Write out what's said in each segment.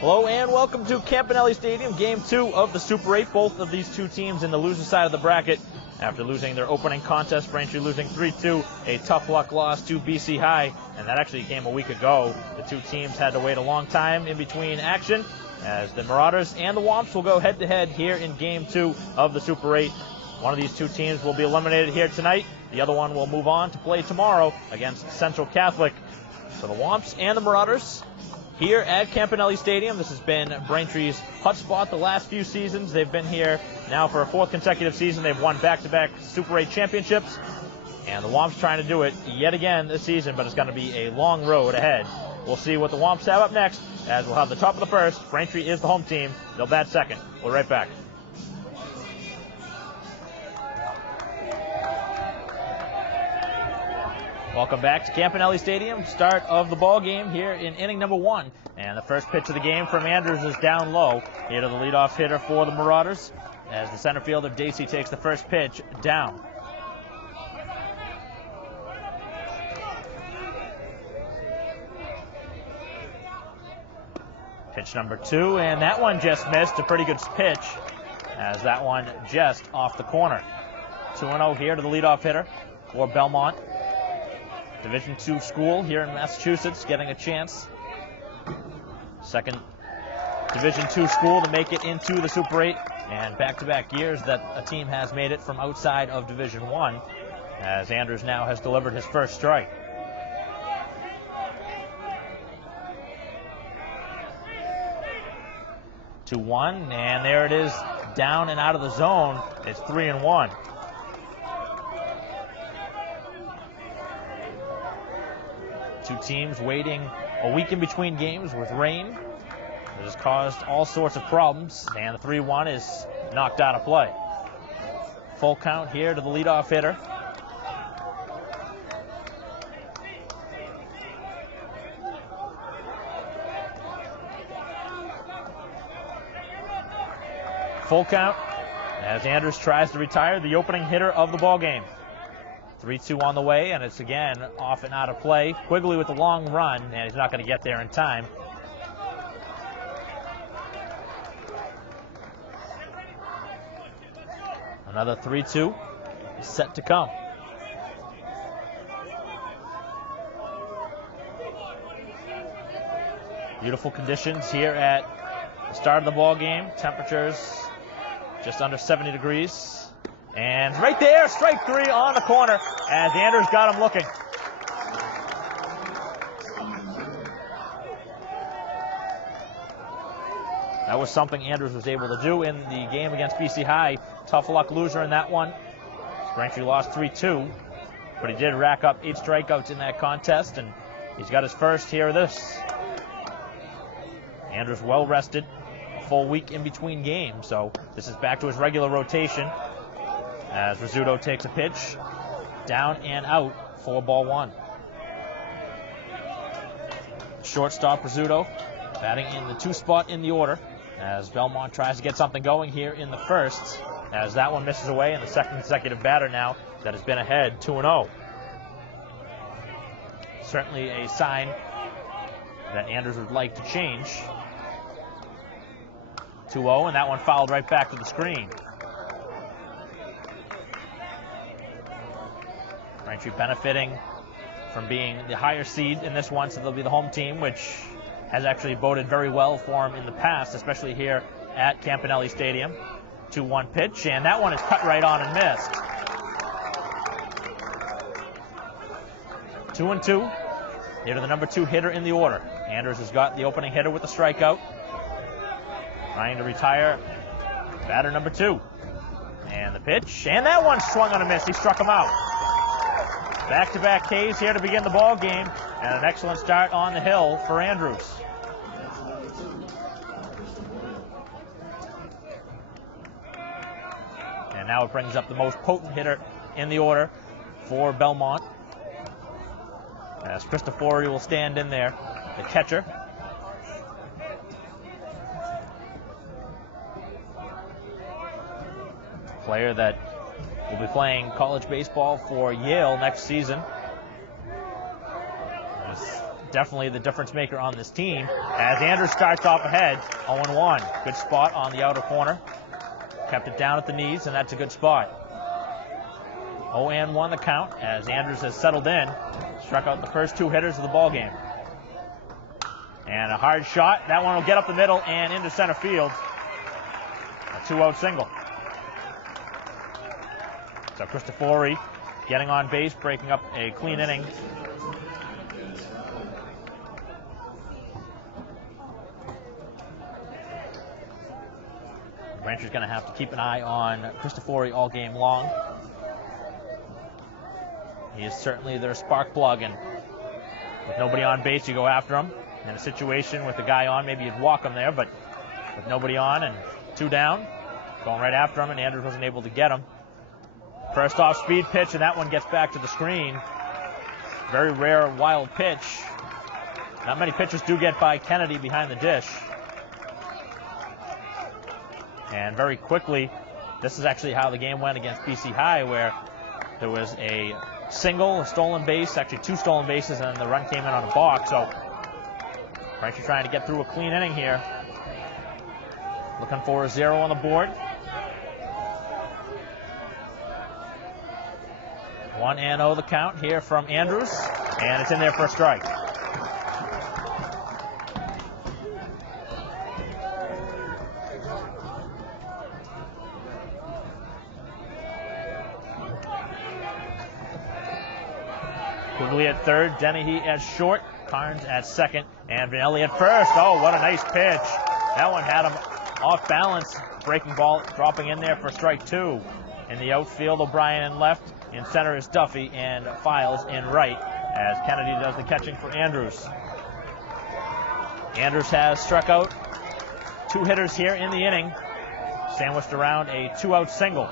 Hello and welcome to Campanelli Stadium, Game 2 of the Super 8. Both of these two teams in the loser side of the bracket after losing their opening contest. Braintree losing 3-2, a tough luck loss to BC High, and that actually came a week ago. The two teams had to wait a long time in between action, as the Marauders and the Womps will go head-to-head here in Game 2 of the Super 8. One of these two teams will be eliminated here tonight. The other one will move on to play tomorrow against Central Catholic. So the Womps and the Marauders here at Campanelli Stadium. This has been Braintree's hotspot the last few seasons. They've been here now for a fourth consecutive season. They've won back-to-back Super 8 championships. And the Womps trying to do it yet again this season, but it's going to be a long road ahead. We'll see what the Womps have up next, as we'll have the top of the first. Braintree is the home team. They'll bat second. We'll be right back. Welcome back to Campanelli Stadium. Start of the ball game here in inning number 1. And the first pitch of the game from Andrews is down low. Here to the leadoff hitter for the Marauders, as the center fielder Dacey takes the first pitch down. Pitch number 2, and that one just missed. A pretty good pitch, as that one just off the corner. 2-0 here to the leadoff hitter for Belmont. Division II school here in Massachusetts getting a chance. Second Division II school to make it into the Super 8, and back-to-back years that a team has made it from outside of Division I, as Andrews now has delivered his first strike. Two one, and there it is, down and out of the zone. It's 3-1. Two teams waiting a week in between games with rain. It has caused all sorts of problems, and the 3-1 is knocked out of play. Full count here to the leadoff hitter. Full count as Andrews tries to retire the opening hitter of the ball game. 3-2 on the way, and it's again off and out of play. Quigley with the long run, and he's not going to get there in time. Another 3-2 set to come. Beautiful conditions here at the start of the ball game. Temperatures just under 70 degrees. And right there, strike 3 on the corner, as Andrews got him looking. That was something Andrews was able to do in the game against BC High. Tough luck loser in that one. Braintree lost 3-2, but he did rack up 8 strikeouts in that contest, and he's got his first here of this. Andrews well rested, a full week in between games, so this is back to his regular rotation. As Rizzuto takes a pitch, down and out for ball 1. Shortstop Rizzuto batting in the 2 spot in the order, as Belmont tries to get something going here in the first, as that one misses away, and the second consecutive batter now that has been ahead 2-0. Certainly a sign that Andrews would like to change. 2-0, and that one fouled right back to the screen. Braintree benefiting from being the higher seed in this one, so they'll be the home team, which has actually boded very well for them in the past, especially here at Campanelli Stadium. 2-1 pitch, and that one is cut right on and missed. 2-2. Here to the number 2 hitter in the order. Andrews has got the opening hitter with the strikeout. Trying to retire batter number 2. And the pitch, and that one swung on a miss. He struck him out. Back-to-back Ks here to begin the ball game, and an excellent start on the hill for Andrews. And now it brings up the most potent hitter in the order for Belmont, as Cristofori will stand in there, the catcher. Player that will be playing college baseball for Yale next season. definitely the difference maker on this team. As Andrews starts off ahead, 0-1. Good spot on the outer corner. Kept it down at the knees, and that's a good spot. 0-1 the count as Andrews has settled in. Struck out the first 2 hitters of the ball game. And a hard shot. That one will get up the middle and into center field. A 2-out single. So Cristofori getting on base, breaking up a clean inning. Braintree's going to have to keep an eye on Cristofori all game long. He is certainly their spark plug, and with nobody on base, you go after him. In a situation with the guy on, maybe you'd walk him there, but with nobody on and 2 down, going right after him, and Andrews wasn't able to get him. First off speed pitch, and that one gets back to the screen. Very rare wild pitch. Not many pitchers do get by Kennedy behind the dish. And very quickly, this is actually how the game went against BC High, where there was a single, a stolen base, actually 2 stolen bases, and the run came in on a balk. So Braintree trying to get through a clean inning here. Looking for a 0 on the board. 1-0 the count here from Andrews, and it's in there for a strike. Quigley at third, Dennehy at short, Carnes at second, and Vanelli at first. Oh, what a nice pitch. That one had him off balance. Breaking ball dropping in there for strike 2. In the outfield, O'Brien in left. In center is Duffy, and Files in right, as Kennedy does the catching for Andrews. Andrews has struck out 2 hitters here in the inning, sandwiched around a 2-out single.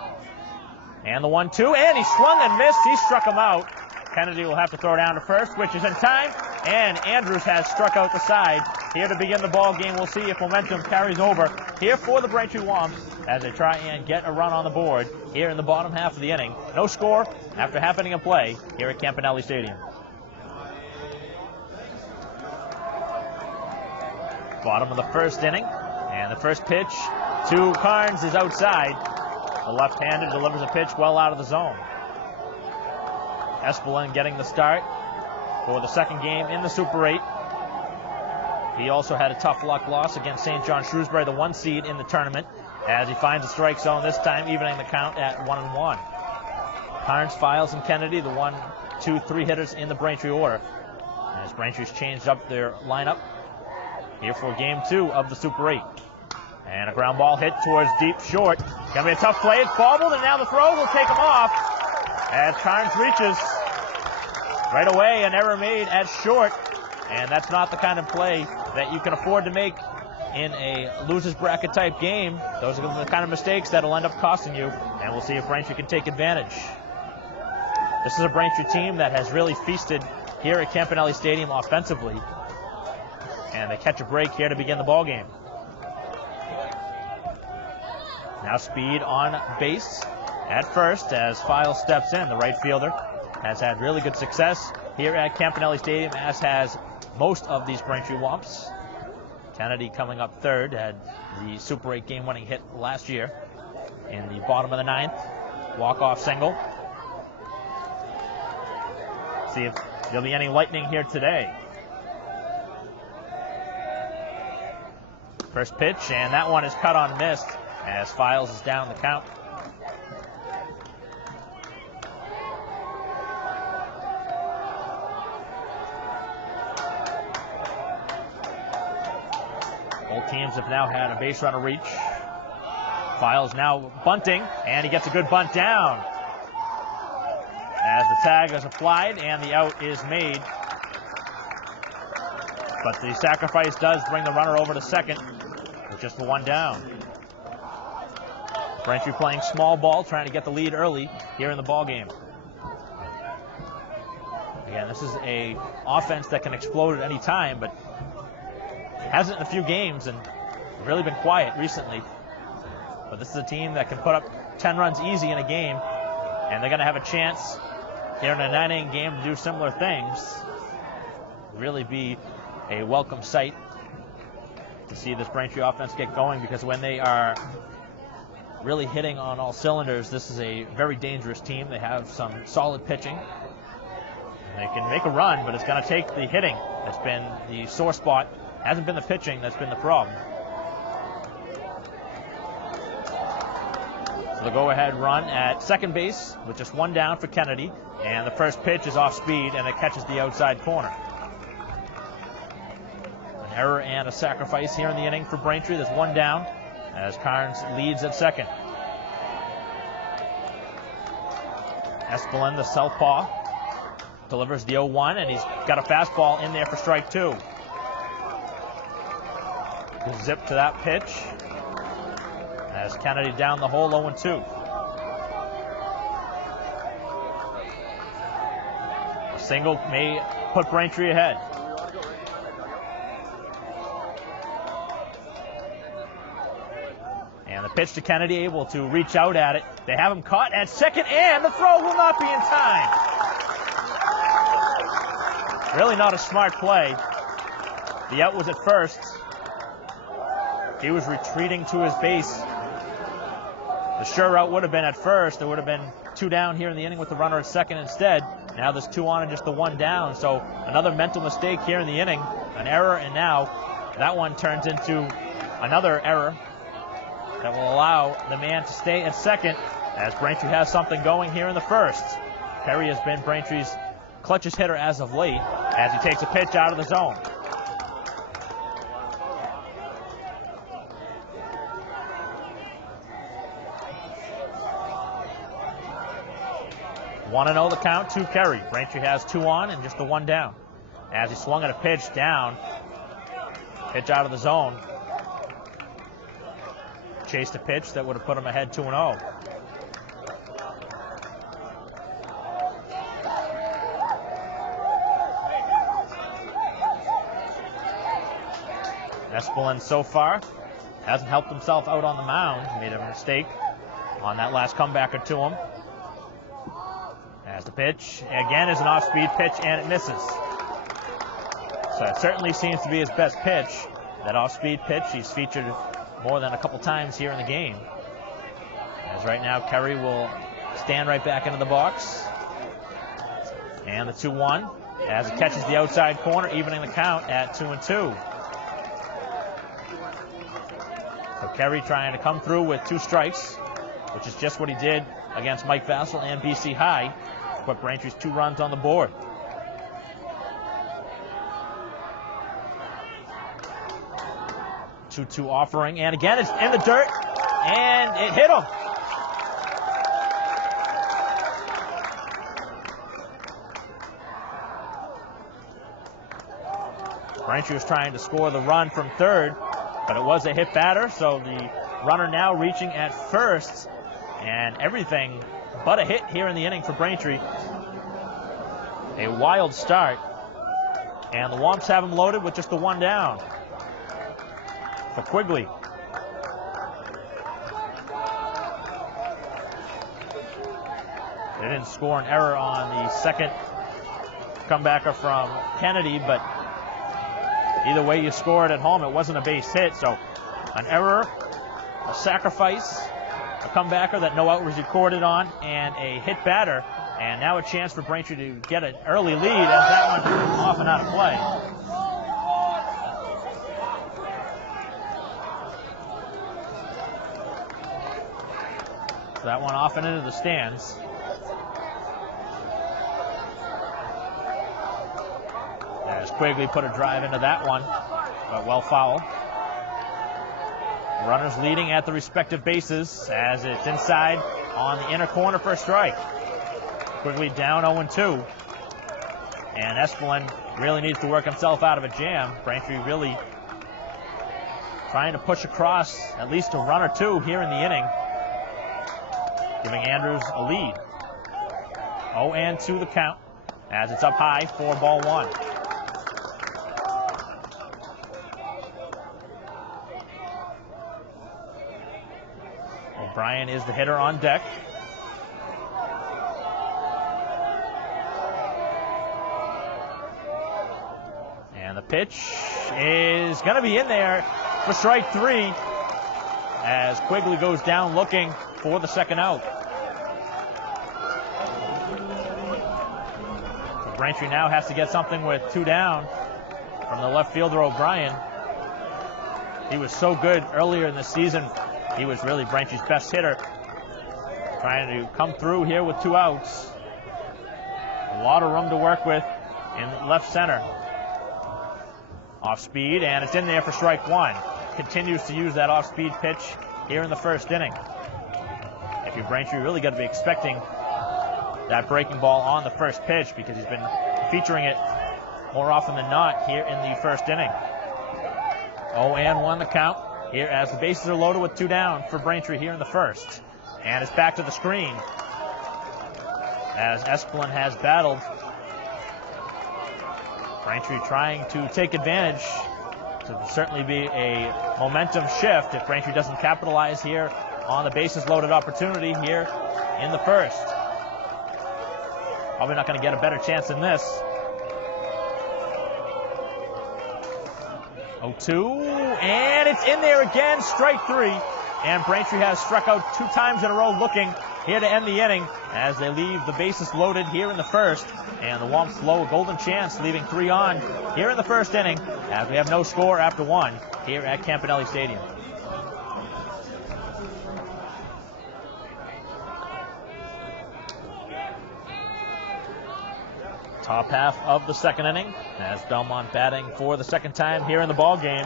And the 1-2, and he swung and missed. He struck him out. Kennedy will have to throw down to first, which is in time, and Andrews has struck out the side. Here to begin the ball game, we'll see if momentum carries over here for the Braintree Womps as they try and get a run on the board here in the bottom half of the inning. No score after half inning of play here at Campanelli Stadium. Bottom of the first inning, and the first pitch to Carnes is outside. The left-hander delivers a pitch well out of the zone. Espelin getting the start for the second game in the Super 8. He also had a tough luck loss against St. John Shrewsbury, the 1 seed in the tournament, as he finds a strike zone this time, evening the count at 1-1. Carnes, Files, and Kennedy, the 1, 2, 3 hitters in the Braintree order. As Braintree's changed up their lineup here for game 2 of the Super 8. And a ground ball hit towards deep short. Gonna be a tough play. It's bobbled, and now the throw will take him off. As Carnes reaches right away, an error made at short, and that's not the kind of play that you can afford to make in a losers bracket type game. Those are the kind of mistakes that'll end up costing you, and we'll see if Braintree can take advantage. This is a Braintree team that has really feasted here at Campanelli Stadium offensively, and they catch a break here to begin the ball game. Now speed on base at first as Files steps in. The right fielder has had really good success here at Campanelli Stadium, as has most of these Braintree Womps. Kennedy coming up third, had the Super 8 game-winning hit last year in the bottom of the 9th. Walk-off single. See if there'll be any lightning here today. First pitch, and that one is cut on missed as Files is down the count. Both teams have now had a base runner reach. Files now bunting, and he gets a good bunt down as the tag is applied and the out is made. But the sacrifice does bring the runner over to second with just the 1 down. Braintree playing small ball, trying to get the lead early here in the ball game. Again, this is a offense that can explode at any time, but hasn't in a few games and really been quiet recently. But this is a team that can put up 10 runs easy in a game, and they're going to have a chance here in a 9-inning game to do similar things. really be a welcome sight to see this Braintree offense get going, because when they are really hitting on all cylinders, this is a very dangerous team. They have some solid pitching. They can make a run, but it's going to take the hitting that's been the sore spot. Hasn't been the pitching that's been the problem. So the go-ahead run at second base with just one down for Kennedy, and the first pitch is off speed, and it catches the outside corner. An error and a sacrifice here in the inning for Braintree. There's one down as Carnes leads at second. Espelin, the southpaw, delivers the 0-1, and he's got a fastball in there for strike two. Zip to that pitch as Kennedy down the hole, 0-2. A single may put Braintree ahead. And the pitch to Kennedy, able to reach out at it. They have him caught at second, and the throw will not be in time. Really not a smart play. The out was at first. He was retreating to his base. The sure route would have been at first. There would have been two down here in the inning with the runner at second instead. Now there's two on and just the one down. So another mental mistake here in the inning. An error, and now that one turns into another error that will allow the man to stay at second, as Braintree has something going here in the first. Perry has been Braintree's clutchest hitter as of late, as he takes a pitch out of the zone. One and 0 the count to Kerry. Braintree has two on and just the one down. As he swung at a pitch down, pitch out of the zone. Chased a pitch that would have put him ahead 2-0. Espelin so far hasn't helped himself out on the mound. Made a mistake on that last comebacker to him. As the pitch again is an off-speed pitch, and it misses. So it certainly seems to be his best pitch, that off-speed pitch. He's featured more than a couple times here in the game. As right now, Kerry will stand right back into the box. And the 2-1 as it catches the outside corner, evening the count at 2-2. So Kerry trying to come through with two strikes, which is just what he did against Mike Vassell and BC High. Put Braintree's 2 runs on the board. Two offering, and again it's in the dirt, and it hit him. Braintree was trying to score the run from third, but it was a hit batter, so the runner now reaching at first, and everything but a hit here in the inning for Braintree. A wild start, and the Womps have him loaded with just the one down. For Quigley. They didn't score an error on the second comebacker from Kennedy, but either way you score it at home, it wasn't a base hit. So an error, a sacrifice, a comebacker that no out was recorded on, and a hit batter. And now a chance for Braintree to get an early lead, as that one off and out of play. That one off and into the stands. As Quigley put a drive into that one, but well foul. Runners leading at the respective bases as it's inside on the inner corner for a strike. Quigley down 0-2. And Espelin really needs to work himself out of a jam. Braintree really trying to push across at least a run or two here in the inning, giving Andrews a lead. 0-2 the count as it's up high for ball one. O'Brien is the hitter on deck. pitch is going to be in there for strike 3 as Quigley goes down looking for the second out. So Braintree now has to get something with 2 down from the left fielder O'Brien. He was so good earlier in the season. He was really Braintree's best hitter. Trying to come through here with 2 outs. A lot of room to work with in left center. Off speed, and it's in there for strike 1. Continues to use that off-speed pitch here in the first inning. If you're Braintree, really got to be expecting that breaking ball on the first pitch because he's been featuring it more often than not here in the first inning. 0-1 the count here as the bases are loaded with 2 down for Braintree here in the first. And it's back to the screen as Esplin has battled. Braintree trying to take advantage. So it'll certainly be a momentum shift if Braintree doesn't capitalize here on the bases loaded opportunity here in the first. Probably not going to get a better chance than this. 0-2, and it's in there again, strike 3. And Braintree has struck out 2 times in a row looking here to end the inning as they leave the bases loaded here in the first. And the Wamps blow a golden chance, leaving 3 on here in the first inning as we have no score after 1 here at Campanelli Stadium. Top half of the second inning as Belmont batting for the second time here in the ball game.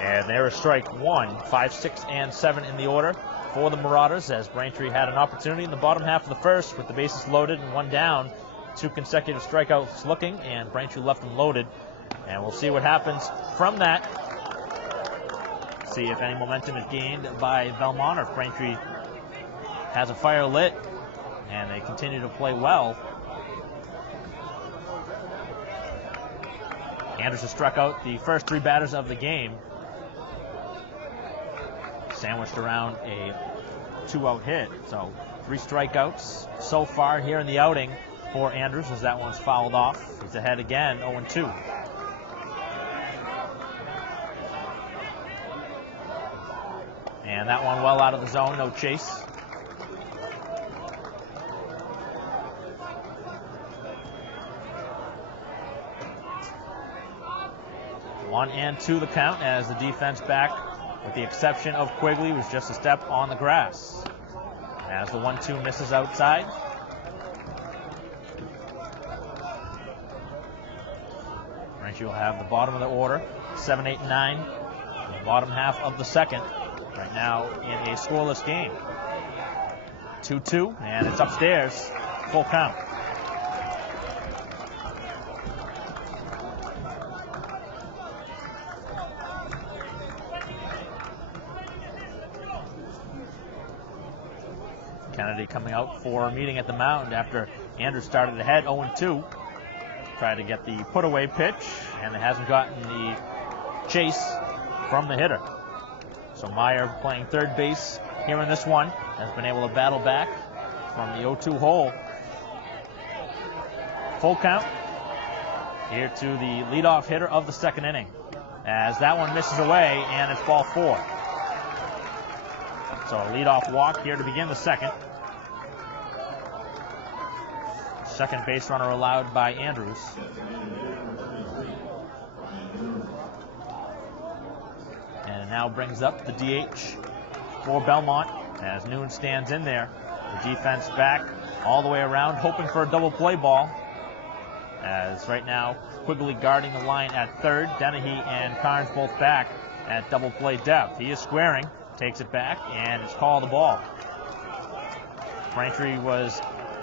And there is strike 1, 5, 6, and 7 in the order for the Marauders as Braintree had an opportunity in the bottom half of the first with the bases loaded and 1 down. 2 consecutive strikeouts looking, and Braintree left them loaded. And we'll see what happens from that. See if any momentum is gained by Belmont or if Braintree has a fire lit and they continue to play well. Anderson struck out the first 3 batters of the game. Sandwiched around a 2-out hit. So 3 strikeouts so far here in the outing for Andrews as that one's fouled off. He's ahead again, 0-2. And that one well out of the zone, no chase. One and 2 the count as the defense back, with the exception of Quigley, was just a step on the grass. As the 1-2 misses outside. Braintree will have the bottom of the order, 7, 8, 9. The bottom half of the second. Right now in a scoreless game. 2-2, and it's upstairs. Full count. Kennedy coming out for a meeting at the mound after Andrews started ahead 0-2. Tried to get the put-away pitch, and it hasn't gotten the chase from the hitter. So Meyer playing third base here in this one has been able to battle back from the 0-2 hole. Full count here to the leadoff hitter of the second inning as that one misses away, and it's ball 4. So a leadoff walk here to begin the second. Second base runner allowed by Andrews. And it now brings up the DH for Belmont as Noon stands in there. The defense back all the way around, hoping for a double play ball. As right now, Quigley guarding the line at third. Dennehy and Carnes both back at double play depth. He is squaring, takes it back, and it's called a ball. Braintree was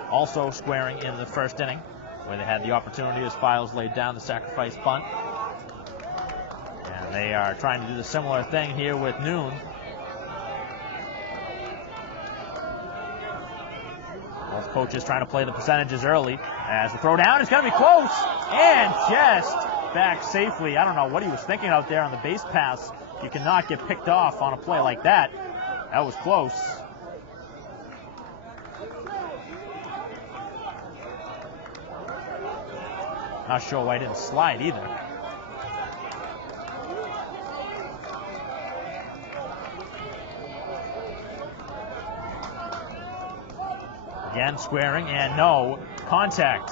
also squaring in the first inning, where they had the opportunity as Files laid down the sacrifice bunt. And they are trying to do the similar thing here with Noon. Both coaches trying to play the percentages early. As the throw down is going to be close, and just back safely. I don't know what he was thinking out there on the base pass. You cannot get picked off on a play like that. That was close. Not sure why he didn't slide either. Again, squaring, and no contact.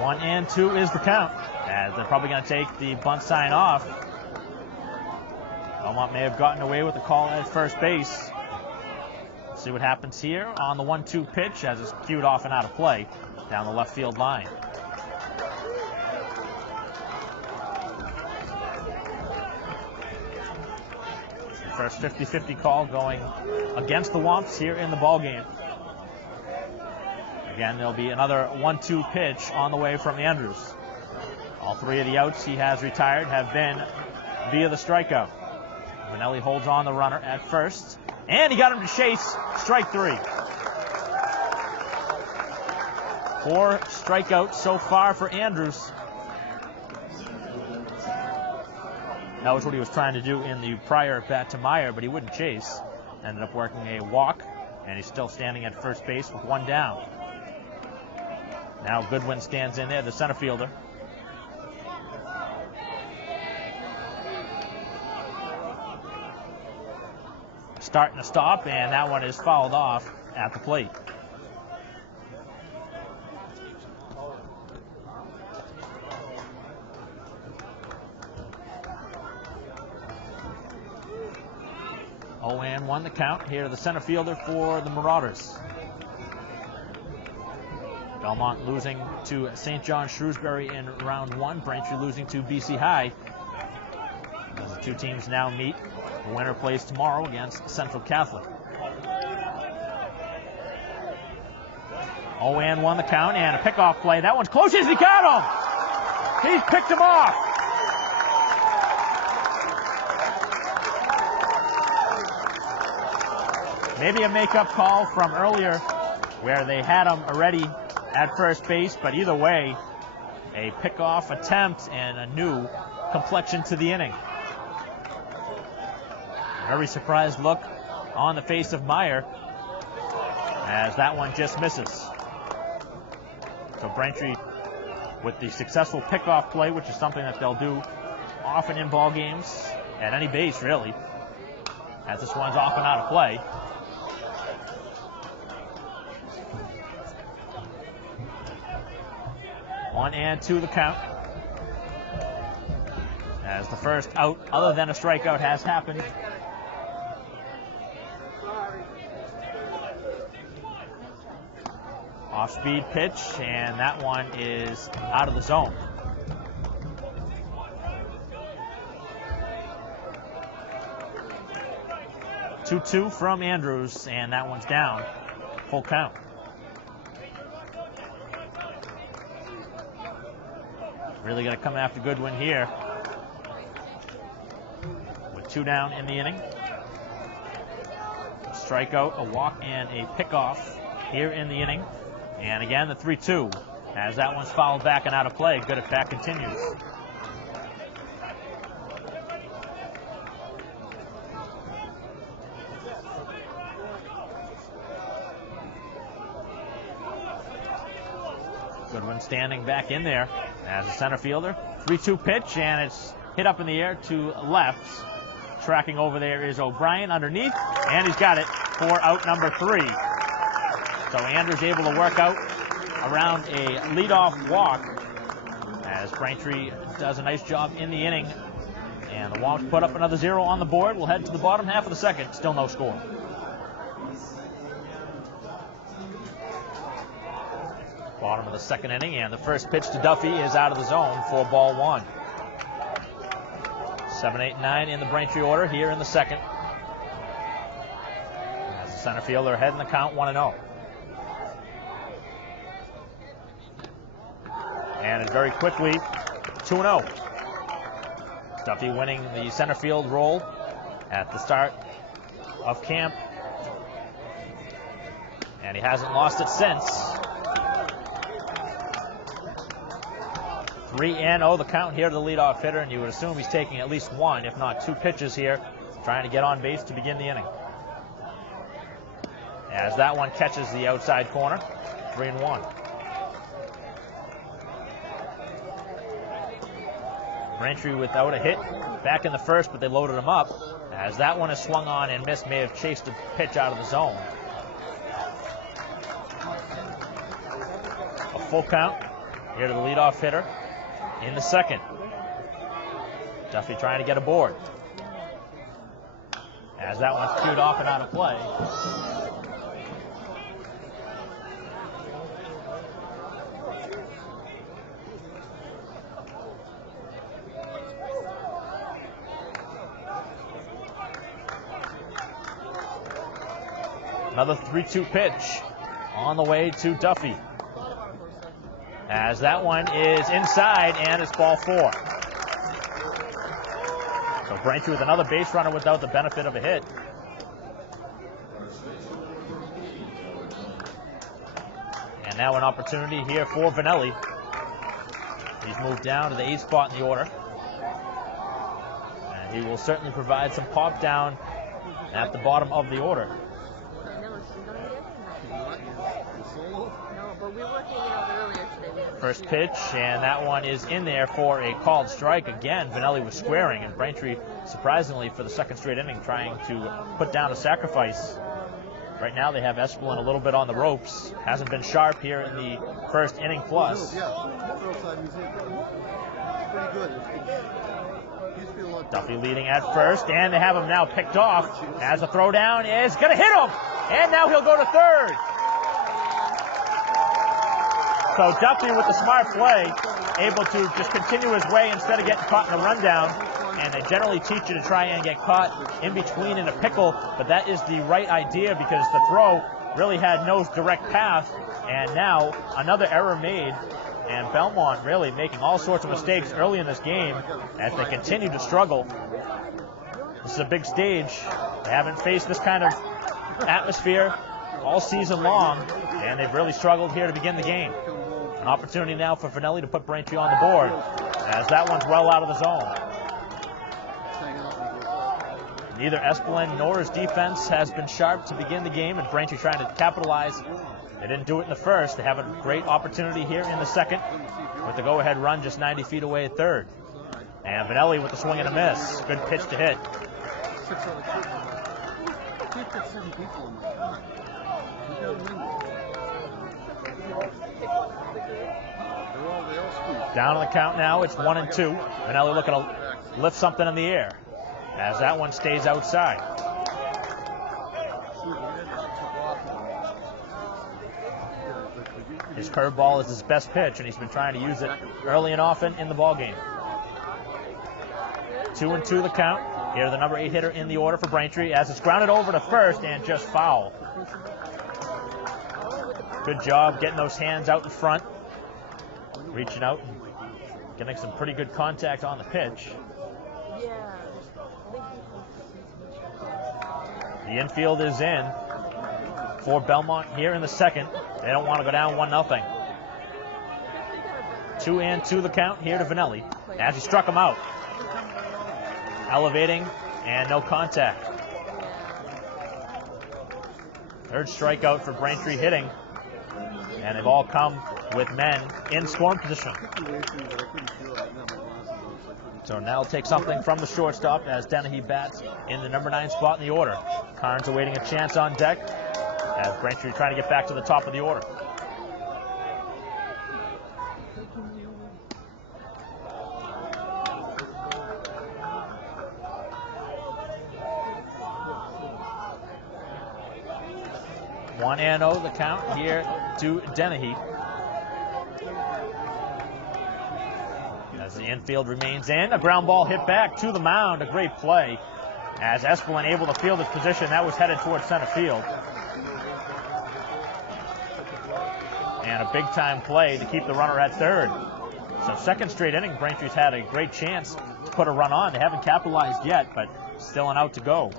One and two is the count, as they're probably going to take the bunt sign off. Belmont may have gotten away with the call at first base. Let's see what happens here on the 1-2 pitch, as it's cued off and out of play down the left field line. First 50-50 call going against the Womps here in the ballgame. Again, there'll be another 1-2 pitch on the way from Andrews. All three of the outs he has retired have been via the strikeout. Vanelli holds on the runner at first, and he got him to chase. Strike three. 4 strikeouts so far for Andrews. That was what he was trying to do in the prior bat to Meyer, but he wouldn't chase. Ended up working a walk, and he's still standing at first base with 1 down. Now Goodwin stands in there, the center fielder. Starting to stop, and that one is fouled off at the plate. Oh, and 1 the count here to the center fielder for the Marauders. Belmont losing to St. John Shrewsbury in round 1. Braintree losing to BC High. As the two teams now meet, the winner plays tomorrow against Central Catholic. Oh, and 1 the count, and a pickoff play. That one's close as he got him. He's picked him off. Maybe a makeup call from earlier where they had him already at first base, but either way, a pickoff attempt and a new complexion to the inning. Very surprised look on the face of Meyer as that one just misses. So Braintree with the successful pickoff play, which is something that they'll do often in ball games at any base really, as this one's off and out of play. One and 2 the count. As the first out other than a strikeout has happened. Off-speed pitch, and that one is out of the zone. Two from Andrews, and that one's down. Full count. Really got to come after Goodwin here. With 2 down in the inning. A strikeout, a walk, and a pickoff here in the inning. And again, the 3-2. As that one's fouled back and out of play, good at bat continues. Goodwin standing back in there as a center fielder. 3-2 pitch, and it's hit up in the air to left. Tracking over there is O'Brien underneath, and he's got it for out number 3. So Andrews able to work out around a leadoff walk as Braintree does a nice job in the inning. And the Womps put up another 0 on the board. We'll head to the bottom half of the second. Still no score. Bottom of the second inning, and the first pitch to Duffy is out of the zone for ball 1. 7, 8, 9 in the Braintree order here in the second. As the center fielder ahead in the count, 1-0. And it very quickly 2-0. Duffy winning the center field role at the start of camp. And he hasn't lost it since. 3-0 the count here to the leadoff hitter, and you would assume he's taking at least one, if not two pitches here, trying to get on base to begin the inning. As that one catches the outside corner, 3-1. Braintree without a hit, back in the first, but they loaded him up. As that one is swung on and missed, may have chased the pitch out of the zone. A full count here to the leadoff hitter in the second. Duffy trying to get aboard. As that one's cued off and out of play. Another 3-2 pitch on the way to Duffy. As that one is inside, and it's ball 4. So Braintree with another base runner without the benefit of a hit. And now an opportunity here for Vanelli. He's moved down to the 8th spot in the order. And he will certainly provide some pop down at the bottom of the order. First pitch, and that one is in there for a called strike. Again, Vanelli was squaring, and Braintree, surprisingly, for the second straight inning, trying to put down a sacrifice. Right now they have Espelin a little bit on the ropes. Hasn't been sharp here in the first inning plus. Duffy leading at first, and they have him now picked off as a throw down is going to hit him, and now he'll go to third. So Duffy with the smart play, able to just continue his way instead of getting caught in the rundown. And they generally teach you to try and get caught in between in a pickle, but that is the right idea because the throw really had no direct path. And now another error made, and Belmont really making all sorts of mistakes early in this game as they continue to struggle. This is a big stage. They haven't faced this kind of atmosphere all season long, and they've really struggled here to begin the game. An opportunity now for Vanelli to put Braintree on the board, as that one's well out of the zone. Neither Espelin nor his defense has been sharp to begin the game, and Braintree trying to capitalize. They didn't do it in the first. They have a great opportunity here in the second with the go-ahead run just 90 feet away at third. And Vanelli with the swing and a miss. Good pitch to hit. Down on the count now, it's 1-2. Vanelli looking to lift something in the air as that one stays outside. His curveball is his best pitch, and he's been trying to use it early and often in the ballgame. 2-2 the count. Here the number 8 hitter in the order for Braintree as it's grounded over to first and just foul. Good job getting those hands out in front, reaching out and getting some pretty good contact on the pitch. The infield is in for Belmont here in the second. They don't want to go down 1-0. 2-2 the count here to Vanelli as he struck him out. Elevating and no contact. Third strikeout for Braintree hitting, and they've all come with men in scoring position. So now take something from the shortstop as Dennehy bats in the number 9 spot in the order. Carnes awaiting a chance on deck as Braintree trying to get back to the top of the order. One and 0 the count here to Dennehy. As the infield remains in, a ground ball hit back to the mound. A great play as Espelin able to field his position. That was headed towards center field. And a big-time play to keep the runner at third. So second straight inning, Braintree's had a great chance to put a run on. They haven't capitalized yet, but still an out to go.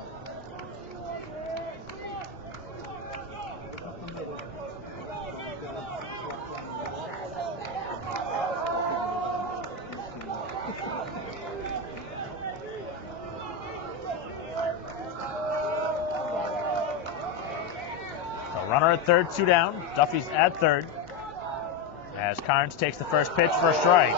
Runner at third, 2 down. Duffy's at third as Carnes takes the first pitch for a strike.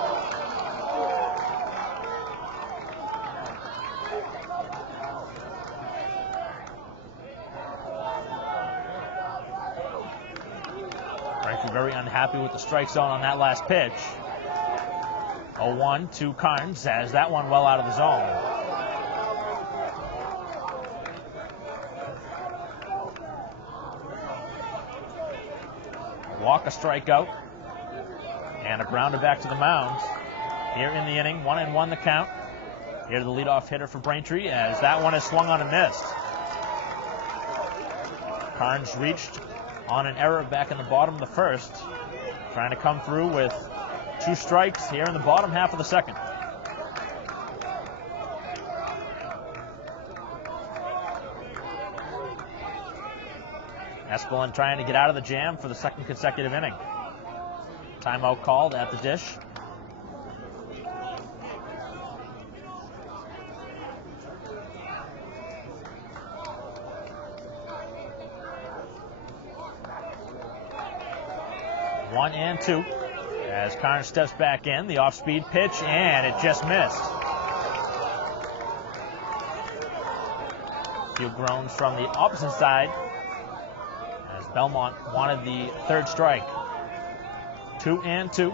Braintree very unhappy with the strike zone on that last pitch. 0-1 to Carnes as that one well out of the zone. Walk, a strikeout, and a grounder back to the mound. Here in the inning, 1-1 the count. Here to the leadoff hitter for Braintree as that one is swung on and missed. Carnes reached on an error back in the bottom of the first, trying to come through with 2 strikes here in the bottom half of the second. Espelin trying to get out of the jam for the second consecutive inning. Timeout called at the dish. One and 2 as Carnes steps back in. The off-speed pitch, and it just missed. A few groans from the opposite side as Belmont wanted the third strike. 2 and 2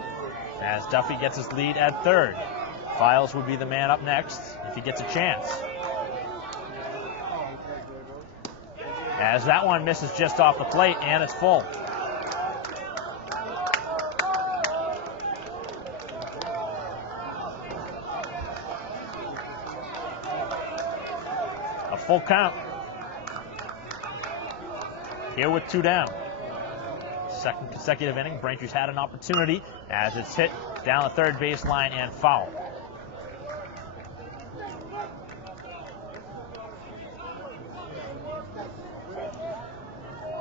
as Duffy gets his lead at third. Files would be the man up next if he gets a chance. As that one misses just off the plate, and it's full. A full count. Here with 2 down. Second consecutive inning. Braintree's had an opportunity as it's hit down the third baseline and foul.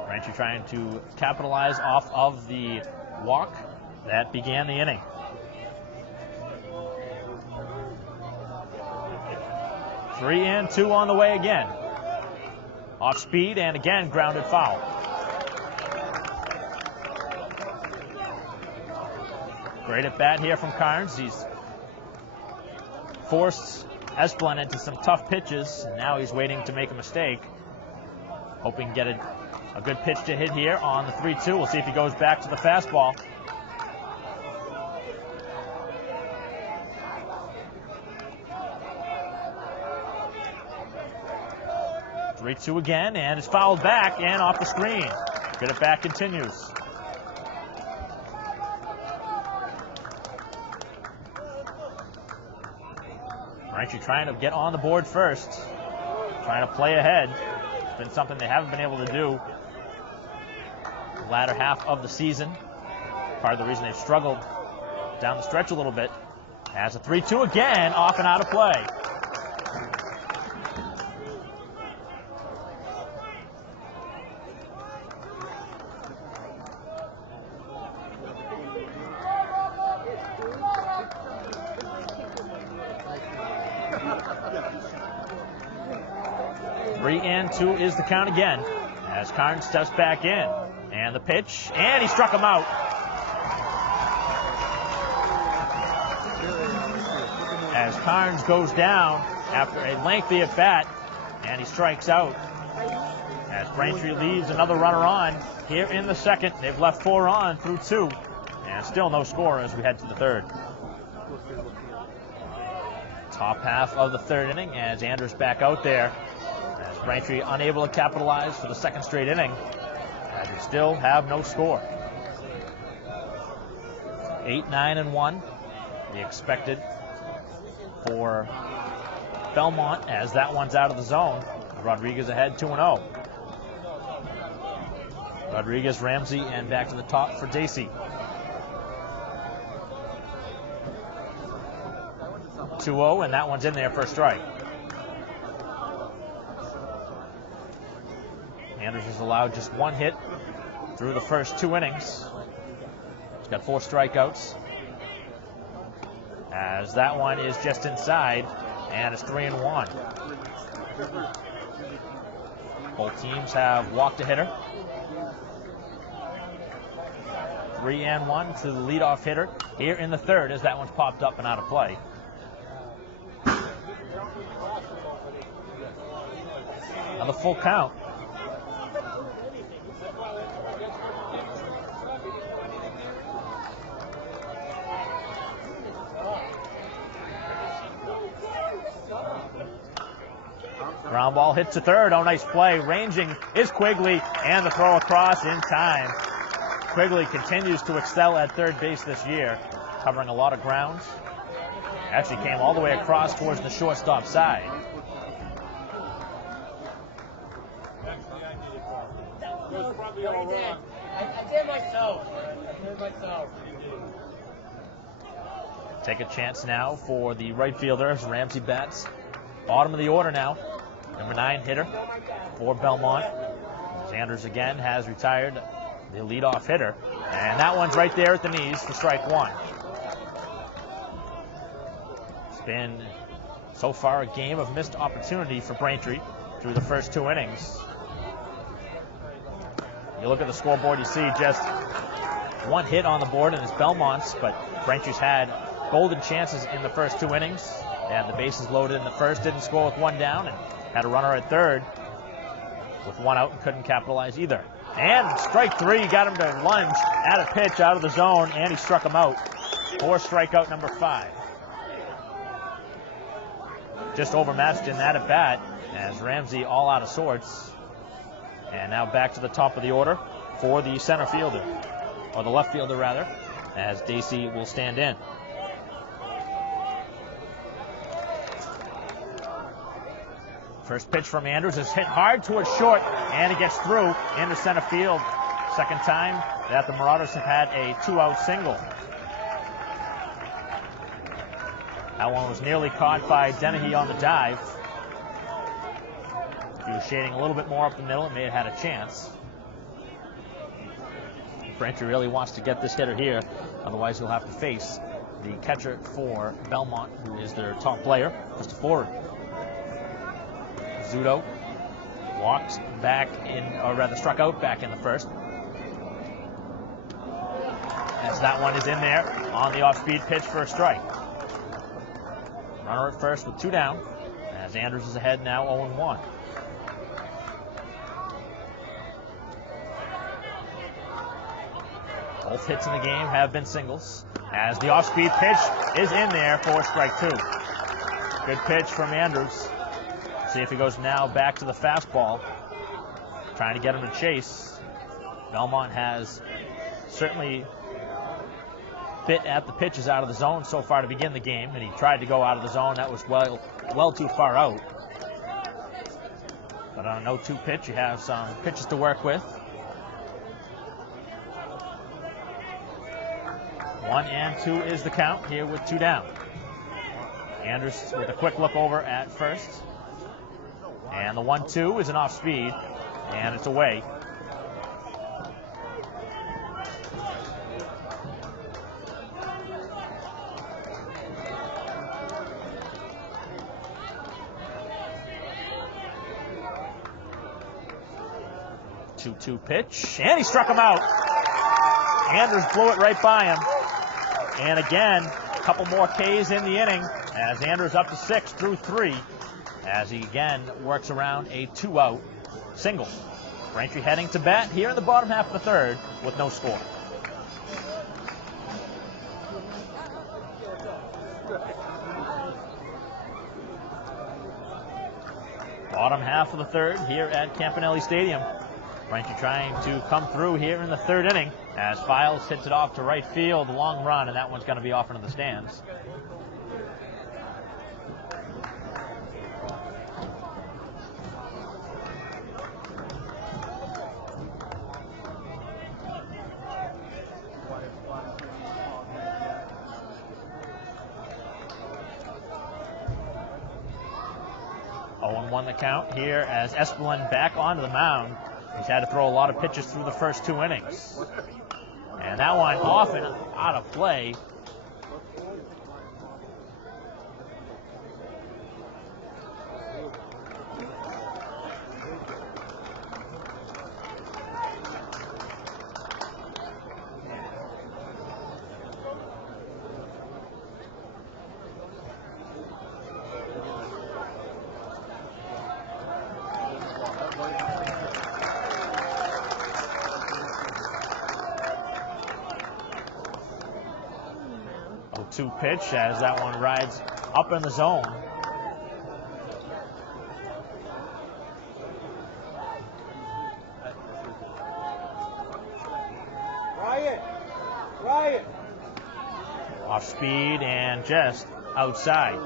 Braintree trying to capitalize off of the walk that began the inning. Three and 2 on the way again. Off speed and again grounded foul. Great at bat here from Carnes. He's forced Espelin into some tough pitches, and now he's waiting to make a mistake. Hoping to get a good pitch to hit here on the 3-2. We'll see if he goes back to the fastball. Three-two again, and it's fouled back and off the screen. Good at bat continues. Braintree trying to get on the board first, trying to play ahead. It's been something they haven't been able to do the latter half of the season. Part of the reason they've struggled down the stretch a little bit. Has a 3-2 again, off and out of play. Three and 2 is the count again as Carnes steps back in. And the pitch, and he struck him out. As Carnes goes down after a lengthy at bat, and he strikes out. As Braintree leaves another runner on here in the second. They've left 4 on through 2, and still no score as we head to the third. Top half of the third inning as Andrews back out there. As Braintree unable to capitalize for the second straight inning, as we still have no score. 8-9-1, the expected for Belmont as that one's out of the zone. Rodriguez ahead 2-0. Rodriguez, Ramsey, and back to the top for Dacey. 2-0, and that one's in there for a strike. Anders has allowed just 1 hit through the first 2 innings. He's got 4 strikeouts. As that one is just inside, and it's 3-1. Both teams have walked a hitter. 3-1 to the leadoff hitter here in the third as that one's popped up and out of play. Another full count. Ground ball hit to third. Oh, nice play. Ranging is Quigley, and the throw across in time. Quigley continues to excel at third base this year, covering a lot of grounds. Actually came all the way across towards the shortstop side. Take a chance now for the right fielder as Ramsey bats. Bottom of the order now. Number 9 hitter for Belmont. Anders again has retired the leadoff hitter. And that one's right there at the knees for strike one. It's been so far a game of missed opportunity for Braintree through the first 2 innings. You look at the scoreboard, you see just 1 hit on the board, and it's Belmont's, but Braintree's had golden chances in the first 2 innings. They had the bases loaded in the first, didn't score with 1 down, and had a runner at third with 1 out and couldn't capitalize either. And strike 3, got him to lunge at a pitch out of the zone, and he struck him out for strikeout number 5. Just overmatched in that at bat as Ramsey all out of sorts. And now back to the top of the order for the center fielder, or the left fielder rather, as Dacey will stand in. First pitch from Andrews is hit hard towards short, and it gets through into center field. Second time that the Marauders have had a 2-out single. That one was nearly caught by Dennehy on the dive. If he was shading a little bit more up the middle, it may have had a chance. Braintree really wants to get this hitter here, otherwise he'll have to face the catcher for Belmont, who is their top player, Mr. Ford. Zudo walked back in, or rather struck out back in the first. As that one is in there on the off-speed pitch for a strike. Runner at first with 2 down, as Andrews is ahead now 0-1. Both hits in the game have been singles, as the off-speed pitch is in there for strike 2. Good pitch from Andrews. See if he goes now back to the fastball, trying to get him to chase. Belmont has certainly bit at the pitches out of the zone so far to begin the game, and he tried to go out of the zone. That was well too far out. But on a 0-2 pitch, you have some pitches to work with. 1-2 is the count here with 2 down. Andrews with a quick look over at first. And the 1-2 is an off speed, and it's away. Two pitch, and he struck him out. Andrews blew it right by him. And again, a couple more Ks in the inning as Andrews up to 6 through 3. As he again works around a 2-out single. Braintree heading to bat here in the bottom half of the third with no score. Bottom half of the third here at Campanelli Stadium. Braintree trying to come through here in the third inning as Files hits it off to right field, long run, and that one's going to be off into the stands. Won the count here as Espelin back onto the mound. He's had to throw a lot of pitches through the first 2 innings. And that one off and out of play. 0-2 pitch as that one rides up in the zone. Riot. Off speed and just outside.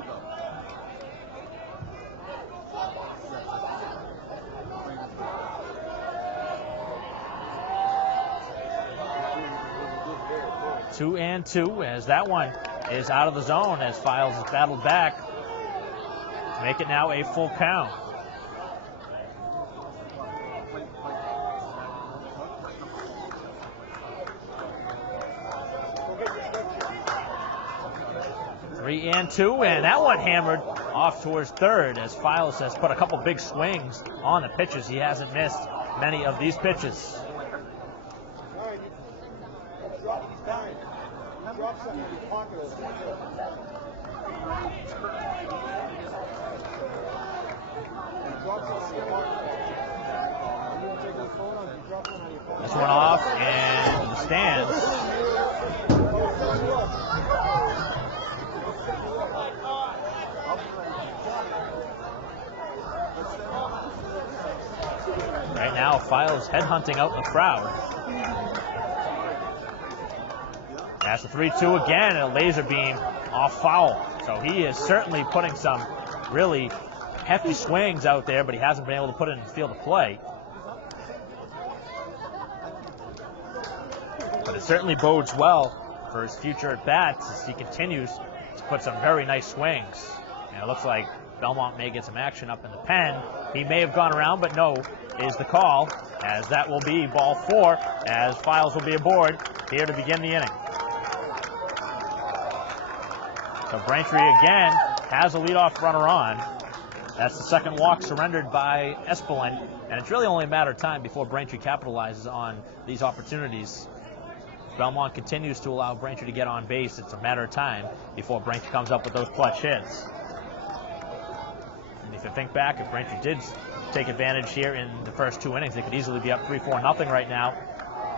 Two and two as that one is out of the zone as Files is battled back to make it now a full count. Three and two, and that one hammered off towards third as Files has put a couple big swings on the pitches. He hasn't missed many of these pitches. This one off and the stands. Right now, Files headhunting out the crowd. That's the 3-2 again, and a laser beam off foul. So he is certainly putting some really hefty swings out there, but he hasn't been able to put it in the field of play. But it certainly bodes well for his future at bats as he continues to put some very nice swings. And it looks like Belmont may get some action up in the pen. He may have gone around, but no is the call, as that will be ball 4, as Files will be aboard here to begin the inning. So Braintree again has a leadoff runner on. That's the second walk surrendered by Espelin, and it's really only a matter of time before Braintree capitalizes on these opportunities. Belmont continues to allow Braintree to get on base. It's a matter of time before Braintree comes up with those clutch hits. And if you think back, if Braintree did take advantage here in the first 2 innings, they could easily be up 3-4-0 right now,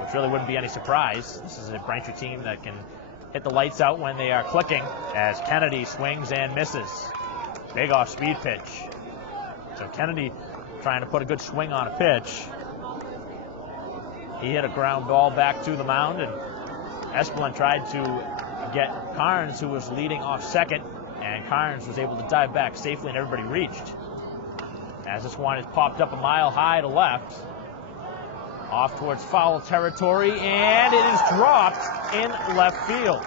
which really wouldn't be any surprise. This is a Braintree team that can hit the lights out when they are clicking, as Kennedy swings and misses. Big off speed pitch. So Kennedy trying to put a good swing on a pitch. He hit a ground ball back to the mound, and Espelin tried to get Carnes, who was leading off second, and Carnes was able to dive back safely and everybody reached. As this one is popped up a mile high to left, off towards foul territory, and it is dropped in left field.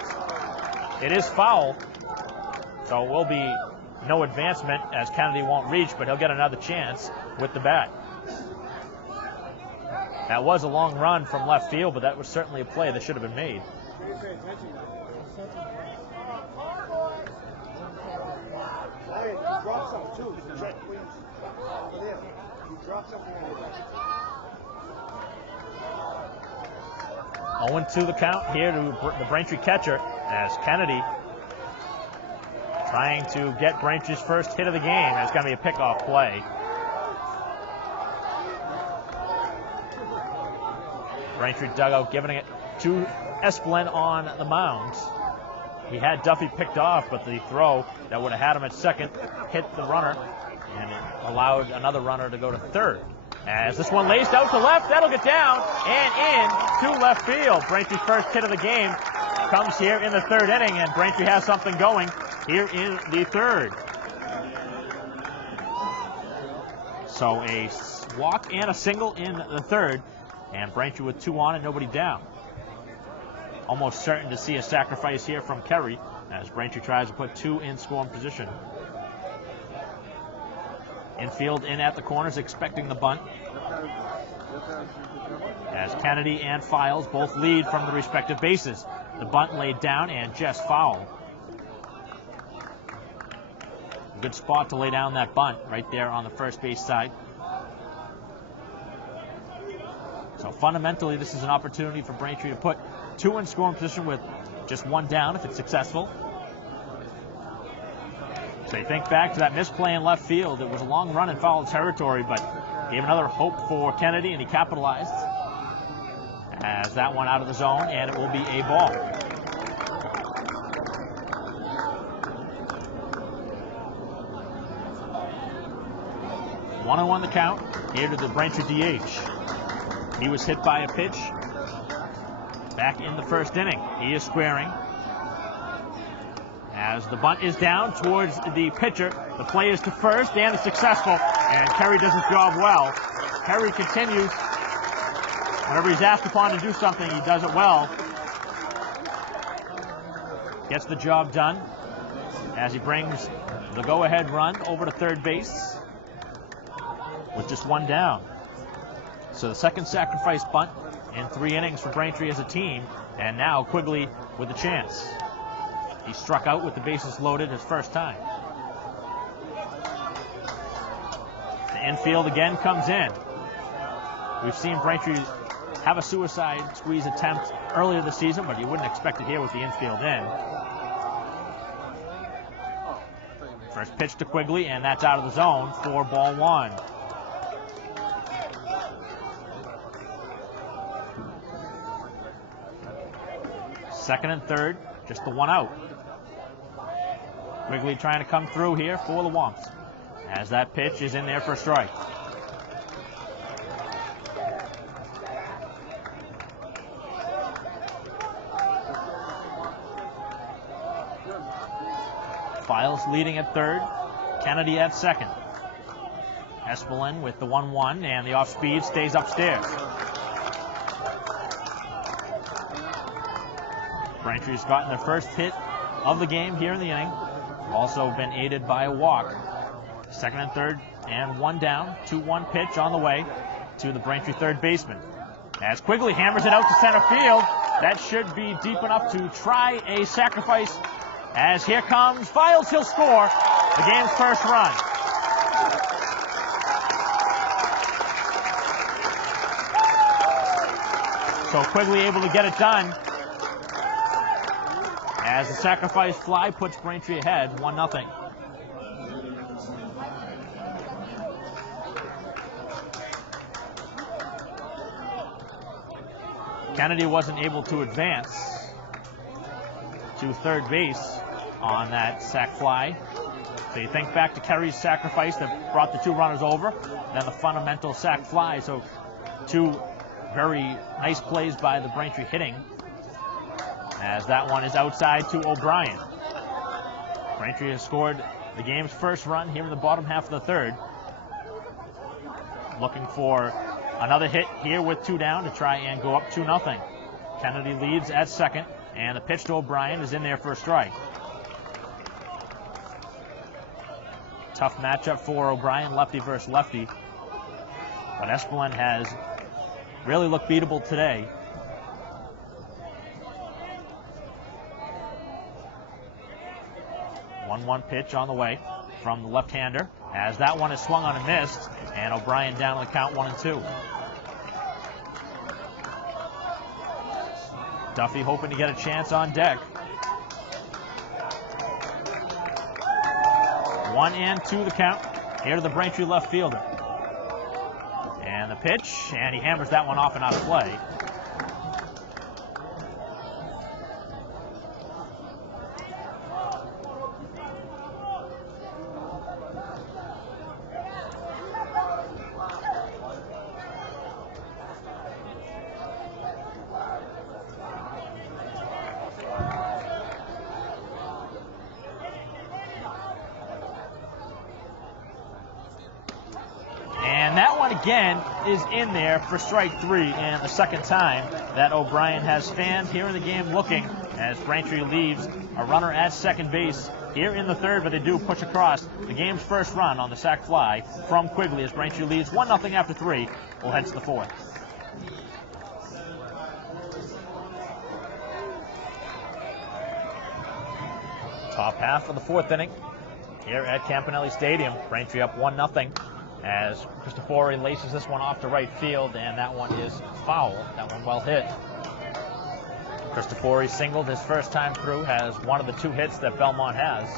It is foul, so it will be no advancement as Kennedy won't reach, but he'll get another chance with the bat. That was a long run from left field, but that was certainly a play that should have been made. Drop some too. Over there. Drop something over there. 0-2 the count here to the Braintree catcher as Kennedy trying to get Braintree's first hit of the game. It's going to be a pickoff play. Braintree dugout giving it to Espelin on the mound. He had Duffy picked off, but the throw that would have had him at second hit the runner, and it allowed another runner to go to third. As this one laced out to left, that'll get down and in to left field. Braintree's first hit of the game comes here in the third inning, and Braintree has something going here in the third. So a walk and a single in the third, and Braintree with 2 on and nobody down. Almost certain to see a sacrifice here from Kerry as Braintree tries to put 2 in scoring position. Infield in at the corners, expecting the bunt. As Kennedy and Files both lead from the respective bases. The bunt laid down and just foul. A good spot to lay down that bunt right there on the first base side. So fundamentally, this is an opportunity for Braintree to put 2 in scoring position with just 1 down if it's successful. So you think back to that misplay in left field. It was a long run in foul territory, but gave another hope for Kennedy, and he capitalized. As that one out of the zone, and it will be a ball. 1-1 the count here to the Braintree DH. He was hit by a pitch back in the first inning. He is squaring. As the bunt is down towards the pitcher, the play is to first, and it's successful, and Kerry does his job well. Kerry continues. Whenever he's asked upon to do something, he does it well. Gets the job done as he brings the go-ahead run over to third base with just one down. So the second sacrifice bunt in 3 innings for Braintree as a team, and now Quigley with a chance. He struck out with the bases loaded his first time. The infield again comes in. We've seen Braintree have a suicide squeeze attempt earlier this season, but you wouldn't expect it here with the infield in. First pitch to Quigley, and that's out of the zone for ball 1. Second and third, just the one out. Quigley trying to come through here for the Womps, as that pitch is in there for a strike. Files leading at third, Kennedy at second. Espelin with the 1-1, and the off speed stays upstairs. Braintree's gotten their first hit of the game here in the inning. Also been aided by a walk. Second and third, and one down. 2-1 pitch on the way to the Braintree third baseman. As Quigley hammers it out to center field, that should be deep enough to try a sacrifice. As here comes Files, he'll score the game's first run. So Quigley able to get it done, as the sacrifice fly puts Braintree ahead 1-0. Kennedy wasn't able to advance to third base on that sac fly. So you think back to Kerry's sacrifice that brought the 2 runners over, then the fundamental sac fly. So 2 very nice plays by the Braintree hitting, as that one is outside to O'Brien. Braintree has scored the game's first run here in the bottom half of the third. Looking for another hit here with 2 down to try and go up 2-0. Kennedy leads at second, and the pitch to O'Brien is in there for a strike. Tough matchup for O'Brien, lefty versus lefty. But Espelin has really looked beatable today. One pitch on the way from the left-hander, as that one is swung on and missed, and O'Brien down on the count 1-2. Duffy hoping to get a chance on deck. 1-2 the count here to the Braintree left fielder. And the pitch, and he hammers that one off and out of play. Again is in there for strike 3, and the second time that O'Brien has spanned here in the game, looking as Braintree leaves a runner at second base here in the third, but they do push across the game's first run on the sac fly from Quigley as Braintree leads 1-0 after 3. We'll head to the 4th. Top half of the 4th inning here at Campanelli Stadium. Braintree up 1-0. As Cristofori laces this one off to right field, and that one is foul. That one well hit. Cristofori singled his first time through, has one of the 2 hits that Belmont has.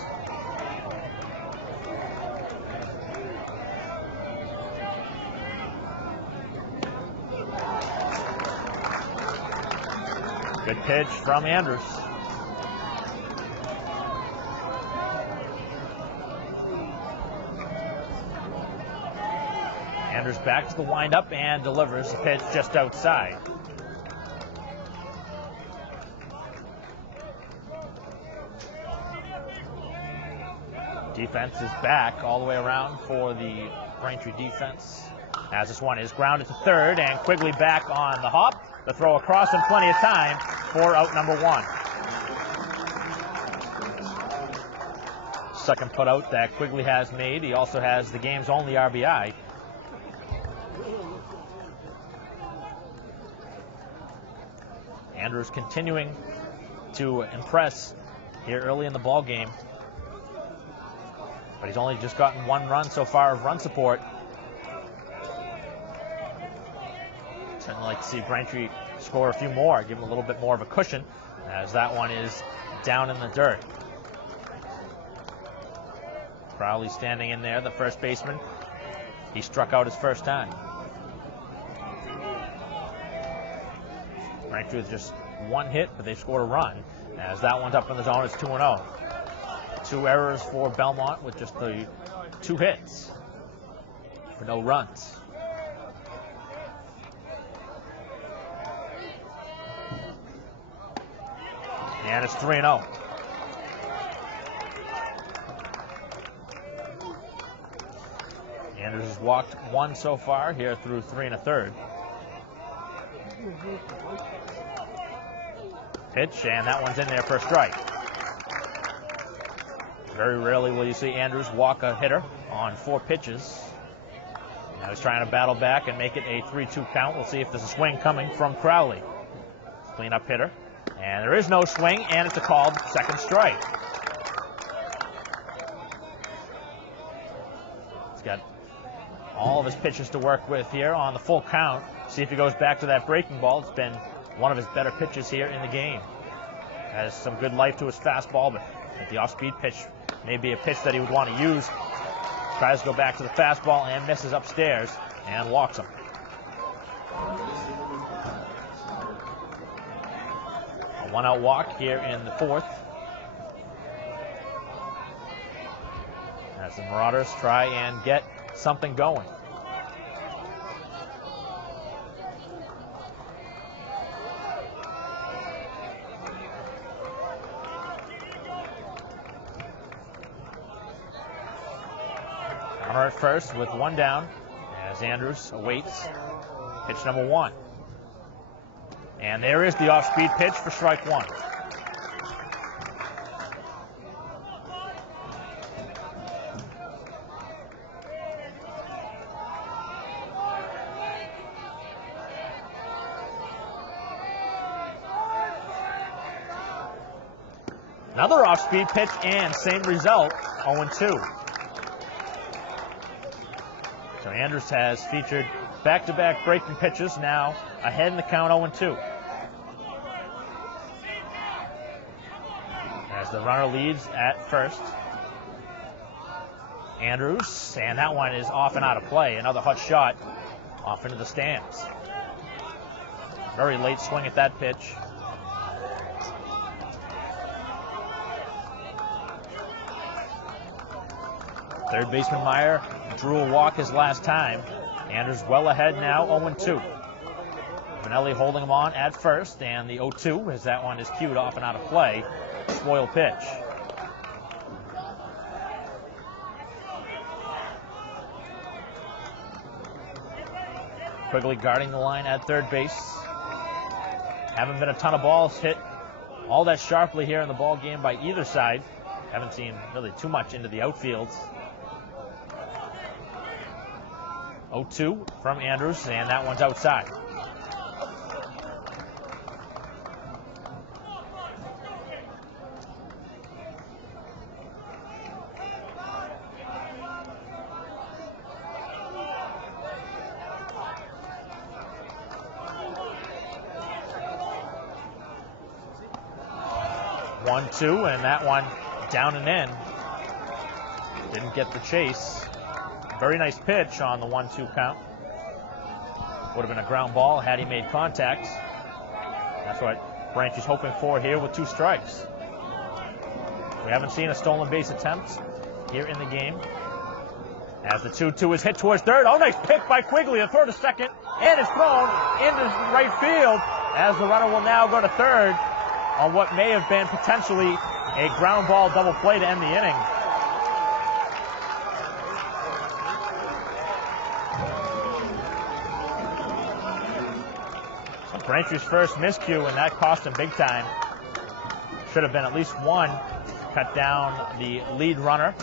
Good pitch from Andrews. Andrews back to the windup and delivers the pitch just outside. Defense is back all the way around for the Braintree defense, as this one is grounded to third, and Quigley back on the hop. The throw across in plenty of time for out number one. Second put out that Quigley has made. He also has the game's only RBI. Andrews continuing to impress here early in the ball game. But he's only just gotten one run so far of run support. Certainly like to see Braintree score a few more, give him a little bit more of a cushion, as that one is down in the dirt. Crowley standing in there, the first baseman. He struck out his first time. Braintree with just one hit, but they scored a run, as that one's up in the zone. It's 2-0. 2 errors for Belmont with just the 2 hits for no runs. And it's 3-0. Andrews has walked 1 so far here through 3 1/3. Pitch, and that one's in there for a strike. Very rarely will you see Andrews walk a hitter on 4 pitches. Now he's trying to battle back and make it a 3-2 count. We'll see if there's a swing coming from Crowley. Clean-up hitter. And there is no swing, and it's a called second strike. He's got all of his pitches to work with here on the full count. See if he goes back to that breaking ball. It's been one of his better pitches here in the game. Has some good life to his fastball, but the off-speed pitch may be a pitch that he would want to use. Tries to go back to the fastball and misses upstairs and walks him. A 1-out walk here in the 4th, as the Marauders try and get something going. Runner at first with 1 down, as Andrews awaits pitch number 1. And there is the off-speed pitch for strike 1. Another off-speed pitch, and same result, 0-2. So Andrews has featured back-to-back breaking pitches, now ahead in the count, 0-2. As the runner leads at first. Andrews, and that one is off and out of play. Another hot shot off into the stands. Very late swing at that pitch. Third baseman Meyer drew a walk his last time. Andrews well ahead now, 0-2. Vanelli holding him on at first, and the 0-2 as that one is cued off and out of play. Spoil pitch. Quigley guarding the line at third base. Haven't been a ton of balls hit all that sharply here in the ball game by either side. Haven't seen really too much into the outfields. 0-2 from Andrews, and that one's outside. One-two, and that one down and in. Didn't get the chase. Very nice pitch on the 1-2 count. Would have been a ground ball had he made contact. That's what Branch is hoping for here with 2 strikes. We haven't seen a stolen base attempt here in the game. As the 2-2 is hit towards third. Oh, nice pick by Quigley. The throw to second, and it's thrown into right field as the runner will now go to third on what may have been potentially a ground ball double play to end the inning. So Braintree's first miscue, and that cost him big time. Should have been at least one. Cut down the lead runner.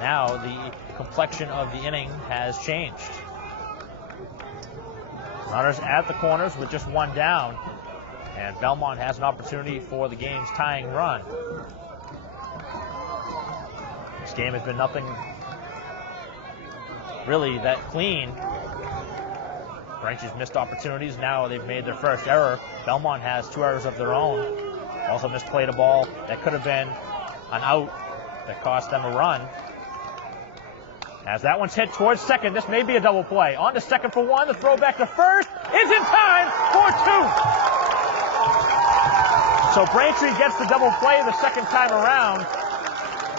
Now the complexion of the inning has changed. Runners at the corners with just one down, and Belmont has an opportunity for the game's tying run. This game has been nothing really that clean. Braintree's missed opportunities. Now they've made their first error. Belmont has 2 errors of their own. Also misplayed a ball that could have been an out that cost them a run. As that one's hit towards second, this may be a double play. On to second for one, the throw back to first is in time for 2. So Braintree gets the double play the second time around,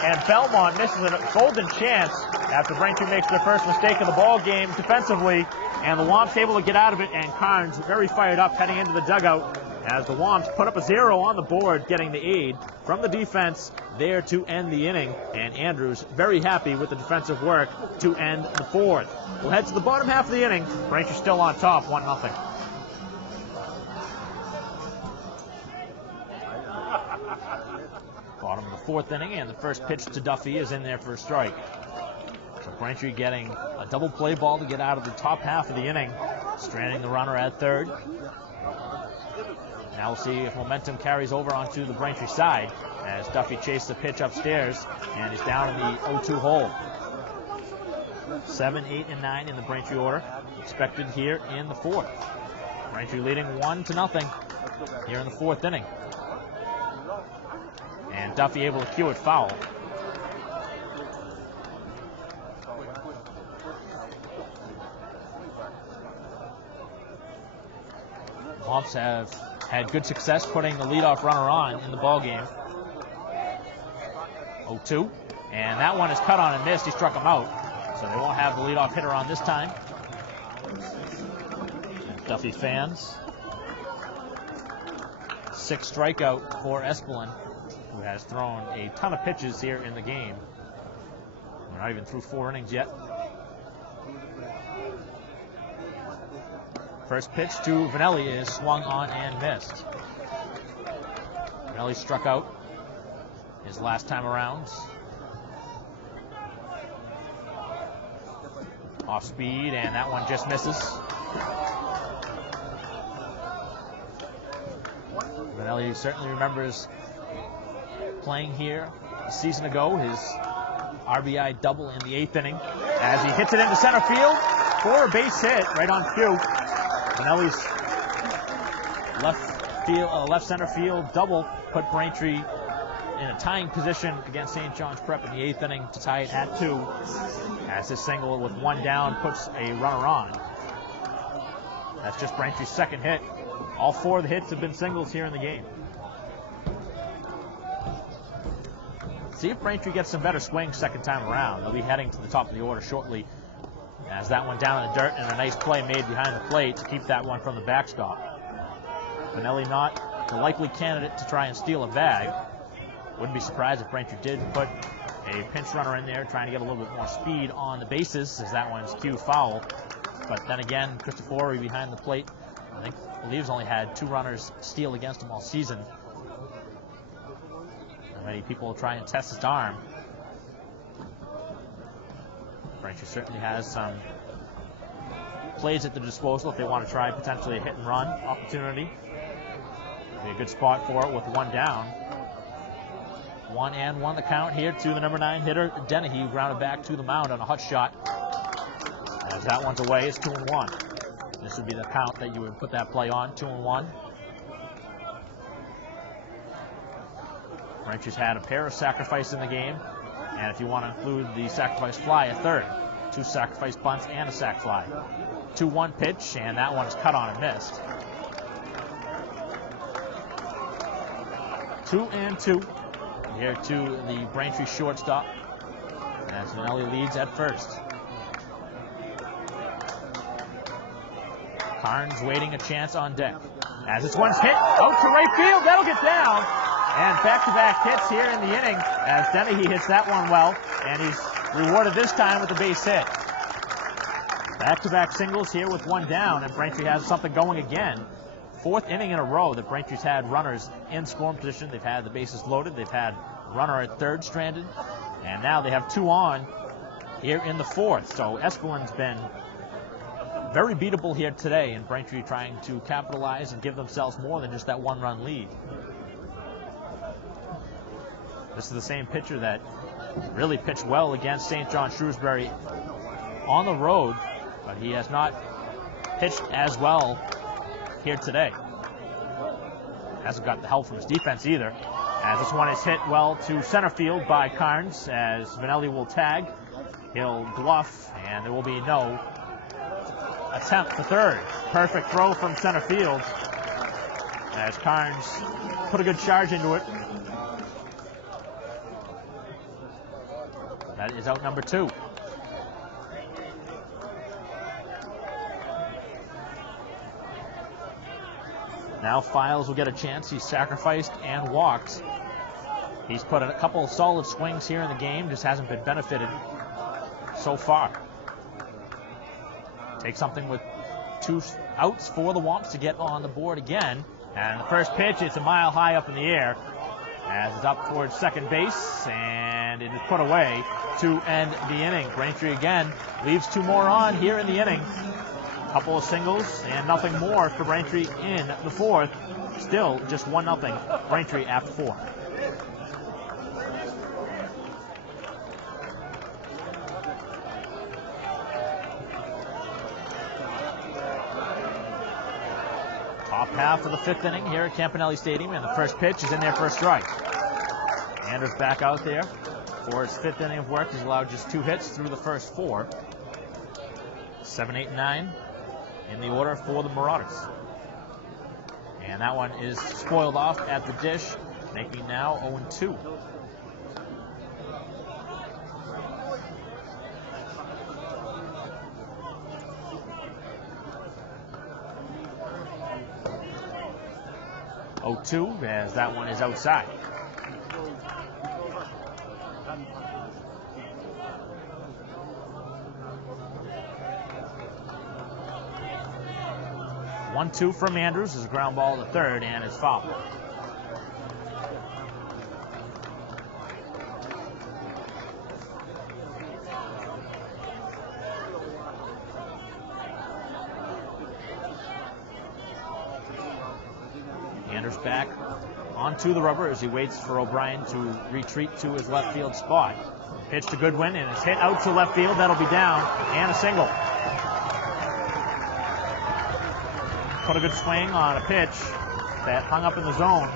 and Belmont misses a golden chance after Braintree makes their first mistake of the ball game defensively, and the Womps able to get out of it, and Carnes very fired up heading into the dugout as the Womps put up a 0 on the board, getting the aid from the defense there to end the inning. And Andrews very happy with the defensive work to end the fourth. We'll head to the bottom half of the inning. Braintree still on top, 1-0. Bottom of the fourth inning, and the first pitch to Duffy is in there for a strike. So Braintree getting a double play ball to get out of the top half of the inning, stranding the runner at third. Now we'll see if momentum carries over onto the Braintree side as Duffy chases the pitch upstairs and is down in the 0-2 hole. 7, 8, and 9 in the Braintree order expected here in the fourth. Braintree leading 1-0 here in the fourth inning. And Duffy able to cue it foul. Womps have had good success putting the leadoff runner on in the ball game. 0-2, and that one is cut on and missed. He struck him out, so they won't have the leadoff hitter on this time. And Duffy fans. 6 strikeout for Espelin, who has thrown a ton of pitches here in the game. We're not even through 4 innings yet. First pitch to Vanelli is swung on and missed. Vanelli struck out his last time around. Off speed, and that one just misses. Vanelli certainly remembers playing here a season ago, his RBI double in the 8th inning, as he hits it into center field for a base hit right on cue. Vanelli's left center field double put Braintree in a tying position against St. John's Prep in the 8th inning to tie it at 2. As his single with 1 down puts a runner on. That's just Braintree's second hit. All 4 of the hits have been singles here in the game. See if Braintree gets some better swings second time around. They'll be heading to the top of the order shortly. As that one down in the dirt, and a nice play made behind the plate to keep that one from the backstop. Vanelli not the likely candidate to try and steal a bag. Wouldn't be surprised if Braintree did put a pinch runner in there, trying to get a little bit more speed on the bases, as that one's cue foul. But then again, Cristofori behind the plate, I believe he's only had 2 runners steal against him all season. Not many people will try and test his arm. Braintree certainly has some plays at their disposal if they want to try potentially a hit and run opportunity. Be a good spot for it with 1 down. 1-1 the count here to the number 9 hitter, Dennehy, grounded back to the mound on a hot shot. As that one's away, it's 2-1. This would be the count that you would put that play on, 2-1. Braintree's had a pair of sacrifices in the game. And if you want to include the sacrifice fly, a third. 2 sacrifice bunts and a sac fly. 2-1 pitch, and that one is cut on and missed. 2-2 here to the Braintree shortstop. As Vinelli leads at first. Carnes waiting a chance on deck. As this one's hit out to right field, that'll get down. And back-to-back hits here in the inning as Dennehy hits that one well, and he's rewarded this time with a base hit. Back-to-back singles here with one down, and Braintree has something going again. Fourth inning in a row that Braintree's had runners in scoring position. They've had the bases loaded. They've had a runner at third stranded, and now they have two on here in the fourth. So Espeland's been very beatable here today, and Braintree trying to capitalize and give themselves more than just that one-run lead. This is the same pitcher that really pitched well against St. John Shrewsbury on the road, but he has not pitched as well here today. Hasn't got the help from his defense either, as this one is hit well to center field by Carnes, as Vinelli will tag. He'll bluff, and there will be no attempt for third. Perfect throw from center field, as Carnes put a good charge into it. That is out number 2. Now Files will get a chance. He's sacrificed and walked. He's put in a couple of solid swings here in the game, just hasn't been benefited so far. Take something with 2 outs for the Womps to get on the board again. And the first pitch, it's a mile high up in the air, as it's up towards second base, and it is put away to end the inning. Braintree again leaves 2 more on here in the inning. Couple of singles and nothing more for Braintree in the fourth. Still just 1-0 Braintree after 4. Top half of the 5th inning here at Campanelli Stadium, and the first pitch is in there for a strike. Anders back out there for his 5th inning of work. He's allowed just 2 hits through the first 4. 7, 8, 9 in the order for the Marauders. And that one is spoiled off at the dish, making now 0-2. As that one is outside. One-two from Andrews is a ground ball to third and is fouled. Andrews back onto the rubber as he waits for O'Brien to retreat to his left field spot. Pitch to Goodwin, and it's hit out to left field. That'll be down, and a single. Put a good swing on a pitch that hung up in the zone.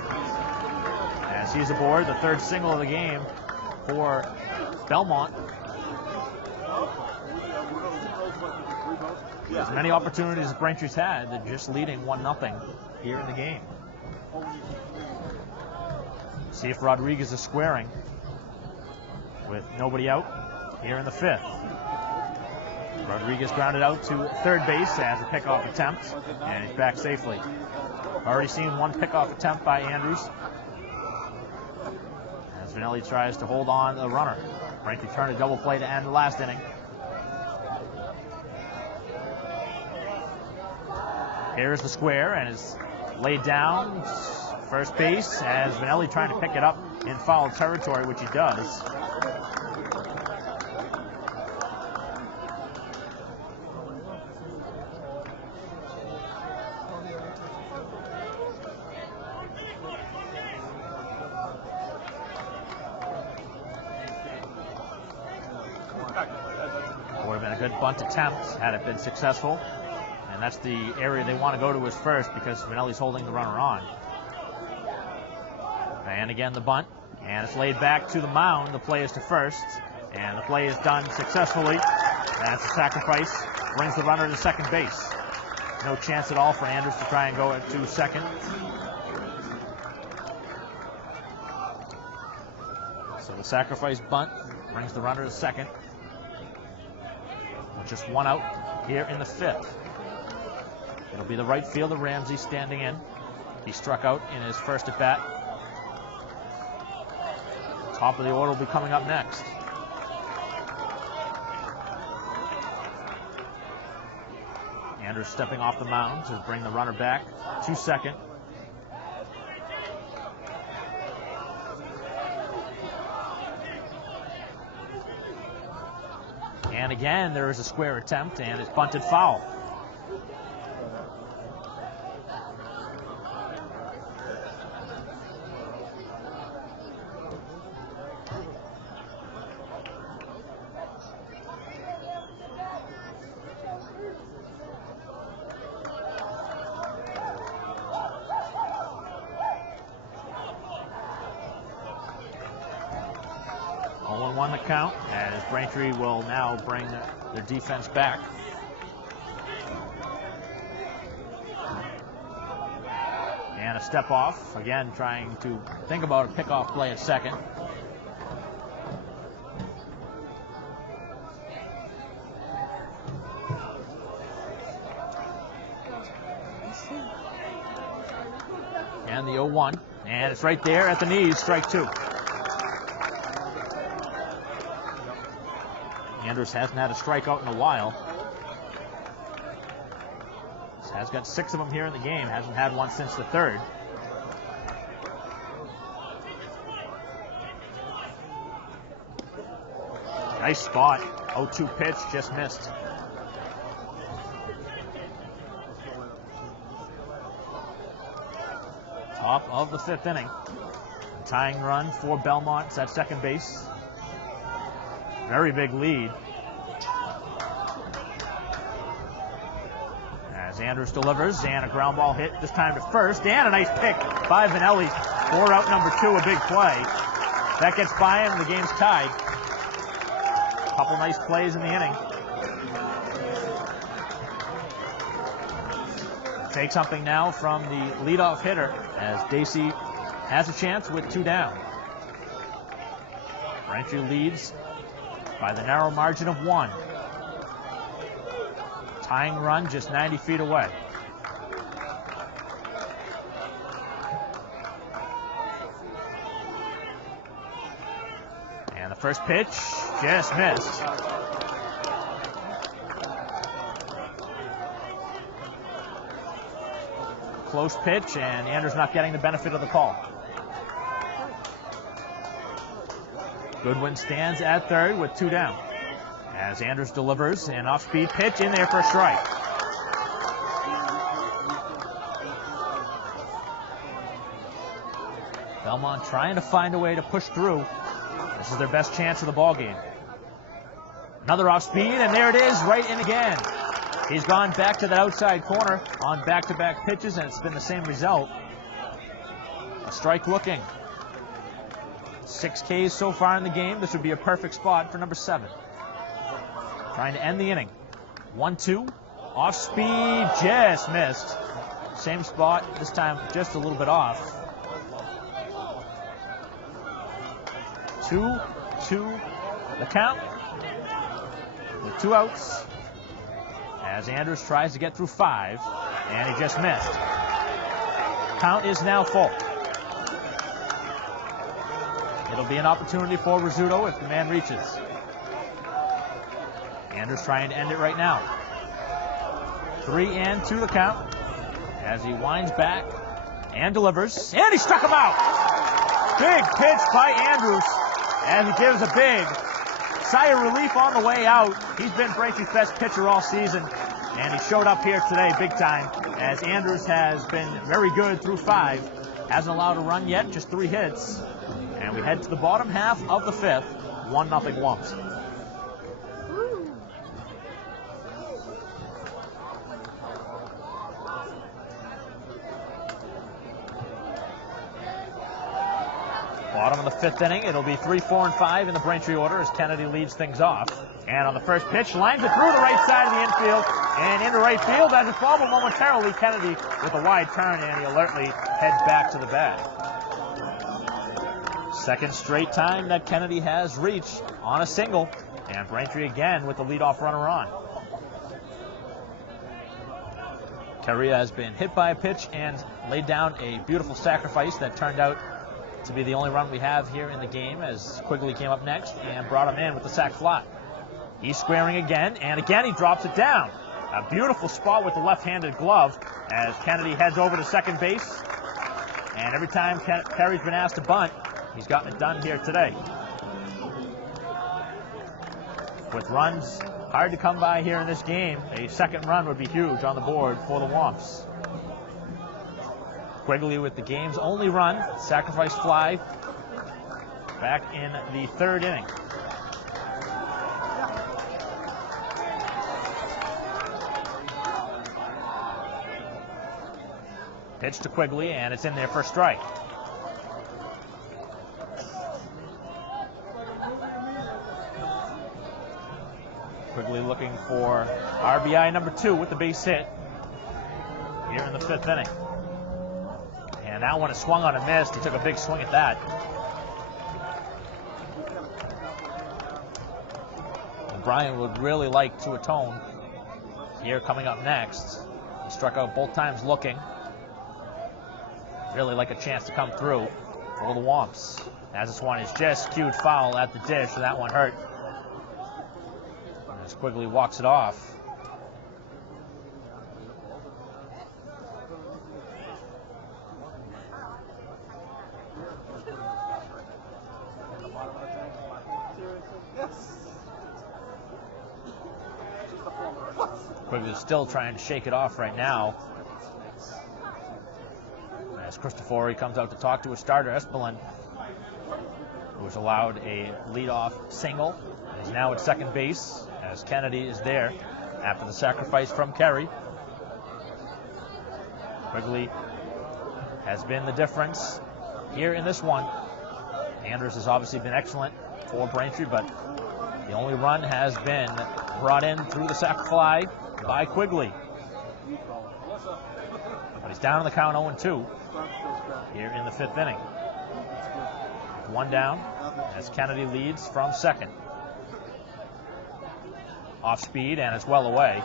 As he's aboard, the 3rd single of the game for Belmont. As many opportunities as Braintree's had, they're just leading 1-0 here in the game. See if Rodriguez is squaring with nobody out here in the 5th. Rodriguez grounded out to third base as a pickoff attempt, and he's back safely. Already seen 1 pickoff attempt by Andrews, as Vinelli tries to hold on to the runner. Braintree turned a double play to end the last inning. Here's the square, and is laid down first base, as Vinelli trying to pick it up in foul territory, which he does. Would have been a good bunt attempt had it been successful. And that's the area they want to go to is first, because Vinelli's holding the runner on. And again the bunt. And it's laid back to the mound. The play is to first. And the play is done successfully. That's a sacrifice. Brings the runner to second base. No chance at all for Andrews to try and go to second. So the sacrifice bunt brings the runner to second. Just one out here in the 5th. It'll be the right fielder, Ramsey, standing in. He struck out in his first at bat. Top of the order will be coming up next. Andrews stepping off the mound to bring the runner back to second. And again, there is a square attempt, and it's bunted foul. On the count, as Braintree will now bring their defense back. And a step off, again trying to think about a pickoff play at second. And the 0-1, and it's right there at the knees, strike 2. Andrews hasn't had a strikeout in a while. Has got 6 of them here in the game. Hasn't had one since the 3rd. Nice spot. 0-2 pitch, just missed. Top of the 5th inning. Tying run for Belmont. It's at second base. Very big lead. As Andrews delivers, and a ground ball hit this time to first, and a nice pick by Vanelli for out number 2, a big play. That gets by him, and the game's tied. A couple nice plays in the inning. Take something now from the leadoff hitter, as Dacey has a chance with 2 down. Braintree leads by the narrow margin of 1. Tying run just 90 feet away. And the first pitch just missed. Close pitch, and Andrews not getting the benefit of the call. Goodwin stands at third with 2 down. As Andrews delivers an off-speed pitch in there for a strike. Belmont trying to find a way to push through. This is their best chance of the ball game. Another off-speed, and there it is, right in again. He's gone back to the outside corner on back-to-back pitches, and it's been the same result. A strike looking. 6 Ks so far in the game. This would be a perfect spot for number 7. Trying to end the inning. 1-2. Off speed, just missed. Same spot, this time just a little bit off. 2-2 the count. With 2 outs. As Andrews tries to get through 5. And he just missed. Count is now full. It'll be an opportunity for Rizzuto if the man reaches. Andrews trying to end it right now. 3-2 the count as he winds back and delivers. And he struck him out. Big pitch by Andrews, and he gives a big sigh of relief on the way out. He's been Braintree's best pitcher all season, and he showed up here today big time as Andrews has been very good through 5. Hasn't allowed a run yet, just 3 hits. And we head to the bottom half of the 5th, 1-0 Lumps. Bottom of the 5th inning, it'll be 3, 4, and 5 in the Braintree order as Kennedy leads things off. And on the first pitch, lines it through the right side of the infield and into right field as it's bobbled momentarily. Kennedy with a wide turn, and he alertly heads back to the bag. Second straight time that Kennedy has reached on a single, and Braintree again with the leadoff runner on. Carria has been hit by a pitch and laid down a beautiful sacrifice that turned out to be the only run we have here in the game, as Quigley came up next and brought him in with the sac fly. He's squaring again, and again he drops it down. A beautiful spot with the left-handed glove as Kennedy heads over to second base. And every time Perry's been asked to bunt, he's gotten it done here today. With runs hard to come by here in this game, a second run would be huge on the board for the Womps. Quigley with the game's only run, sacrifice fly, back in the third inning. Pitch to Quigley, and it's in there for a strike. Quigley looking for RBI number 2 with the base hit here in the 5th inning. And that one is swung on and missed. He took a big swing at that. O'Brien would really like to atone here coming up next. He struck out both times looking. Really like a chance to come through for the Womps. As this one is just cued foul at the dish, and that one hurt. As Quigley walks it off. Quigley's still trying to shake it off right now. As Cristofori comes out to talk to his starter, Espelin, who was allowed a leadoff single. He's now at second base, as Kennedy is there after the sacrifice from Kerry. Quigley has been the difference here in this one. Anders has obviously been excellent for Braintree, but the only run has been brought in through the sac fly by Quigley. But he's down on the count 0-2 here in the 5th inning. One down as Kennedy leads from second. Off speed, and it's well away.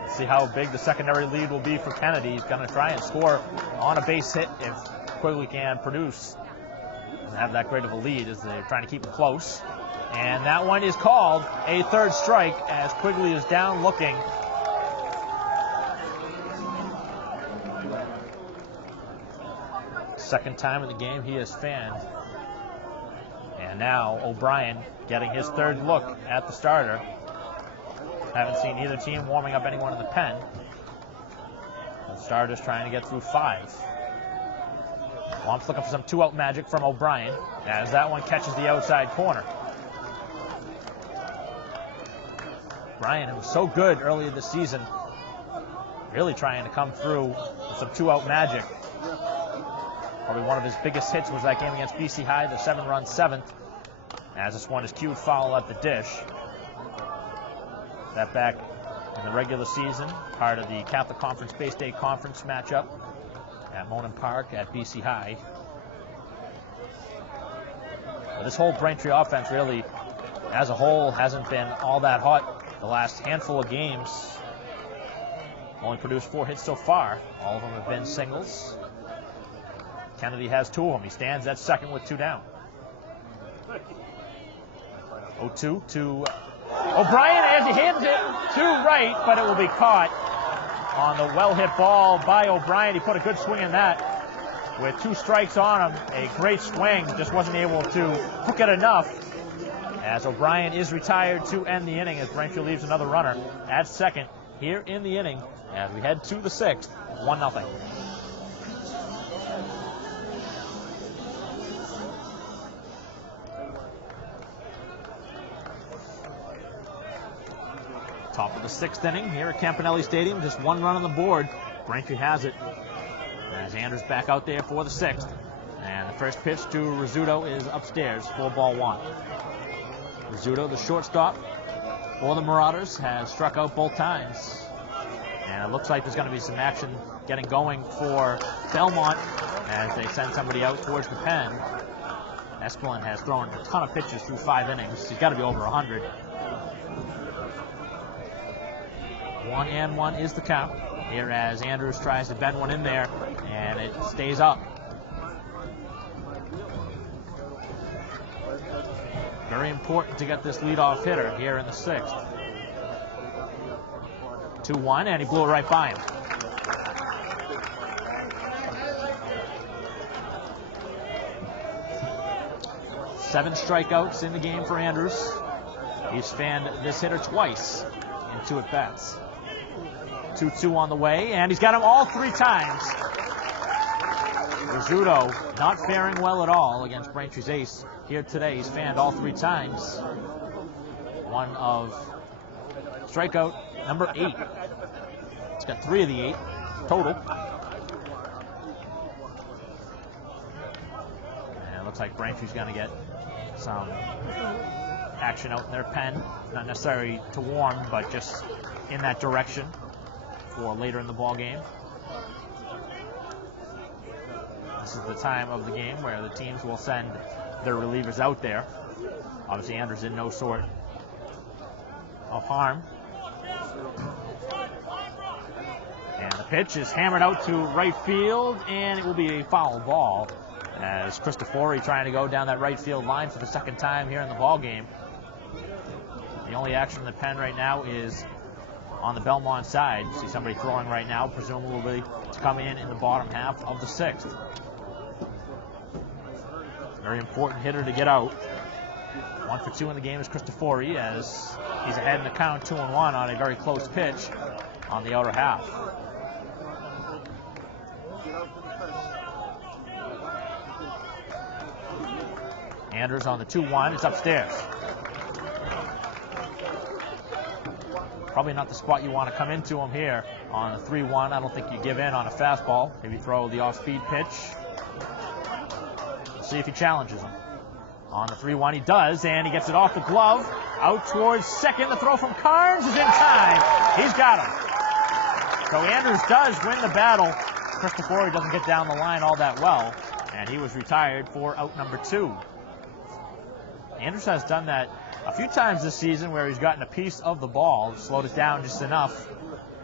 Let's see how big the secondary lead will be for Kennedy. He's going to try and score on a base hit if Quigley can produce and have that great of a lead, as they're trying to keep it close. And that one is called a third strike as Quigley is down looking. Second time in the game he has fanned. And now O'Brien getting his third look at the starter. Haven't seen either team warming up anyone in the pen. The starter's trying to get through 5. Womps looking for some 2-out magic from O'Brien as that one catches the outside corner. Bryan, who was so good earlier this season, really trying to come through with some 2-out magic. Probably one of his biggest hits was that game against BC High, the 7-run 7th, as this one is cued foul at the dish. That back in the regular season, part of the Catholic Conference Bay State Conference matchup at Monon Park at BC High. But this whole Braintree offense really, as a whole, hasn't been all that hot the last handful of games. Only produced 4 hits so far. All of them have been singles. Kennedy has 2 of them. He stands at second with 2 down. 0-2 to O'Brien, and he hands it to right, but it will be caught on the well-hit ball by O'Brien. He put a good swing in that. With 2 strikes on him, a great swing, just wasn't able to hook it enough. As O'Brien is retired to end the inning, as Braintree leaves another runner at second here in the inning as we head to the 6th, 1-0. Top of the 6th inning here at Campanelli Stadium, just 1 run on the board. Braintree has it as Anders back out there for the 6th. And the first pitch to Rizzuto is upstairs for ball 1. Rizzuto, the shortstop for the Marauders, has struck out both times. And it looks like there's going to be some action getting going for Belmont as they send somebody out towards the pen. Espelin has thrown a ton of pitches through 5 innings. He's got to be over 100. 1-1 is the count. Here as Andrews tries to bend one in there, and it stays up. Very important to get this leadoff hitter here in the 6th. 2-1, and he blew it right by him. Seven strikeouts in the game for Andrews. He's fanned this hitter twice in 2 at-bats. 2-2 on the way, and he's got him all 3 times. Rizzuto not faring well at all against Braintree's ace here today. He's fanned all 3 times. One of strikeout number 8. He's got 3 of the 8 total. And it looks like Braintree's going to get some action out in their pen. Not necessarily to warm, but just in that direction for later in the ball game. This is the time of the game where the teams will send their relievers out there. Obviously, Andrews in no sort of harm. And the pitch is hammered out to right field, and it will be a foul ball as Cristofori trying to go down that right field line for the 2nd time here in the ball game. The only action in the pen right now is on the Belmont side. See somebody throwing right now, presumably to come in the bottom half of the 6th. Very important hitter to get out. 1 for 2 in the game is Cristofori as he's ahead in the count, 2-1 on a very close pitch on the outer half. Andrews on the 2-1, it's upstairs. Probably not the spot you want to come into him here on a 3-1. I don't think you give in on a fastball. Maybe throw the off-speed pitch. See if he challenges him. On the 3-1 he does, and he gets it off the glove. Out towards second. The throw from Carnes is in time. He's got him. So Andrews does win the battle. Cristofori doesn't get down the line all that well, and he was retired for out number 2. Andrews has done that a few times this season where he's gotten a piece of the ball, slowed it down just enough,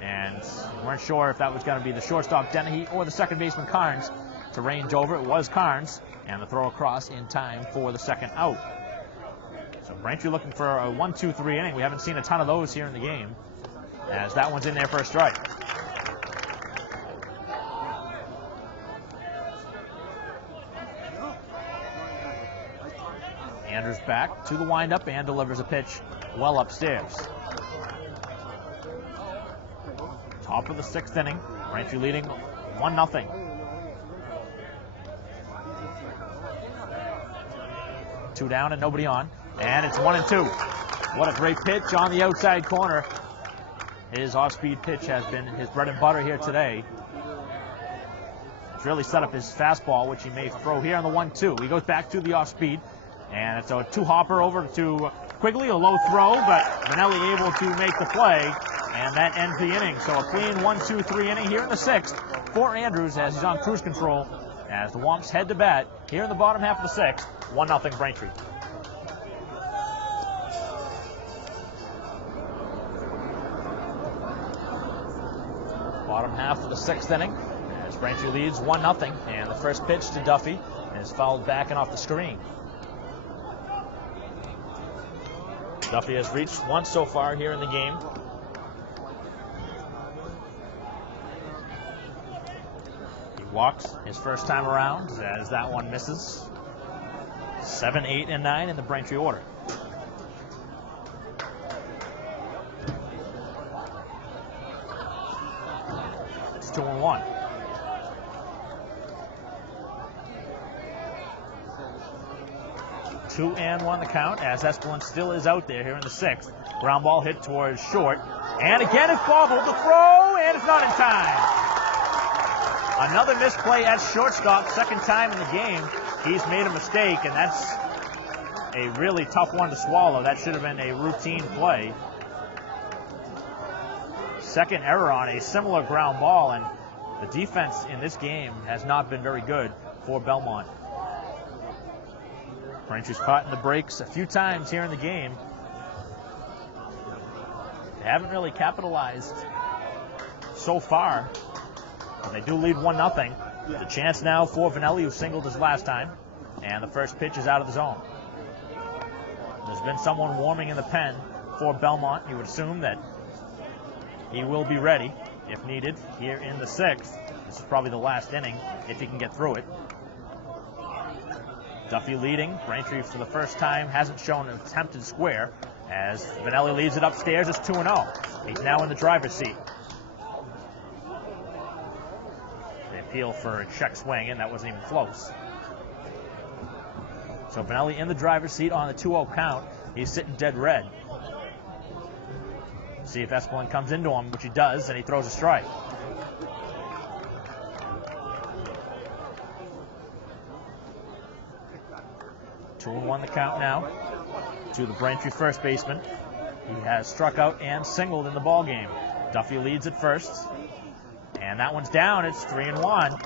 and weren't sure if that was going to be the shortstop Dennehy or the second baseman Carnes to range over. It was Carnes, and the throw across in time for the 2nd out. So Braintree looking for a 1-2-3 inning. We haven't seen a ton of those here in the game, as that one's in there for a strike. Andrews back to the windup and delivers a pitch well upstairs. Top of the 6th inning. Braintree leading 1-0. Two down and nobody on. And it's 1-2. What a great pitch on the outside corner. His off-speed pitch has been his bread and butter here today. He's really set up his fastball, which he may throw here on the 1-2. He goes back to the off-speed. And it's a 2-hopper over to Quigley, a low throw, but Manelli able to make the play, and that ends the inning. So a clean 1-2-3 inning here in the 6th for Andrews as he's on cruise control as the Womps head to bat here in the bottom half of the 6th. 1-0 Braintree. Bottom half of the 6th inning as Braintree leads 1-0, and the first pitch to Duffy is fouled back and off the screen. Duffy has reached once so far here in the game. He walks his first time around as that one misses. 7, 8, and 9 in the Braintree order. It's 2-1. Two and 1 the count as Espelin still is out there here in the 6th. Ground ball hit towards short. And again it's bobbled. The throw, and it's not in time. Another misplay at shortstop. 2nd time in the game. He's made a mistake, and that's a really tough one to swallow. That should have been a routine play. 2nd error on a similar ground ball, and The defense in this game has not been very good for Belmont. Braintree's caught in the breaks a few times here in the game. They haven't really capitalized so far. But they do lead 1-0. There's a chance now for Vanelli, who singled his last time. And the first pitch is out of the zone. There's been someone warming in the pen for Belmont. You would assume that he will be ready if needed here in the 6th. This is probably the last inning if he can get through it. Duffy leading. Braintree for the first time hasn't shown an attempted square as Vanelli leads it upstairs. It's 2-0. He's now in the driver's seat. They appeal for a check swing, and that wasn't even close. So Vanelli in the driver's seat on the 2-0 count. He's sitting dead red. See if Espelin comes into him, which he does, and he throws a strike. Two and 1 the count now to the Braintree first baseman. He has struck out and singled in the ball game. Duffy leads at first, and that one's down. It's 3-1.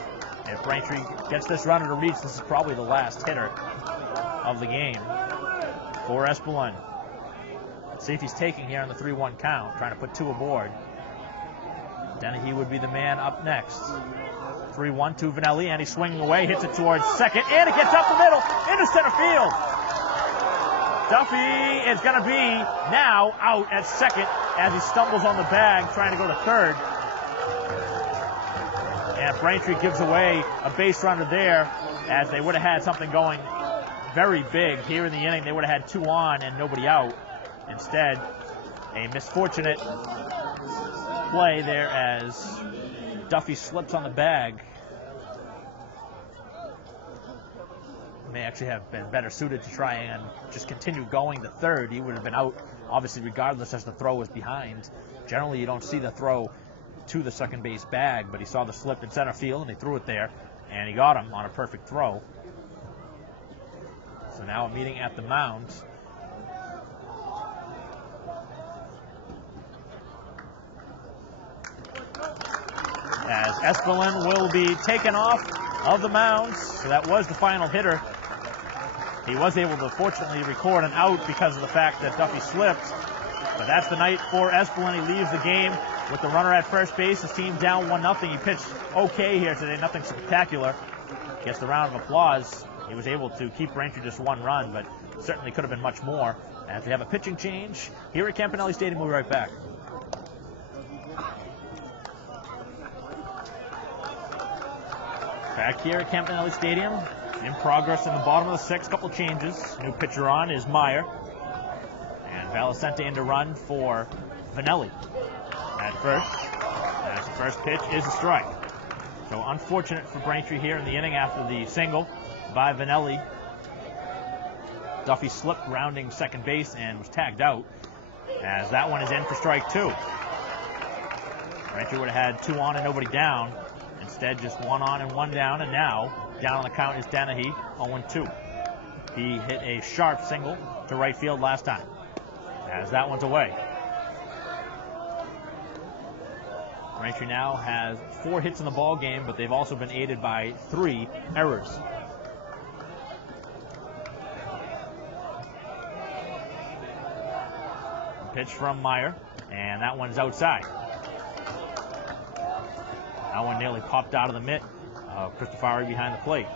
If Braintree gets this runner to reach, this is probably the last hitter of the game for Espelin. Let's see if he's taking here on the 3-1 count, trying to put 2 aboard. Dennehy would be the man up next. 3-1 to Vanelli, and he's swinging away, hits it towards second, and it gets up the middle into center field. Duffy is going to be now out at second as he stumbles on the bag trying to go to third. And Braintree gives away a base runner there as they would have had something going very big here in the inning. They would have had 2 on and nobody out. Instead, a misfortunate play there as Duffy slips on the bag. May actually have been better suited to try and just continue going to third. He would have been out, obviously, regardless as the throw was behind. Generally, you don't see the throw to the second base bag, but he saw the slip in center field, and he threw it there, and he got him on a perfect throw. So now a meeting at the mound. As Espelin will be taken off of the mound. So that was the final hitter. He was able to fortunately record an out because of the fact that Duffy slipped. But that's the night for Espelin. He leaves the game with the runner at first base. His team down 1-0. He pitched okay here today, nothing spectacular. Gets the round of applause. He was able to keep Braintree just 1 run, but certainly could have been much more. As we have a pitching change here at Campanelli Stadium, we'll be right back. Back here at Campanelli Stadium, in progress in the bottom of the 6th, couple changes. New pitcher on is Meyer. And Valicente in to run for Vanelli at first. As the first pitch is a strike. So unfortunate for Braintree here in the inning after the single by Vanelli. Duffy slipped rounding second base and was tagged out. As that one is in for strike 2. Braintree would have had 2 on and nobody down. Instead, just 1 on and 1 down, and now down on the count is Dennehy, 0-2. He hit a sharp single to right field last time, as that one's away. Braintree now has 4 hits in the ball game, but they've also been aided by 3 errors. Pitch from Meyer, and that one's outside. That one nearly popped out of the mitt. Cristofari behind the plate.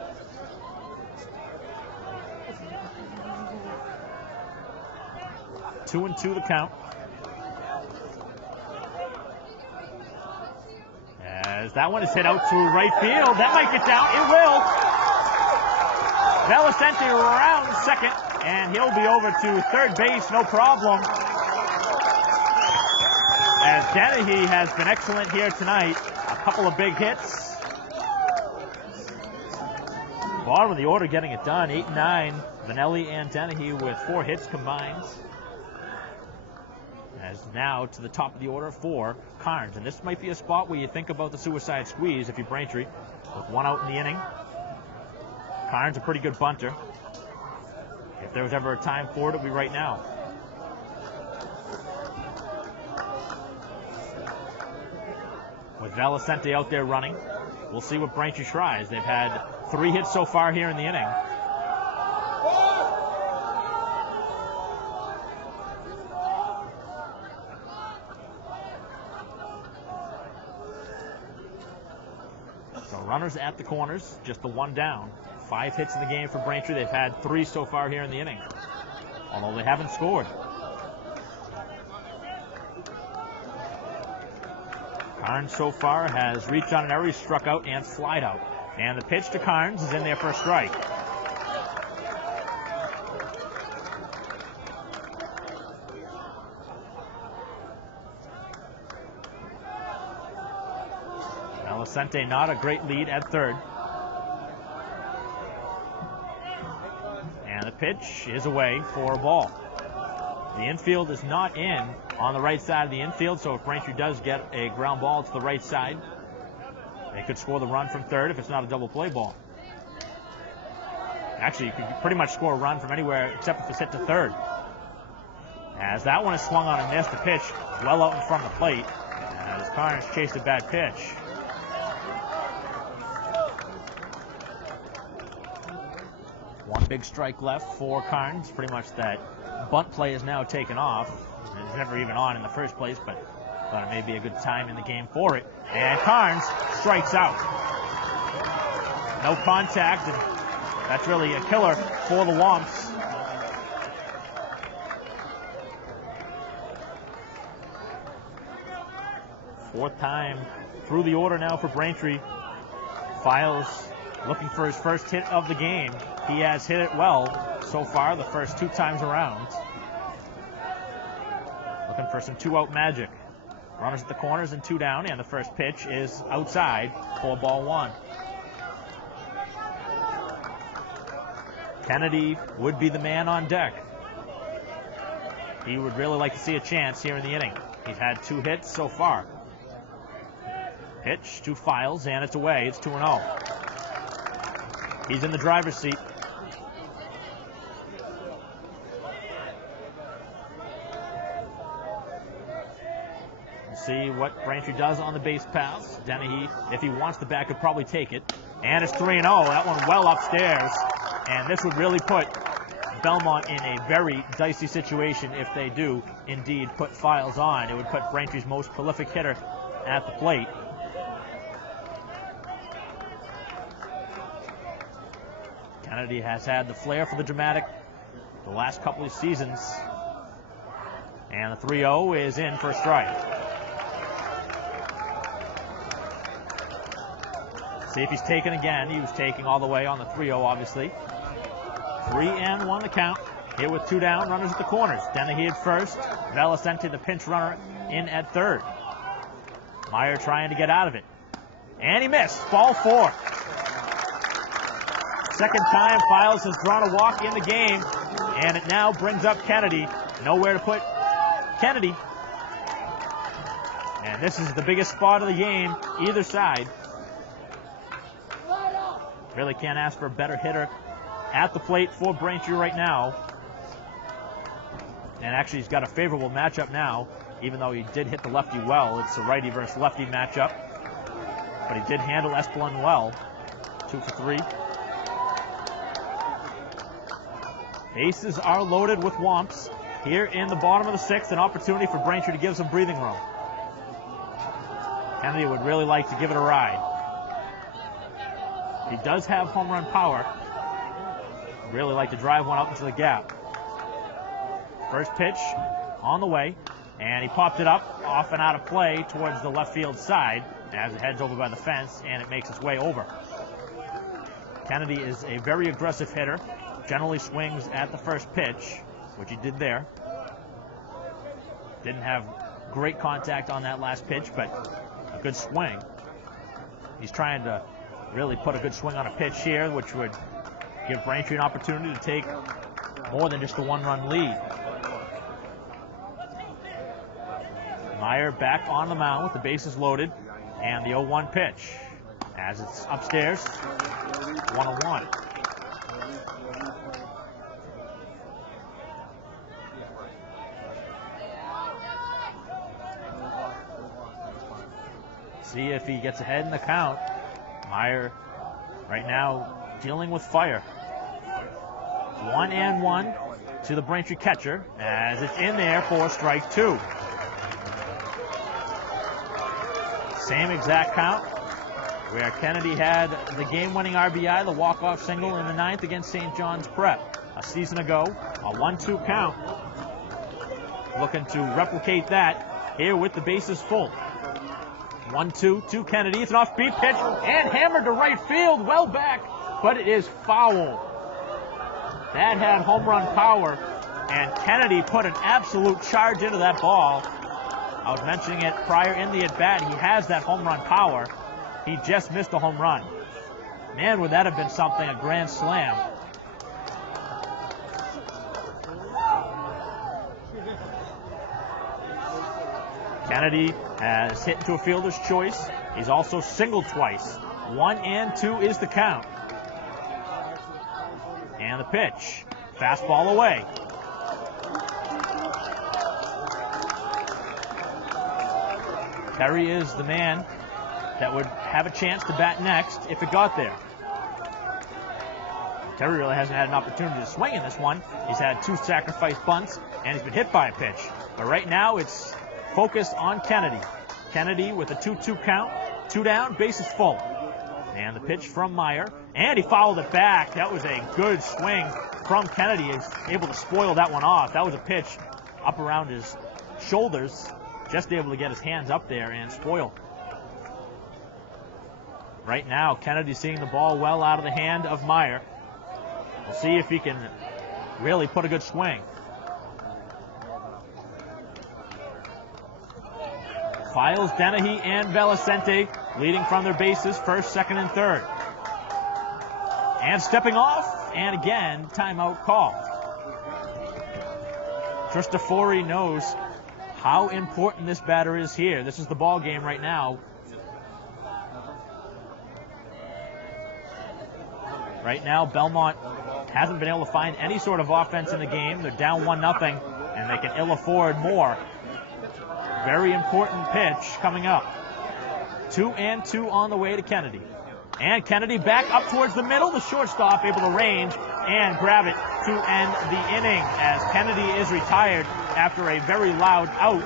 Two and 2 the count. As that one is hit out to right field. That might get down. It will. Valicente around second, and he'll be over to third base, no problem. As Dennehy has been excellent here tonight. A couple of big hits. Bottom of the order getting it done. 8 and 9. Vanelli and Dennehy with 4 hits combined. As now to the top of the order for Carnes. And this might be a spot where you think about the suicide squeeze if you're Braintree. With 1 out in the inning. Carnes a pretty good bunter. If there was ever a time for it, it'll be right now. with Valicente out there running. We'll see what Braintree tries. They've had 3 hits so far here in the inning. So runners at the corners, just the 1 down. 5 hits in the game for Braintree. They've had 3 so far here in the inning, although they haven't scored. Carnes so far has reached on an error, struck out and flied out. And the pitch to Carnes is in there for a strike. Valicente not a great lead at third. And the pitch is away for a ball. The infield is not in on the right side of the infield, so if Braintree does get a ground ball to the right side, they could score the run from third if it's not a double play ball. Actually, you could pretty much score a run from anywhere except if it's hit to third. As that one is swung on and missed, the pitch well out in front of the plate, as Carnes chased a bad pitch. One big strike left for Carnes. Pretty much that bunt play is now taken off. It was never even on in the first place, but thought it may be a good time in the game for it. And Carnes strikes out. No contact, and that's really a killer for the Womps. Fourth time through the order now for Braintree. Files looking for his first hit of the game. He has hit it well so far the first 2 times around. Looking for some 2-out magic. Runners at the corners and 2 down, and the first pitch is outside for ball 1. Kennedy would be the man on deck. He would really like to see a chance here in the inning. He's had 2 hits so far. Pitch to Files, and it's away. It's 2-0. He's in the driver's seat. See what Braintree does on the base pass. Dennehy, if he wants the bat, could probably take it. And it's 3-0. That one well upstairs. And this would really put Belmont in a very dicey situation if they do indeed put Files on. It would put Braintree's most prolific hitter at the plate. Kennedy has had the flair for the dramatic the last couple of seasons. And the 3-0 is in for a strike. See if he's taken again. He was taking all the way on the 3-0, obviously. 3-1 the count. Here with 2 down, runners at the corners. Dennehy at first. Valicente, the pinch runner, in at third. Meyer trying to get out of it. And he missed. Ball 4. Second time Files has drawn a walk in the game. And it now brings up Kennedy. Nowhere to put Kennedy. And this is the biggest spot of the game, either side. Really can't ask for a better hitter at the plate for Braintree right now. And actually he's got a favorable matchup now, even though he did hit the lefty well. It's a righty versus lefty matchup. But he did handle Espelin well. 2 for 3. Bases are loaded with Womps. Here in the bottom of the 6th, an opportunity for Braintree to give some breathing room. Kennedy would really like to give it a ride. He does have home run power. Really like to drive one up into the gap. First pitch on the way, and he popped it up off and out of play towards the left field side as it heads over by the fence, and it makes its way over. Kennedy is a very aggressive hitter. Generally swings at the first pitch, which he did there. Didn't have great contact on that last pitch, but a good swing. He's trying to really put a good swing on a pitch here, which would give Braintree an opportunity to take more than just a 1-run lead. Meyer back on the mound with the bases loaded, and the 0-1 pitch. As it's upstairs, 1-1. see if he gets ahead in the count. Meyer right now dealing with fire. 1-1 to the Braintree catcher as it's in there for strike 2. Same exact count where Kennedy had the game-winning RBI, the walk-off single in the 9th against St. John's Prep a season ago. A 1-2 count. Looking to replicate that here with the bases full. 1-2 to Kennedy. It's an off-speed pitch and hammered to right field. Well back, but it is foul. That had home run power, and Kennedy put an absolute charge into that ball. I was mentioning it prior in the at-bat. He has that home run power. He just missed a home run. Man, would that have been something, a grand slam. Kennedy has hit into a fielder's choice. He's also singled twice. 1-2 is the count. And the pitch. Fastball away. Terry is the man that would have a chance to bat next if it got there. Terry really hasn't had an opportunity to swing in this one. He's had 2 sacrifice bunts, and he's been hit by a pitch. But right now, it's focused on Kennedy. Kennedy with a 2-2 count. 2 down, bases full. And the pitch from Meyer. And he fouled it back. That was a good swing from Kennedy. He's able to spoil that one off. That was a pitch up around his shoulders. Just able to get his hands up there and spoil. Right now, Kennedy seeing the ball well out of the hand of Meyer. We'll see if he can really put a good swing. Files, Dennehy, and Belicente leading from their bases, first, second, and third. And stepping off, and again, timeout call. Cristofori knows how important this batter is here. This is the ball game right now. Right now, Belmont hasn't been able to find any sort of offense in the game. They're down 1-0, and they can ill afford more. Very important pitch coming up. 2-2 on the way to Kennedy. And Kennedy back up towards the middle. The shortstop able to range and grab it to end the inning as Kennedy is retired after a very loud out.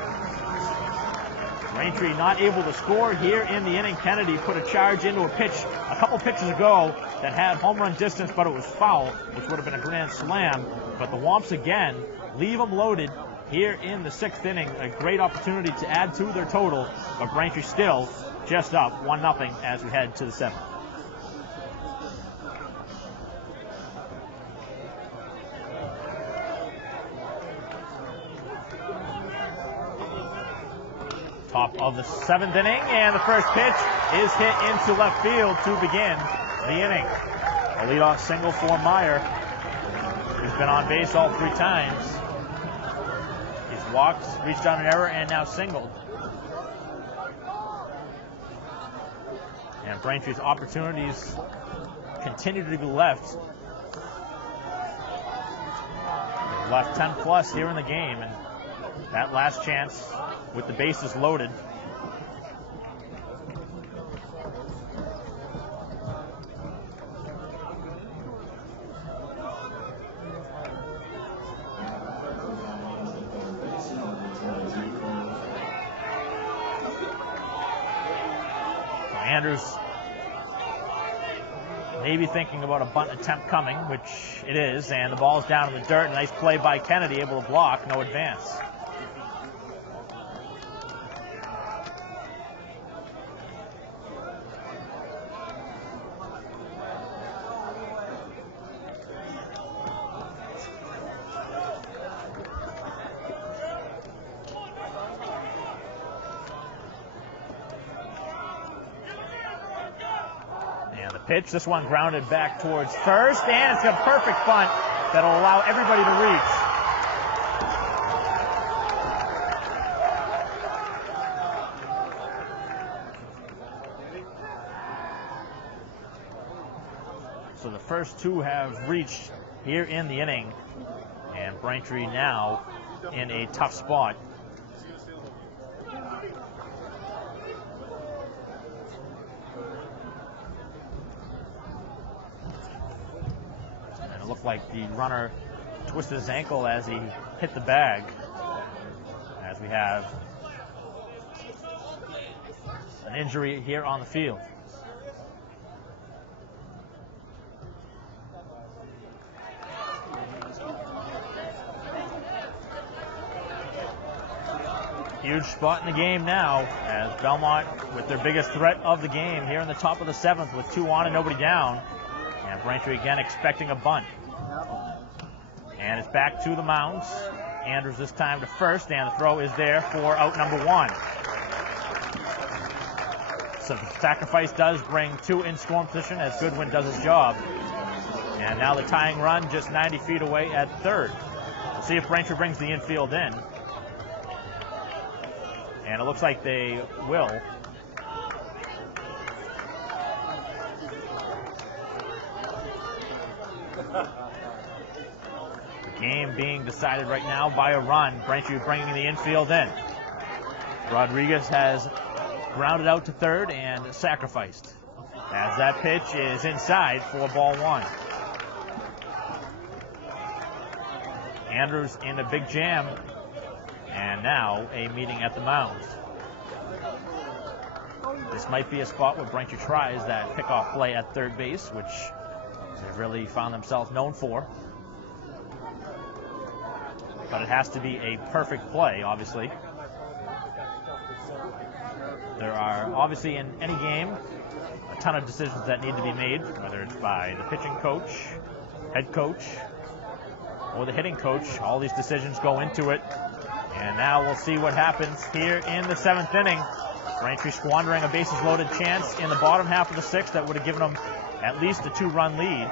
Braintree not able to score here in the inning. Kennedy put a charge into a pitch a couple pitches ago that had home run distance, but it was foul, which would have been a grand slam. But the Womps again leave them loaded here in the 6th inning. A great opportunity to add to their total, but Braintree still just up 1-0 as we head to the 7th. Top of the 7th inning, and the first pitch is hit into left field to begin the inning. A leadoff single for Meyer. He's been on base all 3 times. He's walked, reached on an error, and now singled. And Braintree's opportunities continue to be left. They've left 10 plus here in the game, and that last chance with the bases loaded. Andrews maybe thinking about a bunt attempt coming, which it is, and the ball's down in the dirt. Nice play by Kennedy, able to block, no advance. Pitch, this one grounded back towards first, and it's a perfect bunt that'll allow everybody to reach. So the first 2 have reached here in the inning, and Braintree now in a tough spot. it looked like the runner twisted his ankle as he hit the bag. As we have an injury here on the field. Huge spot in the game now as Belmont with their biggest threat of the game here in the top of the 7th with 2 on and nobody down. And Braintree again expecting a bunt. And it's back to the mound. Andrews this time to first, and the throw is there for out number 1. So the sacrifice does bring 2 in scoring position as Goodwin does his job. And now the tying run just 90 feet away at third. We'll see if Braintree brings the infield in. And it looks like they will. The game being decided right now by a run. Braintree bringing the infield in. Rodriguez has grounded out to third and sacrificed. As that pitch is inside for ball 1. Andrews in a big jam. And now a meeting at the mound. This might be a spot where Braintree tries that pickoff play at third base, which they've really found themselves known for. But it has to be a perfect play, obviously. There are, obviously, in any game, a ton of decisions that need to be made, whether it's by the pitching coach, head coach, or the hitting coach. All these decisions go into it. And now we'll see what happens here in the 7th inning. Braintree squandering a bases loaded chance in the bottom half of the 6th that would have given them at least a 2-run lead.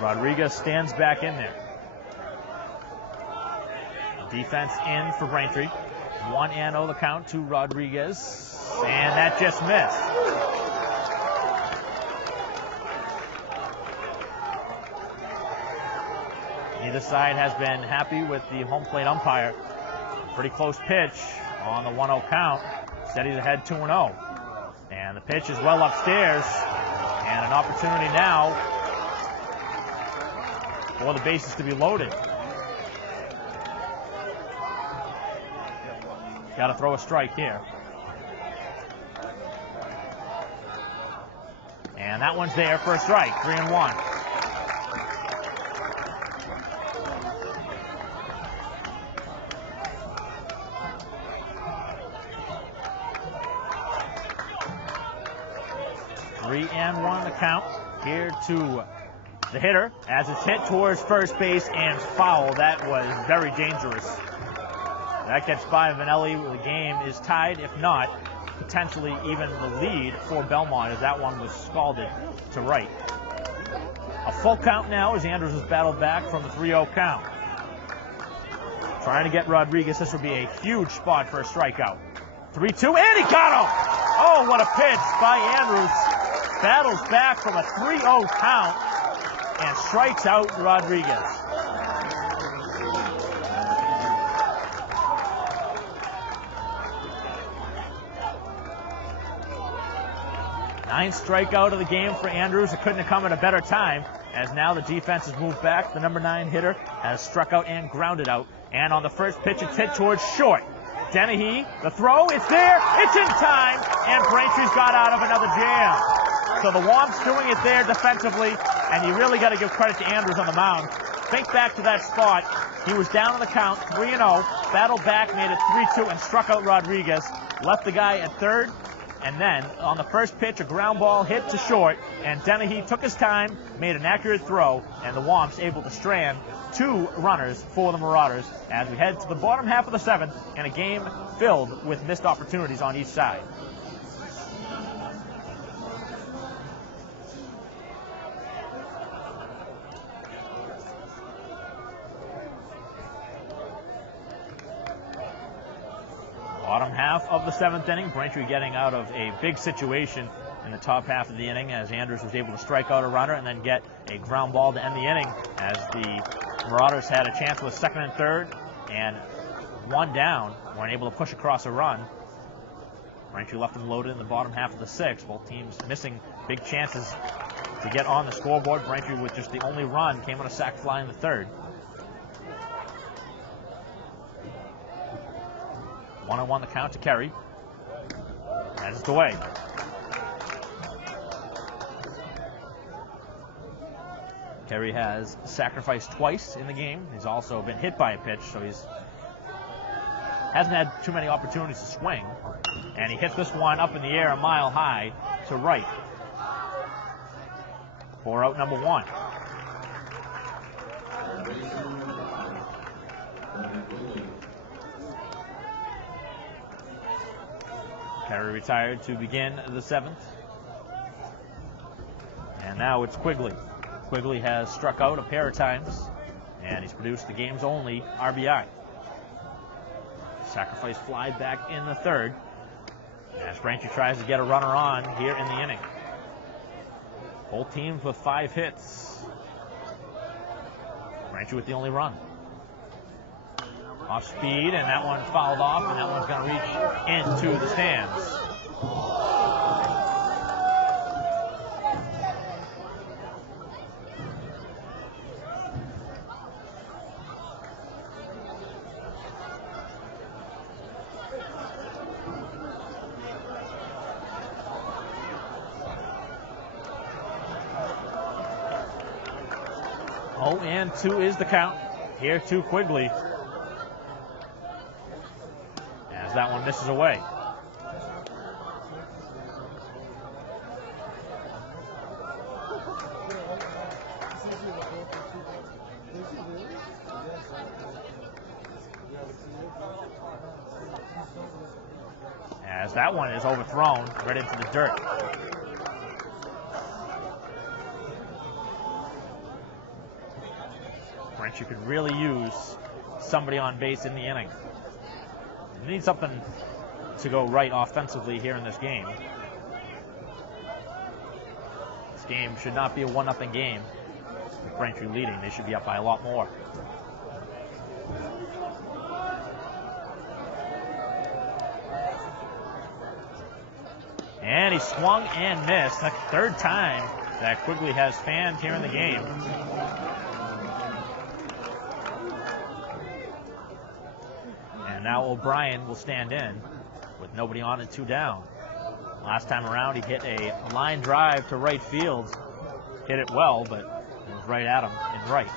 Rodriguez stands back in there. Defense in for Braintree. 1-0 the count to Rodriguez. And that just missed. Neither side has been happy with the home plate umpire. Pretty close pitch on the 1-0 count. Steadies ahead 2-0. And the pitch is well upstairs. And an opportunity now for the bases to be loaded. Got to throw a strike here. And that one's there for a strike. 3-1. The count here to the hitter as it's hit towards first base and foul. That was very dangerous. That gets by Vanelli. The game is tied, if not potentially even the lead for Belmont, as that one was scalded to right. A full count now as Andrews has battled back from the 3-0 count. Trying to get Rodriguez. This would be a huge spot for a strikeout. 3-2, and he got him! Oh, what a pitch by Andrews. Battles back from a 3-0 count and strikes out Rodriguez. Ninth strikeout of the game for Andrews. It couldn't have come at a better time, as now the defense has moved back. The number 9 hitter has struck out and grounded out. And on the first pitch, it's hit towards short. Dennehy, the throw, it's there, it's in time, and Braintree's got out of another jam. So the Womps doing it there defensively, and you really got to give credit to Andrews on the mound. Think back to that spot. He was down on the count, 3-0, battled back, made it 3-2, and struck out Rodriguez. Left the guy at third, and then on the first pitch, a ground ball hit to short, and Dennehy took his time, made an accurate throw, and the Womps able to strand 2 runners for the Marauders as we head to the bottom half of the 7th and a game filled with missed opportunities on each side. Bottom half of the 7th inning, Braintree getting out of a big situation in the top half of the inning as Andrews was able to strike out a runner and then get a ground ball to end the inning as the Marauders had a chance with second and third and 1 down, weren't able to push across a run. Braintree left them loaded in the bottom half of the 6th, both teams missing big chances to get on the scoreboard. Braintree with just the only run came on a sac fly in the third. 1-on-1 the count to Kerry. That's it away. Kerry has sacrificed twice in the game. He's also been hit by a pitch, so he's hasn't had too many opportunities to swing. And he hits this one up in the air a mile high to right. For out number one. Kerry retired to begin the seventh. And now it's Quigley. Quigley has struck out a pair of times, and he's produced the game's only RBI. Sacrifice fly back in the third, as Braintree tries to get a runner on here in the inning. Both teams with 5 hits. Braintree with the only run. Off speed, and that one fouled off, and that one's going to reach into the stands. Oh, and 2 is the count here to Quigley, as that one misses away. As that one is overthrown right into the dirt. Braintree could really use somebody on base in the inning. They need something to go right offensively here in this game. This game should not be a 1-0 game. With Braintree leading, they should be up by a lot more. And he swung and missed. The third time that Quigley has fanned here in the game. And now O'Brien will stand in with nobody on and 2 down. Last time around, he hit a line drive to right field. Hit it well, but it was right at him in right.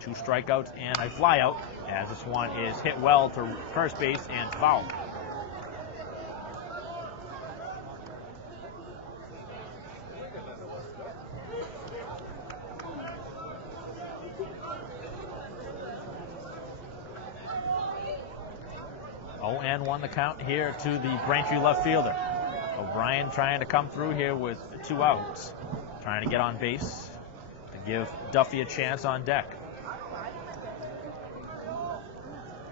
2 strikeouts and a flyout, as this one is hit well to first base and foul. Oh, and 1 the count here to the Braintree left fielder. O'Brien trying to come through here with 2 outs. Trying to get on base to give Duffy a chance on deck.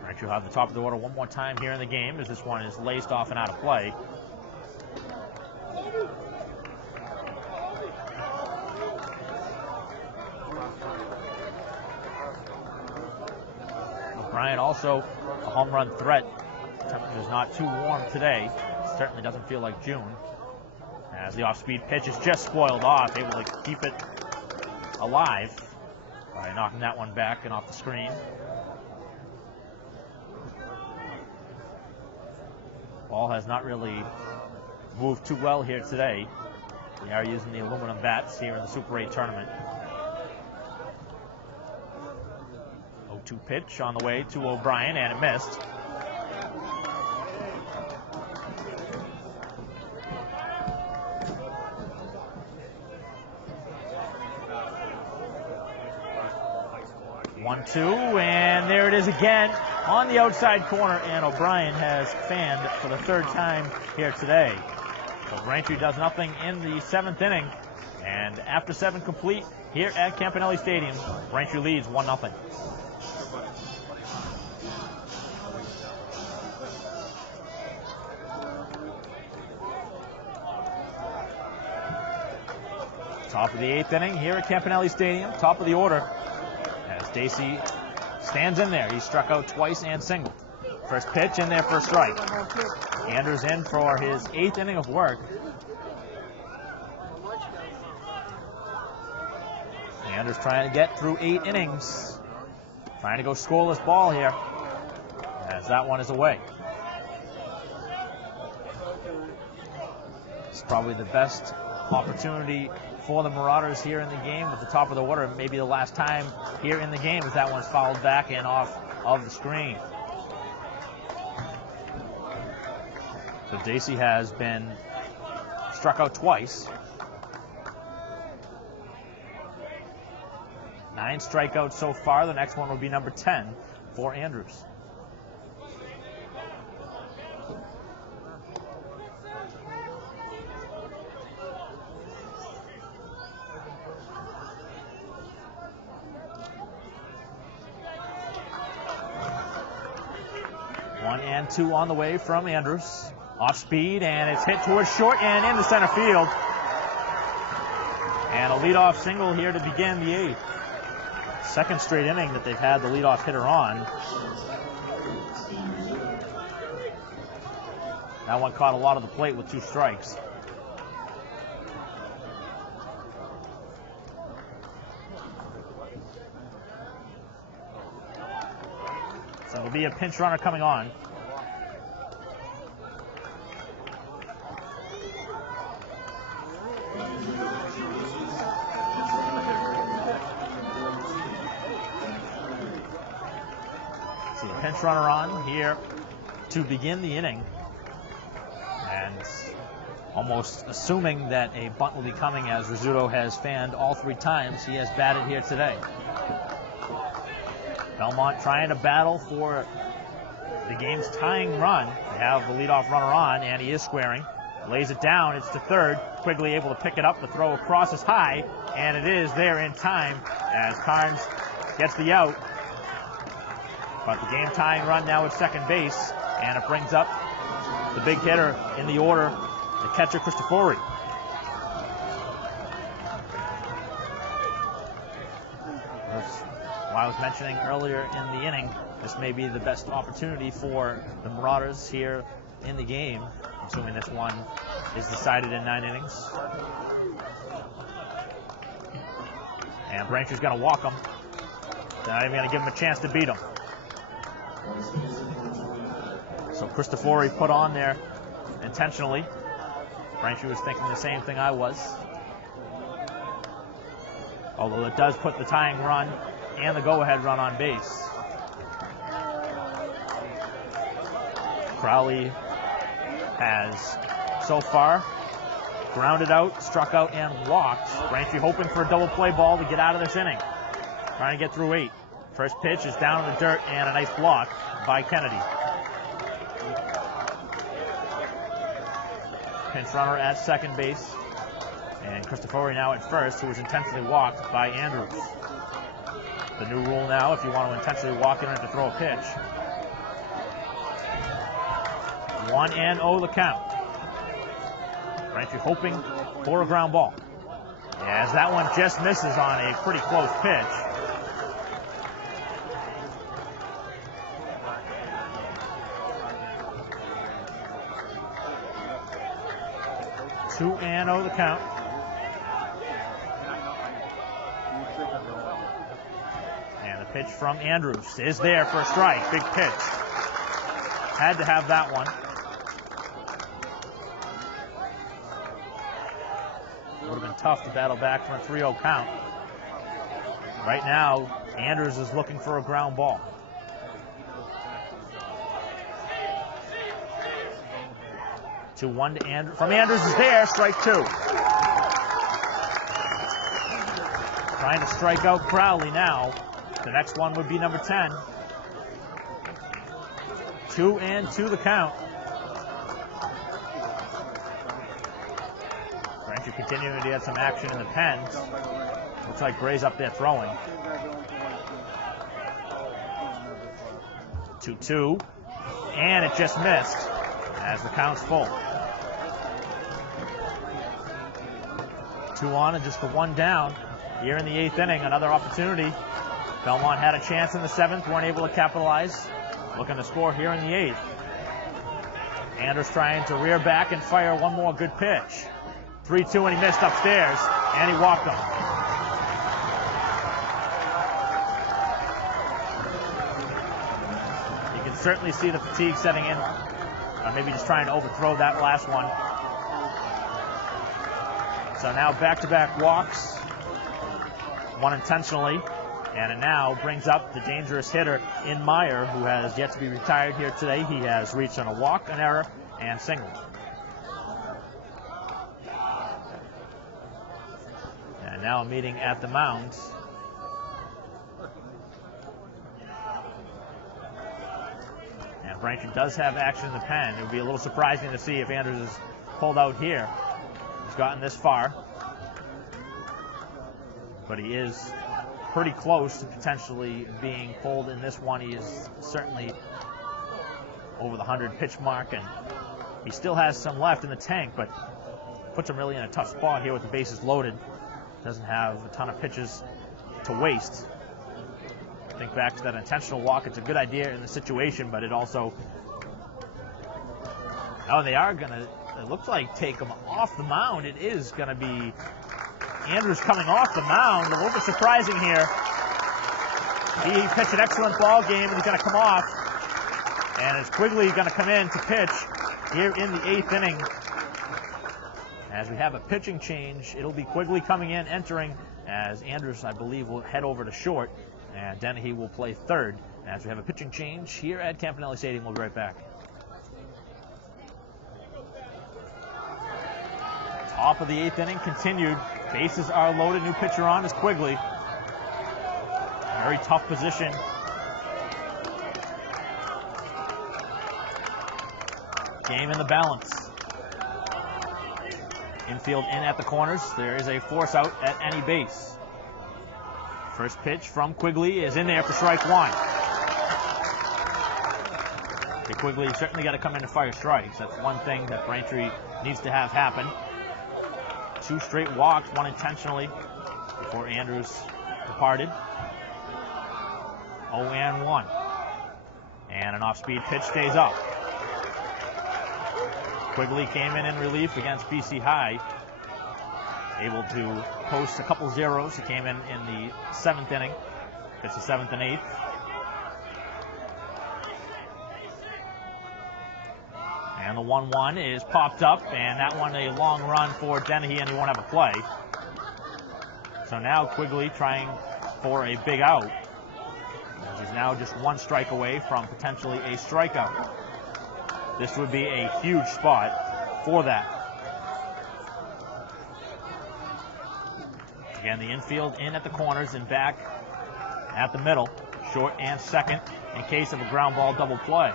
Braintree will have the top of the order one more time here in the game, as this one is laced off and out of play. O'Brien also a home run threat. Temperature is not too warm today. It certainly doesn't feel like June. As the off-speed pitch is just spoiled off, able to keep it alive by knocking that one back and off the screen. Ball has not really moved too well here today. They are using the aluminum bats here in the Super 8 tournament. 0-2 pitch on the way to O'Brien, and it missed. One, 2, and there it is again on the outside corner, and O'Brien has fanned for the 3rd time here today. So Braintree does nothing in the 7th inning, and after 7 complete here at Campanelli Stadium, Braintree leads 1-0. Top of the 8th inning here at Campanelli Stadium, top of the order. Stacy stands in there. He struck out twice and singled. First pitch in there for a strike. Anders in for his 8th inning of work. Anders trying to get through 8 innings. Trying to go scoreless ball here, as that one is away. It's probably the best opportunity for the Marauders here in the game at the top of the order. Maybe the last time here in the game as that one's fouled back and off of the screen. So Dacey has been struck out twice. 9 strikeouts so far. The next one will be number 10 for Andrews. One and two on the way from Andrews. Off speed, and it's hit towards short and into center field. And a leadoff single here to begin the 8th. Second straight inning that they've had the leadoff hitter on. That one caught a lot of the plate with 2 strikes. So it'll be a pinch runner coming on. So the pinch runner on here to begin the inning. And almost assuming that a bunt will be coming, as Rizzuto has fanned all 3 times he has batted here today. Belmont trying to battle for the game's tying run. They have the leadoff runner on, and he is squaring. Lays it down, it's to third. Quigley able to pick it up, the throw across is high, and it is there in time as Carnes gets the out. But the game tying run now at second base, and it brings up the big hitter in the order, the catcher Cristofori. I was mentioning earlier in the inning, this may be the best opportunity for the Marauders here in the game, assuming this one is decided in 9 innings. And Braintrde's going to walk him. They're not even going to give him a chance to beat him. So Cristofori put on there intentionally. Braintrde was thinking the same thing I was. Although it does put the tying run and the go-ahead run on base. Crowley has so far grounded out, struck out, and walked. Braintrde hoping for a double play ball to get out of this inning. Trying to get through 8. First pitch is down in the dirt, and a nice block by Kennedy. Pinch runner at second base. And Cristofori now at first, who was intentionally walked by Andrews. The new rule now, if you want to intentionally walk, you don't have to throw a pitch. 1-0 the count. Braintrde hoping for a ground ball. As that one just misses on a pretty close pitch. Two and 0 the count. And the pitch from Andrews is there for a strike. Big pitch. Had to have that one. Would have been tough to battle back from a 3-0 count. Right now, Andrews is looking for a ground ball. To 1 to Andrews. From Andrews is there, strike 2. Trying to strike out Crowley now. The next one would be number 10. 2-2 the count. Braintrde continuing to get some action in the pens. Looks like Gray's up there throwing. 2-2. And it just missed as the count's full. 2 on and just the 1 down. Here in the 8th inning, another opportunity. Belmont had a chance in the 7th, weren't able to capitalize. Looking to score here in the 8th. Anders trying to rear back and fire one more good pitch. 3-2, and he missed upstairs, and he walked him. You can certainly see the fatigue setting in. Maybe just trying to overthrow that last one. So now back-to-back walks, one intentionally, and it now brings up the dangerous hitter in Meyer, who has yet to be retired here today. He has reached on a walk, an error, and single. And now a meeting at the mound. And Braintree does have action in the pen. It would be a little surprising to see if Andrews is pulled out here. He's gotten this far, but he is pretty close to potentially being pulled in this one. He is certainly over the 100 pitch mark, and he still has some left in the tank, but puts him really in a tough spot here with the bases loaded. Doesn't have a ton of pitches to waste. Think back to that intentional walk. It's a good idea in the situation, but it also... Oh, they are going to, it looks like, take him off the mound. It is going to be Andrews coming off the mound. A little bit surprising here. He pitched an excellent ball game, and he's going to come off. And it's Quigley going to come in to pitch here in the 8th inning. As we have a pitching change, it'll be Quigley coming in, entering, as Andrews, I believe, will head over to short, and Dennehy will play third. As we have a pitching change here at Campanelli Stadium, we'll be right back. Top of the 8th inning continued. Bases are loaded. New pitcher on is Quigley. Very tough position. Game in the balance. Infield in at the corners. There is a force out at any base. First pitch from Quigley is in there for strike one. Okay, Quigley certainly got to come in and fire strikes. That's one thing that Braintree needs to have happen. 2 straight walks, one intentionally before Andrews departed. 0-1. And an off-speed pitch stays up. Quigley came in relief against BC High. Able to post a couple zeros. He came in the 7th inning. It's the 7th and 8th. And the 1-1 is popped up, and that one a long run for Dennehy, and he won't have a play. So now Quigley trying for a big out. He's now just 1 strike away from potentially a strikeout. This would be a huge spot for that. Again, the infield in at the corners and back at the middle, short and second in case of a ground ball double play.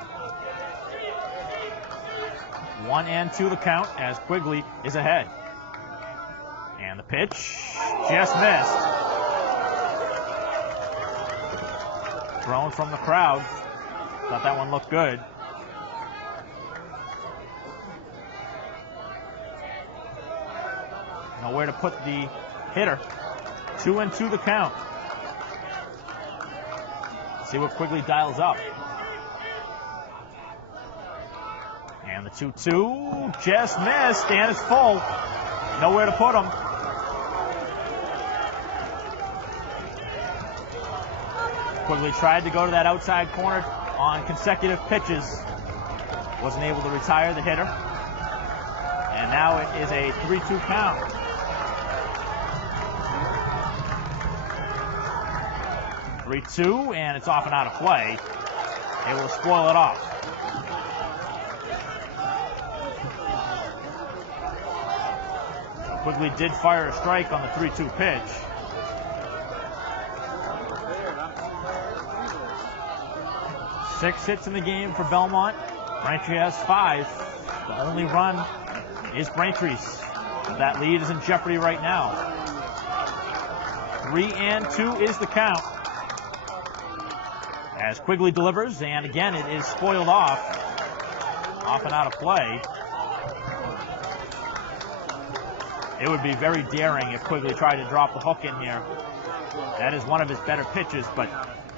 1-2 the count as Quigley is ahead. And the pitch just missed. Thrown from the crowd. Thought that one looked good. Nowhere to put the hitter. 2-2 the count. See what Quigley dials up. And the 2-2 just missed, and it's full. Nowhere to put him. Quigley tried to go to that outside corner on consecutive pitches. Wasn't able to retire the hitter. And now it is a 3-2 count. 3-2, and it's off and out of play. It will spoil it off. Quigley did fire a strike on the 3-2 pitch. Six hits in the game for Belmont. Braintree has 5. The only run is Braintree's. That lead is in jeopardy right now. 3-2 is the count. As Quigley delivers, and again it is spoiled off and out of play. It would be very daring if Quigley tried to drop the hook in here. That is one of his better pitches, but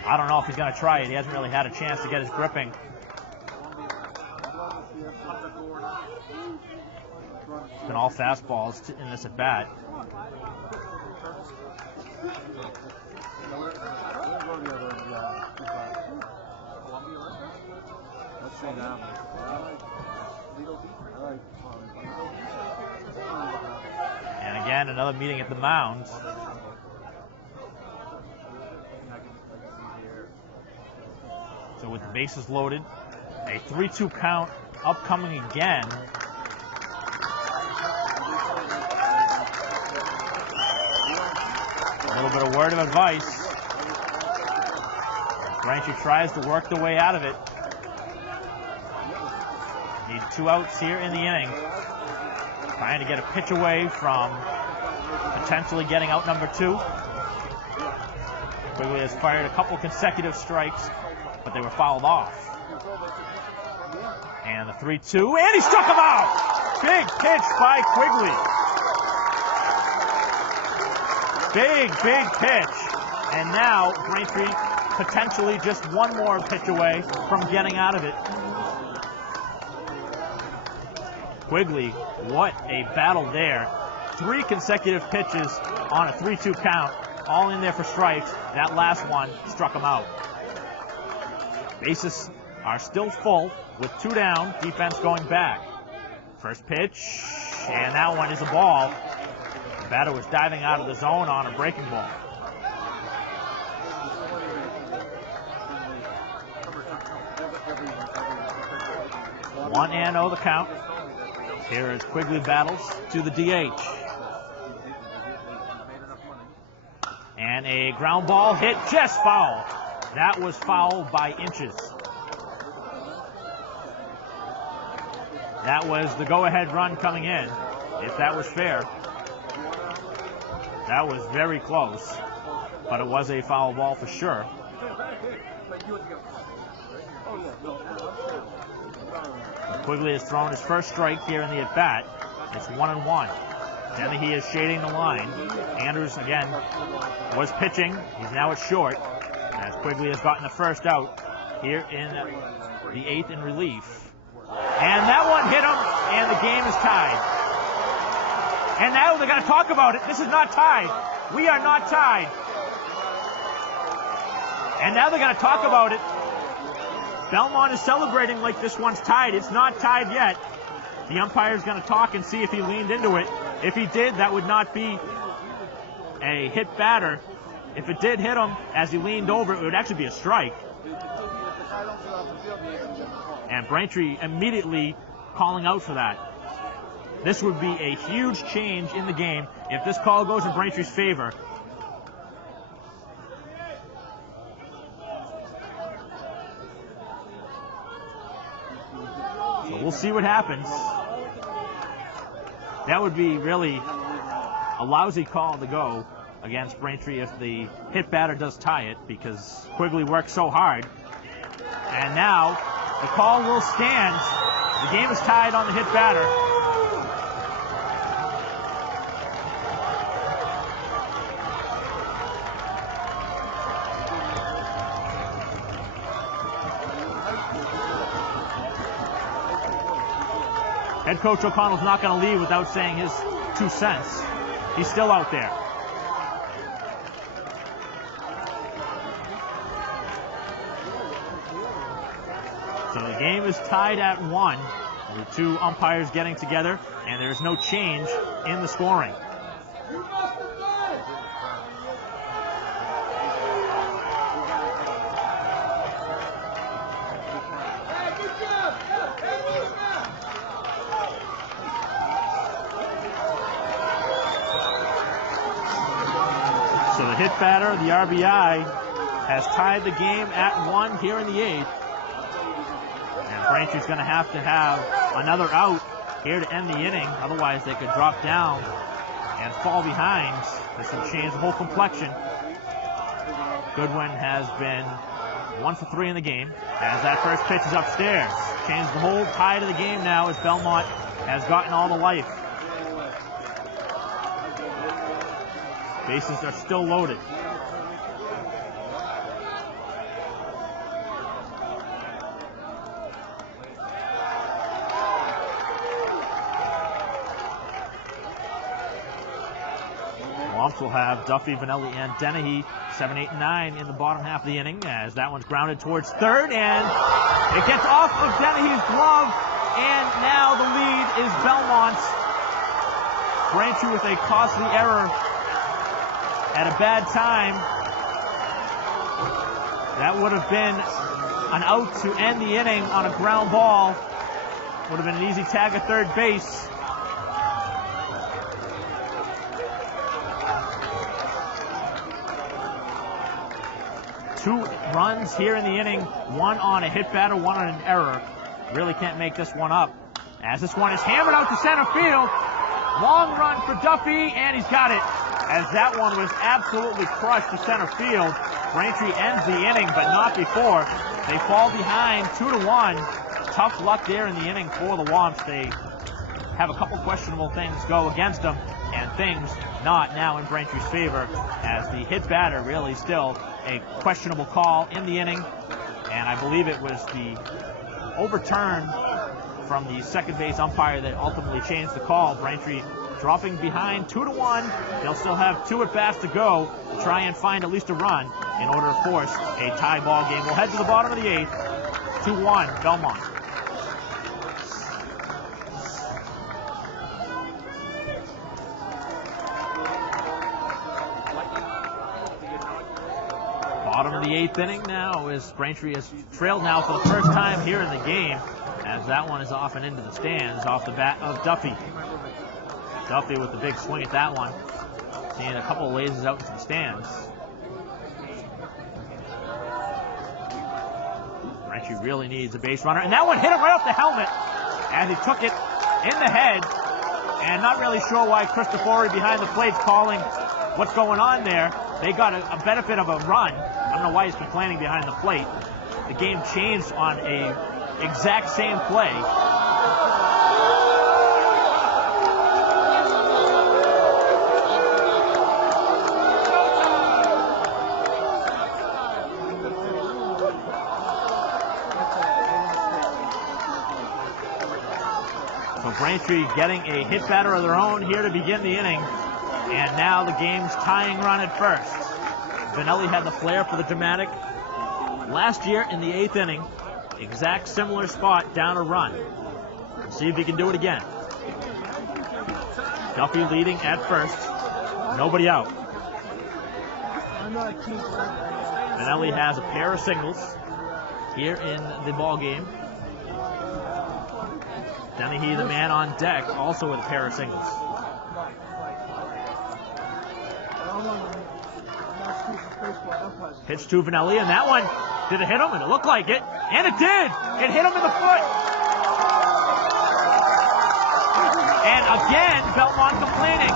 I don't know if he's going to try it. He hasn't really had a chance to get his gripping. It's been all fastballs in this at bat. And again, another meeting at the mound. So with the bases loaded, a 3-2 count upcoming again. A little bit of word of advice. Braintree tries to work the way out of it. Need 2 outs here in the inning. Trying to get a pitch away from potentially getting out number 2. Quigley has fired a couple consecutive strikes, but they were fouled off. And the 3-2, and he struck him out! Big pitch by Quigley. Big pitch. And now Braintree potentially just one more pitch away from getting out of it. Quigley, what a battle there. 3 consecutive pitches on a 3-2 count, all in there for strikes. That last one struck him out. Bases are still full with 2 down, defense going back. First pitch, and that one is a ball. The batter was diving out of the zone on a breaking ball. One and 0 the count. Here is Quigley battles to the DH. And a ground ball hit just foul. That was foul by inches. That was the go-ahead run coming in, if that was fair. That was very close, but it was a foul ball for sure. Quigley has thrown his first strike here in the at-bat. It's 1-1. Dennehy is shading the line. Andrews, again, was pitching. He's now at short, as Quigley has gotten the first out here in the 8th in relief. And that one hit him, and the game is tied. And now they're going to talk about it. This is not tied. We are not tied. And now they're going to talk about it. Belmont is celebrating like this one's tied. It's not tied yet. The umpire's going to talk and see if he leaned into it. If he did, that would not be a hit batter. If it did hit him as he leaned over, it would actually be a strike. And Braintree immediately calling out for that. This would be a huge change in the game if this call goes in Braintree's favor. So we'll see what happens. That would be really a lousy call to go against Braintree if the hit batter does tie it, because Quigley worked so hard. And now the call will stand. The game is tied on the hit batter. Head coach O'Connell's not going to leave without saying his 2 cents. He's still out there. So the game is tied at 1. The 2 umpires getting together, and there's no change in the scoring. So the hit batter, the RBI, has tied the game at 1 here in the 8th. And Braintree's going to have another out here to end the inning. Otherwise, they could drop down and fall behind. This will change the whole complexion. Goodwin has been 1 for 3 in the game, as that first pitch is upstairs. Changed the whole tide of the game now as Belmont has gotten all the life. Bases are still loaded. Lomps will have Duffy, Vanelli, and Dennehy 7, 8, and 9 in the bottom half of the inning, as that one's grounded towards third, and It gets off of Dennehy's glove, and now the lead is Belmont's. Braintree with a costly error at a bad time. That would have been an out to end the inning on a ground ball. Would have been an easy tag at third base. Two runs here in the inning, one on a hit batter, one on an error. Really can't make this one up. As this one is hammered out to center field. Long run for Duffy, and he's got it. As that one was absolutely crushed to center field. Braintree ends the inning, but not before. They fall behind 2-1. Tough luck there in the inning for the Womps. They have a couple questionable things go against them, and things not now in Braintree's favor, as the hit batter really still a questionable call in the inning, and I believe it was the overturn from the second base umpire that ultimately changed the call. Braintree dropping behind 2-1. They'll still have 2 at-bats to go to try and find at least a run in order to force a tie ball game. We'll head to the bottom of the 8th. 2-1 Belmont. Bottom of the 8th inning now as Braintree has trailed now for the first time here in the game, as that one is off and into the stands off the bat of Duffy. Duffy with the big swing at that one. Seeing a couple of lasers out into the stands. Braintree really needs a base runner, and that one hit him right off the helmet as he took it in the head, and not really sure why Cristofori behind the plate's calling what's going on there. They got a benefit of a run. I don't know why he's complaining behind the plate. The game changed on a exact same play. So Braintree getting a hit batter of their own here to begin the inning. And now the game's tying run at first. Vanelli had the flair for the dramatic last year in the 8th inning. Exact similar spot, down a run. See if he can do it again. Duffy leading at first. Nobody out. Vanelli has a pair of singles here in the ball game. Dennehy, the man on deck, also with a pair of singles. Pitch to Vanelli, and that one, did it hit him? And it looked like it. And it did! It hit him in the foot! And again, Belmont complaining.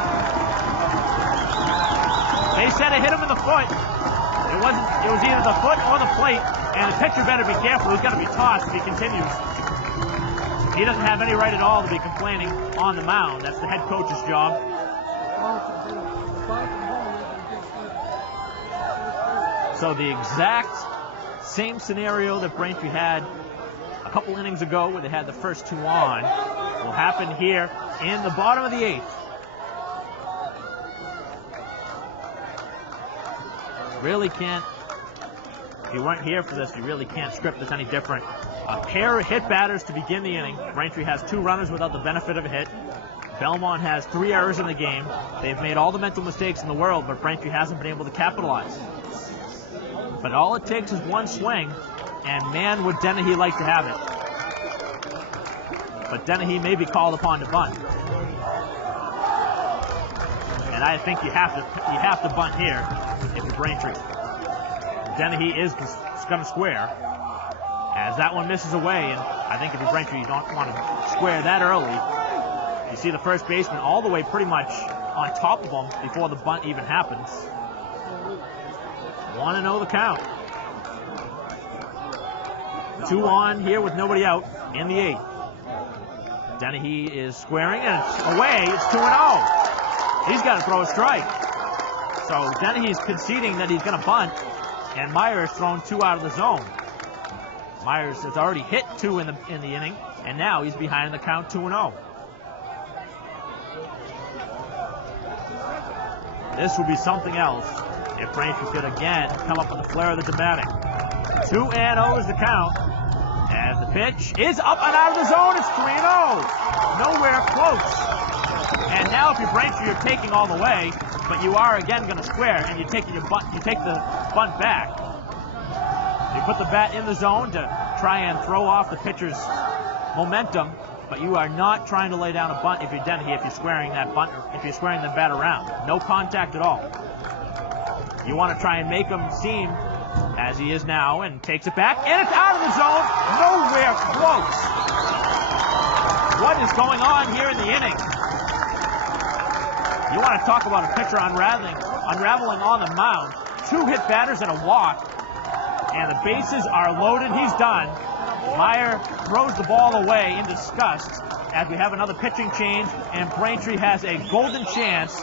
They said it hit him in the foot. It was either the foot or the plate, and the pitcher better be careful. He's going to be tossed if he continues. He doesn't have any right at all to be complaining on the mound. That's the head coach's job. So the exact same scenario that Braintree had a couple innings ago where they had the first 2 on will happen here in the bottom of the 8th. Really can't, if you weren't here for this, you really can't script this any different. A pair of hit batters to begin the inning. Braintree has 2 runners without the benefit of a hit. Belmont has 3 errors in the game. They've made all the mental mistakes in the world, but Braintree hasn't been able to capitalize. But all it takes is one swing, and man, would Dennehy like to have it. But Dennehy may be called upon to bunt. And I think you have to bunt here if you're Braintree. Dennehy is going to square, as that one misses away, and I think if you're Braintree, you don't want to square that early. You see the first baseman all the way pretty much on top of him before the bunt even happens. 1-0 the count. 2 on here with nobody out in the 8th. Dennehy is squaring, and it's away. It's 2-0. He's got to throw a strike. So Dennehy's conceding that he's going to bunt, and Myers thrown 2 out of the zone. Myers has already hit 2 in the inning, and now he's behind the count 2-0. This will be something else if Braintree could again come up with the flair of the dramatic. 2-0 is the count. And the pitch is up and out of the zone. It's 3-0. Nowhere close. And now if you're Braintree, you're taking all the way, but you are again going to square, and you take the bunt back. You put the bat in the zone to try and throw off the pitcher's momentum, but you are not trying to lay down a bunt if you're squaring that bunt, if you're squaring the bat around. No contact at all. You want to try and make him seem as he is now, and takes it back, and it's out of the zone, nowhere close. What is going on here in the inning? You want to talk about a pitcher unraveling on the mound. 2 hit batters and a walk, and the bases are loaded. He's done. Meyer throws the ball away in disgust as we have another pitching change, and Braintree has a golden chance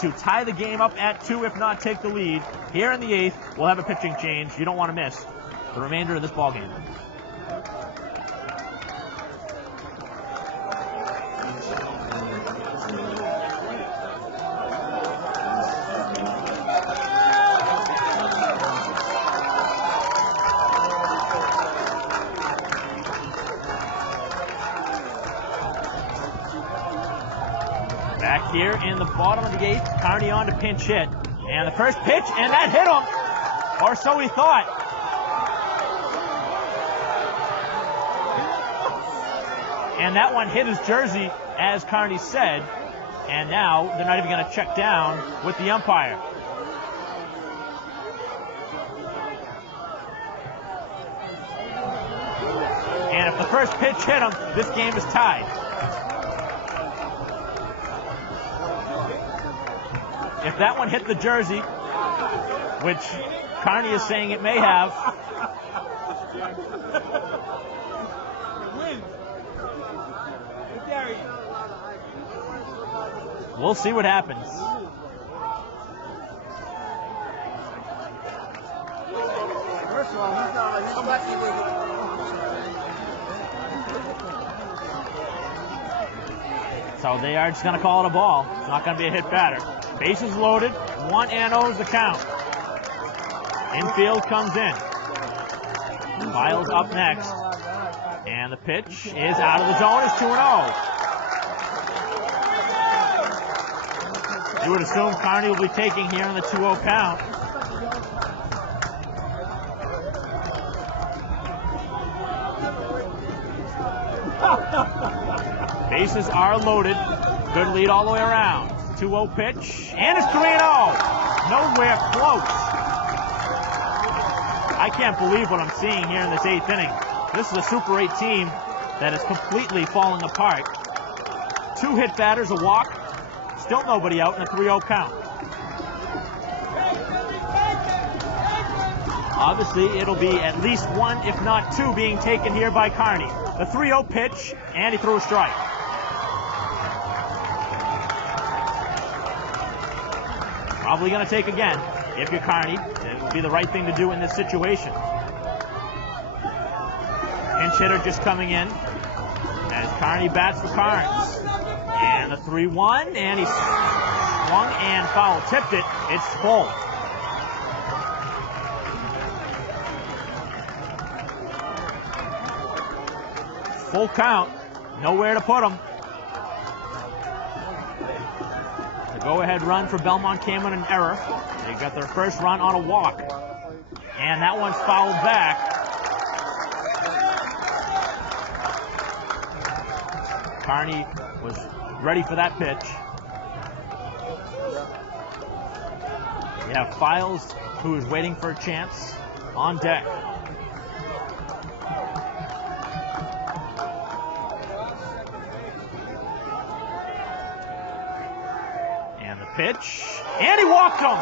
to tie the game up at 2, if not take the lead. Here in the 8th, we'll have a pitching change. You don't want to miss the remainder of this ball game. Back here in the bottom of the 8th, Kearney on to pinch hit. And the first pitch, and that hit him, or so he thought. And that one hit his jersey, as Kearney said, and now they're not even going to check down with the umpire. And if the first pitch hit him, this game is tied. If that one hit the jersey, which Kearney is saying it may have, we'll see what happens. So they are just going to call it a ball. It's not going to be a hit batter. Bases loaded, 1-0 is the count. Infield comes in. Files up next. And the pitch is out of the zone. It's 2-0. You would assume Kearney will be taking here on the 2-0 count. Bases are loaded. Good lead all the way around. 2-0 pitch, and it's 3-0. Nowhere close. I can't believe what I'm seeing here in this 8th inning. This is a Super 8 team that is completely falling apart. 2 hit batters, a walk, still nobody out in a 3-0 count. Obviously, it'll be at least 1, if not 2, being taken here by Kearney. The 3-0 pitch, and he threw a strike. Probably going to take again. If you're Kearney, it would be the right thing to do in this situation. Pinch hitter just coming in as Kearney bats for Carnes. And the 3-1, and he swung and foul tipped it. It's full. Full count. Nowhere to put him. Go-ahead run for Belmont came on an error. They got their first run on a walk. And that one's fouled back. Kearney was ready for that pitch. We have Files, who is waiting for a chance, on deck. Pitch, and he walked him.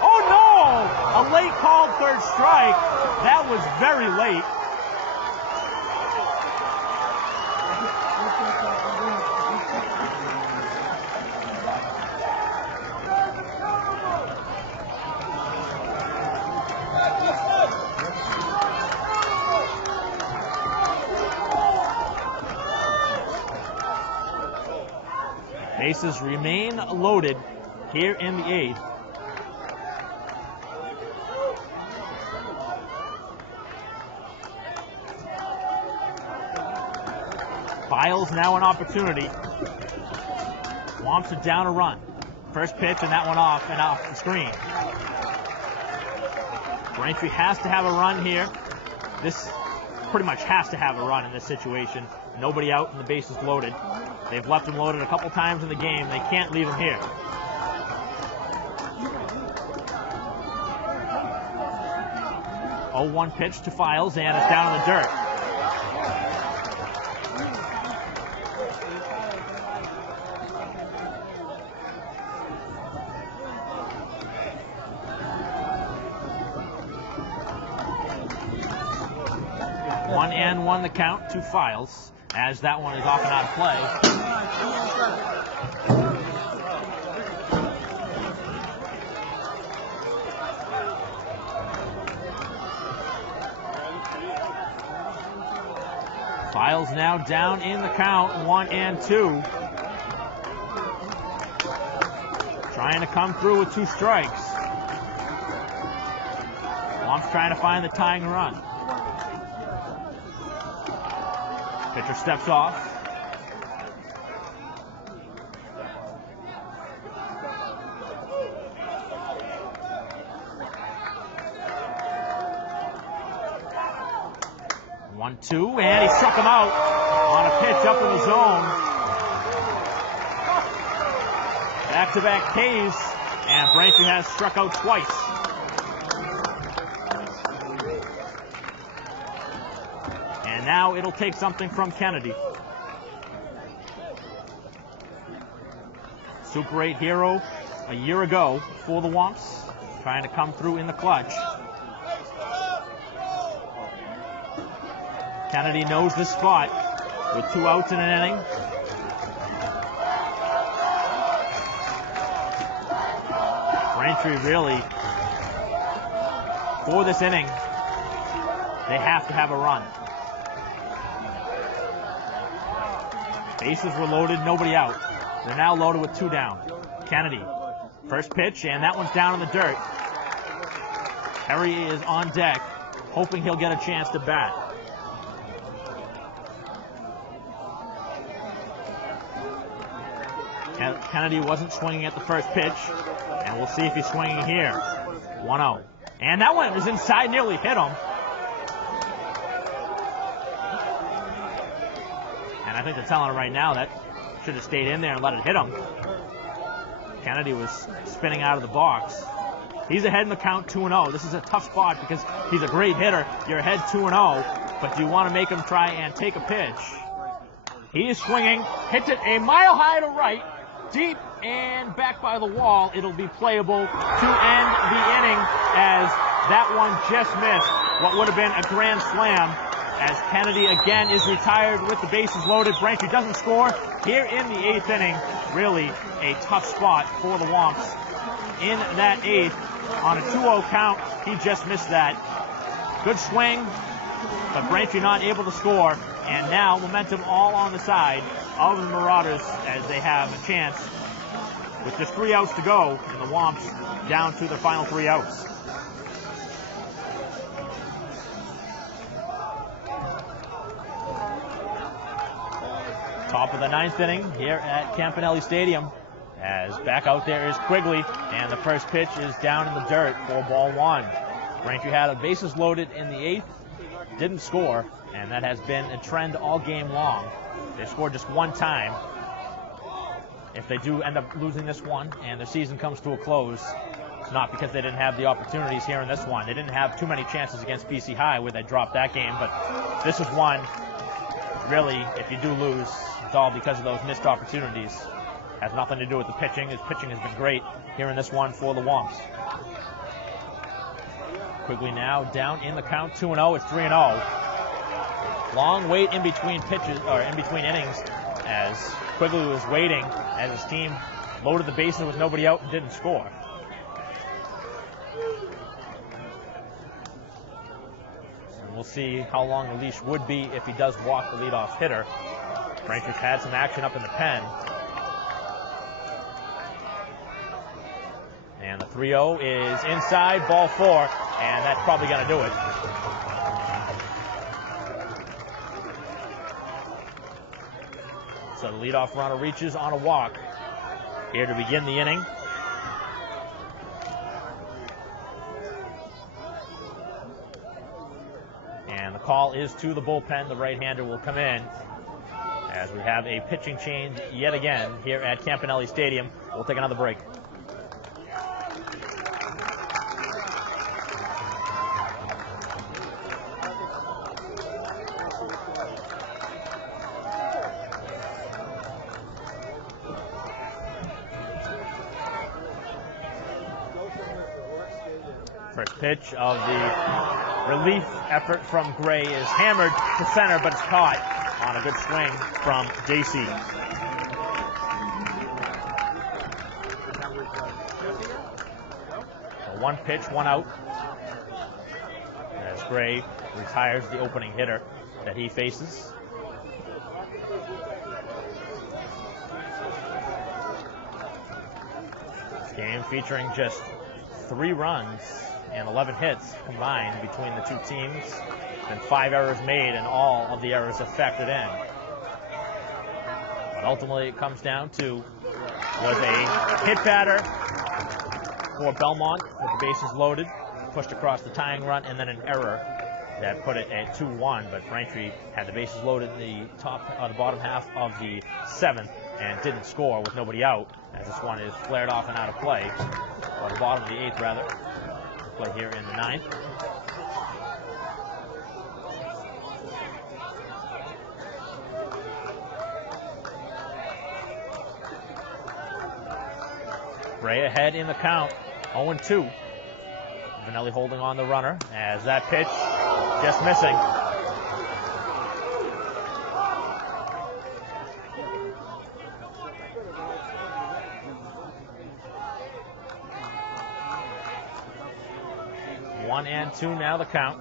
Oh no! A late called third strike. That was very late. Bases remain loaded here in the 8th. Files now an opportunity. Wamps are down a run. First pitch, and that one off and off the screen. Braintree has to have a run here. This pretty much has to have a run in this situation. Nobody out and the base is loaded. They've left him loaded a couple times in the game. They can't leave him here. Oh, 1 pitch to Files, and it's down in the dirt. One and one the count to Files, as that one is off and out of play. Files now down in the count, 1 and 2. Trying to come through with 2 strikes. Wamps trying to find the tying run. Pitcher steps off. One, two, and he struck him out on a pitch up in the zone. Back-to-back Ks, and Braintree has struck out twice. And now it'll take something from Kennedy. Super 8 hero a year ago for the Wamps, trying to come through in the clutch. Kennedy knows this spot with 2 outs in an inning. Braintree really, for this inning, they have to have a run. Bases were loaded, nobody out. They're now loaded with 2 down. Kennedy, first pitch, and that one's down in the dirt. Perry is on deck, hoping he'll get a chance to bat. Kennedy wasn't swinging at the first pitch, and we'll see if he's swinging here. 1-0. And that one is inside, nearly hit him. And I think they're telling him right now that should have stayed in there and let it hit him. Kennedy was spinning out of the box. He's ahead in the count, 2-0. This is a tough spot because he's a great hitter. You're ahead 2-0, but you want to make him try and take a pitch. He is swinging, hits it a mile high to right, deep and back by the wall. It'll be playable to end the inning as that one just missed what would have been a grand slam, as Kennedy again is retired with the bases loaded. Braintree doesn't score here in the 8th inning. Really a tough spot for the Wamps in that 8th. On a 2-0 count, he just missed that. Good swing, but Braintree not able to score. And now momentum all on the side of the Marauders as they have a chance with just 3 outs to go, and the Wamps down to their final 3 outs. Top of the 9th inning here at Campanelli Stadium, as back out there is Quigley, and the first pitch is down in the dirt for ball 1. Braintree had a bases loaded in the 8th, didn't score, and that has been a trend all game long. They scored just 1 time. If they do end up losing this one and the season comes to a close, it's not because they didn't have the opportunities here in this one. They didn't have too many chances against BC High where they dropped that game, but this is one, really, if you do lose, it's all because of those missed opportunities. Has nothing to do with the pitching. His pitching has been great here in this one for the Wamps. Quigley now down in the count, 2-0. It's 3-0. Long wait in between pitches, or in between innings, as Quigley was waiting as his team loaded the bases with nobody out and didn't score. And we'll see how long the leash would be if he does walk the leadoff hitter. Braintree's had some action up in the pen. And the 3-0 is inside, ball 4, and that's probably going to do it. So the leadoff runner reaches on a walk here to begin the inning. And the call is to the bullpen. The right-hander will come in as we have a pitching change yet again here at Campanelli Stadium. We'll take another break. First pitch of the relief effort from Gray is hammered to center, but it's caught on a good swing from JC. So one pitch, one out, as Gray retires the opening hitter that he faces. This game featuring just 3 runs and 11 hits combined between the two teams, and 5 errors made, and all of the errors have factored in. But ultimately it comes down to was a hit batter for Belmont with the bases loaded, pushed across the tying run, and then an error that put it at 2-1. But Braintree had the bases loaded in the bottom half of the 7th and didn't score with nobody out, as this one is flared off and out of play, or the bottom of the 8th rather. Play here in the 9th. Gray ahead in the count, 0-2. Vanelli holding on the runner as that pitch just missing. One and 2 now the count.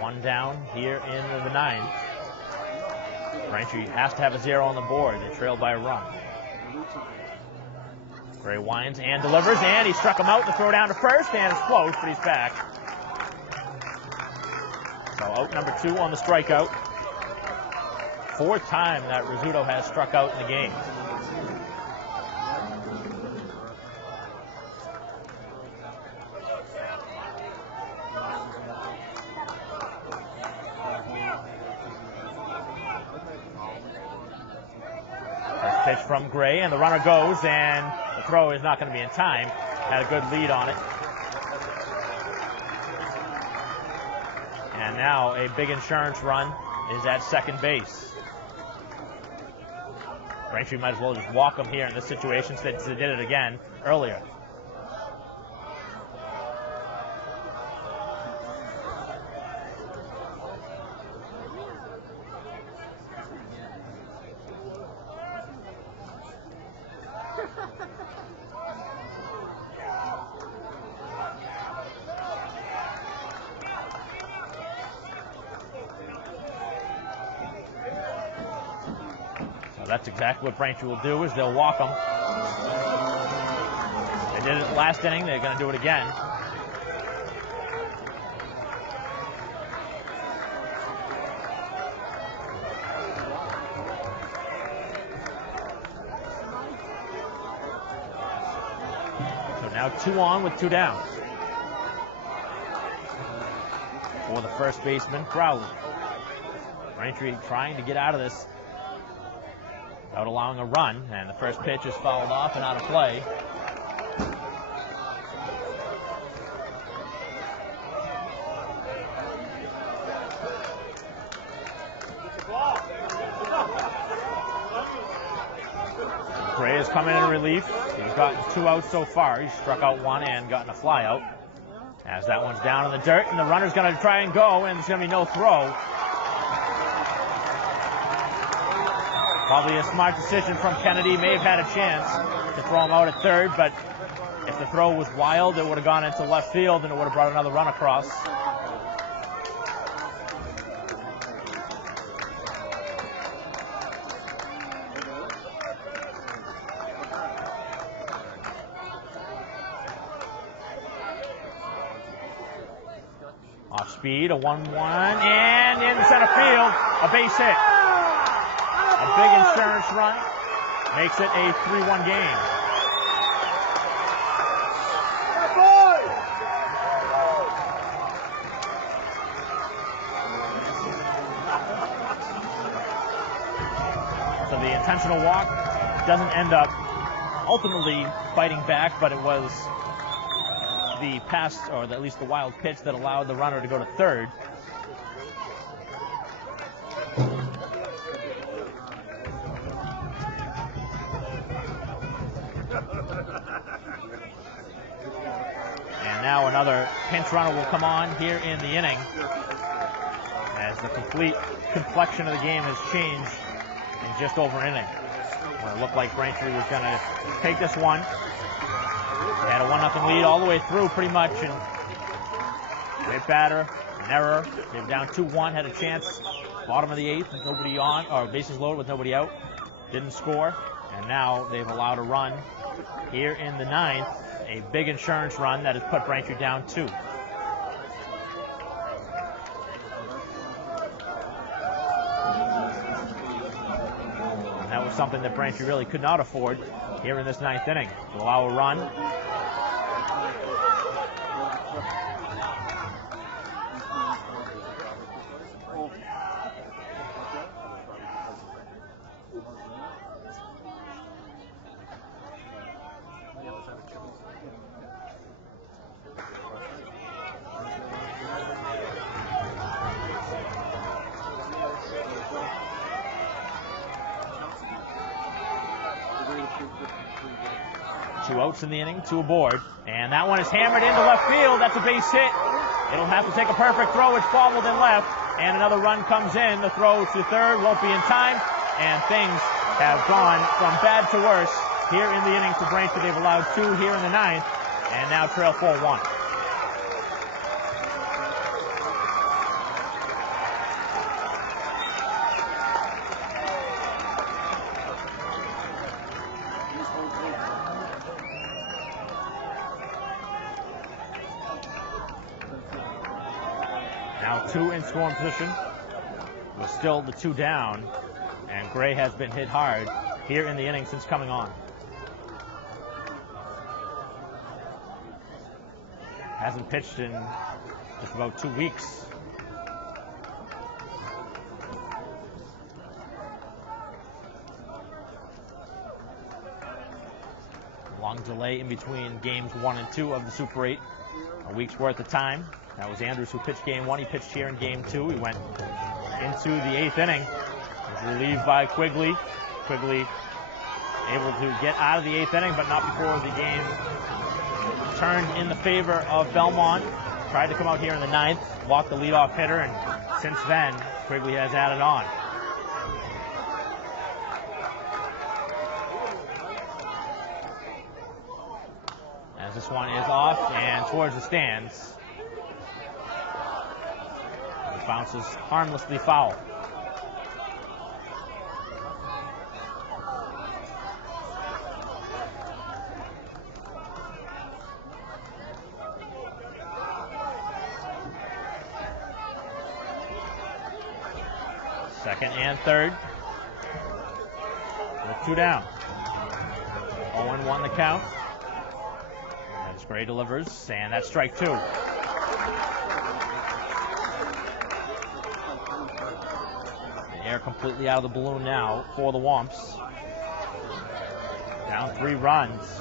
One down here in the 9th. Braintree has to have a 0 on the board. They trail by a run. Gray winds and delivers, and he struck him out to throw down to first, and it's close, but he's back. So out number 2 on the strikeout. 4th time that Rizzuto has struck out in the game. First pitch from Gray, and the runner goes, and the throw is not going to be in time. Had a good lead on it. And now a big insurance run is at second base. Braintree might as well just walk them here in this situation since they did it again earlier. That's exactly what Braintree will do, is they'll walk them. They did it last inning, they're going to do it again. So now 2 on with 2 down. For the first baseman, Crowley. Braintree trying to get out of this without allowing a run, and the first pitch is fouled off and out of play. Gray has come in relief. He's gotten 2 outs so far. He's struck out 1 and gotten a fly out. As that one's down in the dirt, and the runner's going to try and go, and there's going to be no throw. Probably a smart decision from Kennedy. May have had a chance to throw him out at third, but if the throw was wild, it would have gone into left field, and it would have brought another run across. speed, a 1-1, and in center field, a base hit. A big insurance run makes it a 3-1 game. So the intentional walk doesn't end up ultimately fighting back, but it was the pass, or at least the wild pitch, that allowed the runner to go to third. And now another pinch runner will come on here in the inning, as the complete complexion of the game has changed in just over an inning. Well, it looked like Braintree was going to take this one. They had a 1-0 lead all the way through pretty much, and great batter, an error. They were down 2-1, had a chance, bottom of the 8th, with nobody on, or bases loaded with nobody out. Didn't score, and now they've allowed a run here in the 9th, a big insurance run that has put Braintree down 2. That was something that Braintree really could not afford here in this 9th inning, to allow a run. Two outs in the inning, 2 aboard. And that one is hammered into left field. That's a base hit. It'll have to take a perfect throw. It's bobbled in left. And another run comes in. The throw to third won't be in time. And things have gone from bad to worse here in the inning for Braintree. They've allowed 2 here in the 9th. And now trail 4-1. Now 2 in scoring position, with still the 2 down, and Gray has been hit hard here in the inning since coming on. Hasn't pitched in just about 2 weeks. Long delay in between games 1 and 2 of the Super 8, a week's worth of time. That was Andrews who pitched game 1. He pitched here in game 2. He went into the 8th inning. Was relieved by Quigley. Quigley able to get out of the 8th inning, but not before the game turned in the favor of Belmont. Tried to come out here in the 9th, walked the leadoff hitter, and since then, Quigley has added on. As this one is off and towards the stands. It bounces harmlessly foul. Second and third, with 2 down. 0-1 the count. As Gray delivers, and that's strike 2. The air completely out of the balloon now for the Womps. Down 3 runs.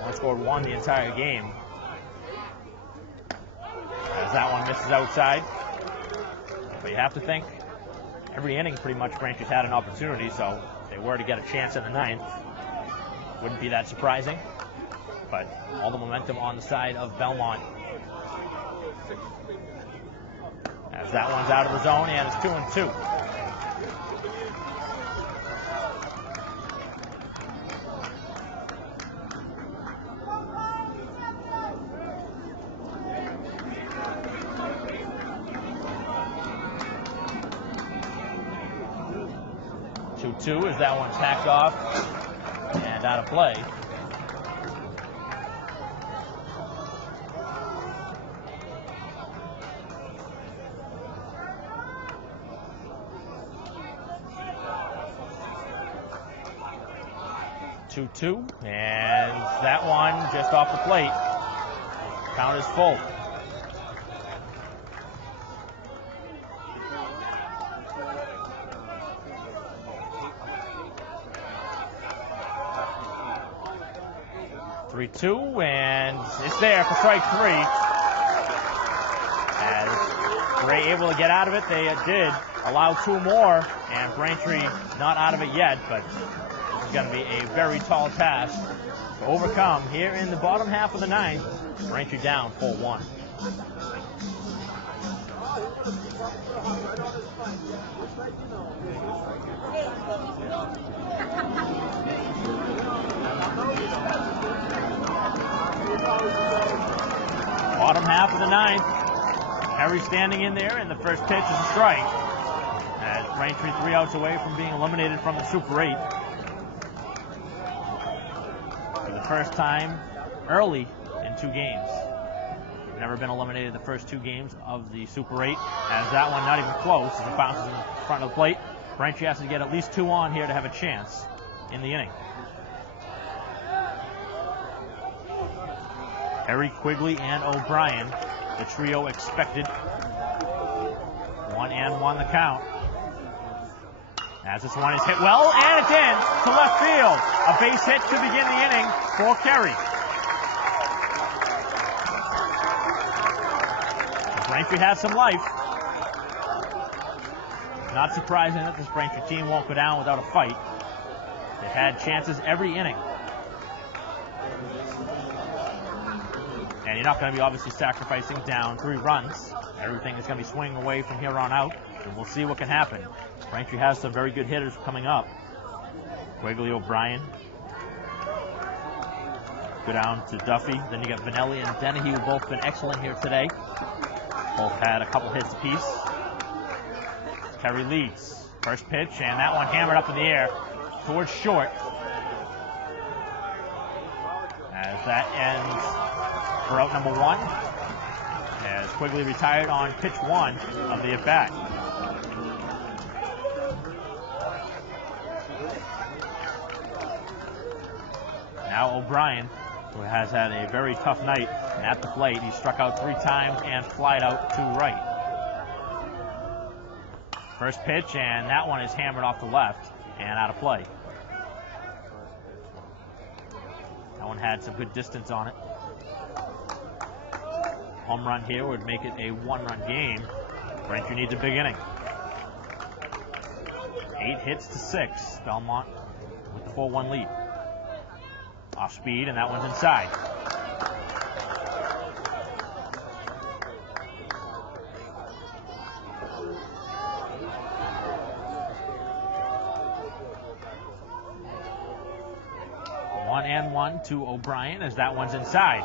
Only scored 1 the entire game. As that one misses outside. But you have to think, every inning pretty much Braintree's had an opportunity, so if they were to get a chance in the 9th, wouldn't be that surprising. But all the momentum on the side of Belmont. As that one's out of the zone, and it's 2-2. As that one's hacked off and out of play. 2-2, and that one just off the plate. Count is full. Three-two, and it's there for strike three. As Gray able to get out of it, they did allow two more, and Braintree not out of it yet, but it's going to be a very tall task to overcome here in the bottom half of the ninth. Braintree down 4-1. Bottom half of the ninth. Harry standing in there, and the first pitch is a strike. As Braintree 3 outs away from being eliminated from the Super 8. For the first time early in two games. Never been eliminated the first two games of the Super 8. As that one not even close as it bounces in front of the plate. Braintree has to get at least two on here to have a chance in the inning. Harry, Quigley, and O'Brien, the trio expected. 1-1 the count. As this one is hit well, and it's in to left field. A base hit to begin the inning for Kerry. Braintree has some life. Not surprising that this Braintree team won't go down without a fight. They've had chances every inning. And you're not going to be obviously sacrificing down 3 runs. Everything is going to be swinging away from here on out, and we'll see what can happen. Braintree has some very good hitters coming up. Quigley, O'Brien. Go down to Duffy. Then you got Vanelli and Dennehy, who both been excellent here today. Both had a couple hits apiece. Kerry leads. First pitch, and that one hammered up in the air towards short. As that ends for out number 1. As Quigley retired on pitch 1 of the at-bat. Now O'Brien, who has had a very tough night at the plate. He struck out 3 times and flied out to right. First pitch, and that one is hammered off the left and out of play. That one had some good distance on it. Home run here would make it a 1-run game. Braintree needs a big inning. 8 hits to 6. Belmont with the 4-1 lead. Off speed, and that one's inside. One to O'Brien, as that one's inside.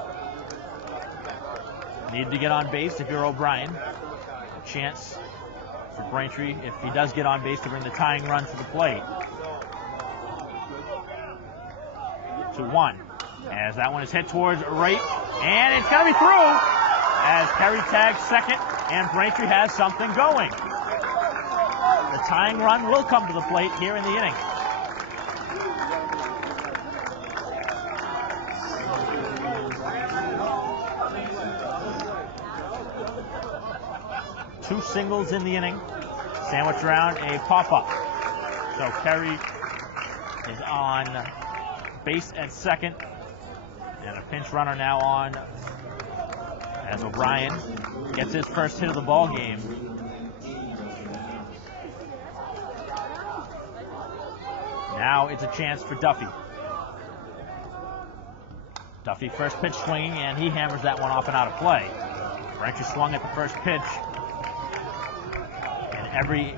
Need to get on base if you're O'Brien. A chance for Braintree, if he does get on base, to bring the tying run to the plate. 2-1. As that one is hit towards right, and it's going to be through. As Kerry tags second, and Braintree has something going. The tying run will come to the plate here in the inning. Two singles in the inning, sandwiched around a pop-up. So Kerry is on base at second, and a pinch runner now on as O'Brien gets his first hit of the ball game. Now it's a chance for Duffy. Duffy first pitch swinging, and he hammers that one off and out of play. Braintree swung at the first pitch. Every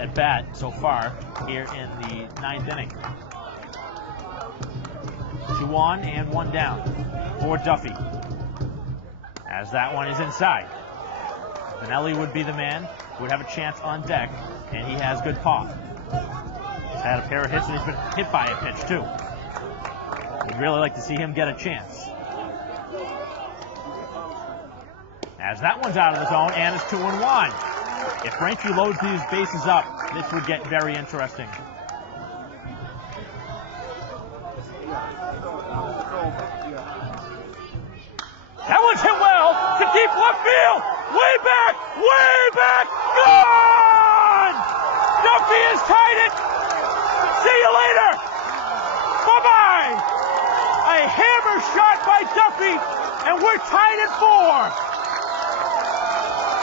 at bat so far here in the 9th inning. 2 on and 1 down for Duffy. As that one is inside. Vanelli would be the man who would have a chance on deck, and he has good pop. He's had a pair of hits, and he's been hit by a pitch too. We'd really like to see him get a chance. As that one's out of the zone, and it's 2-1. If Braintree loads these bases up, this would get very interesting. That one's hit well to deep left field. Way back, gone! Duffy has tied it. See you later. Bye-bye. A hammer shot by Duffy, and we're tied at 4.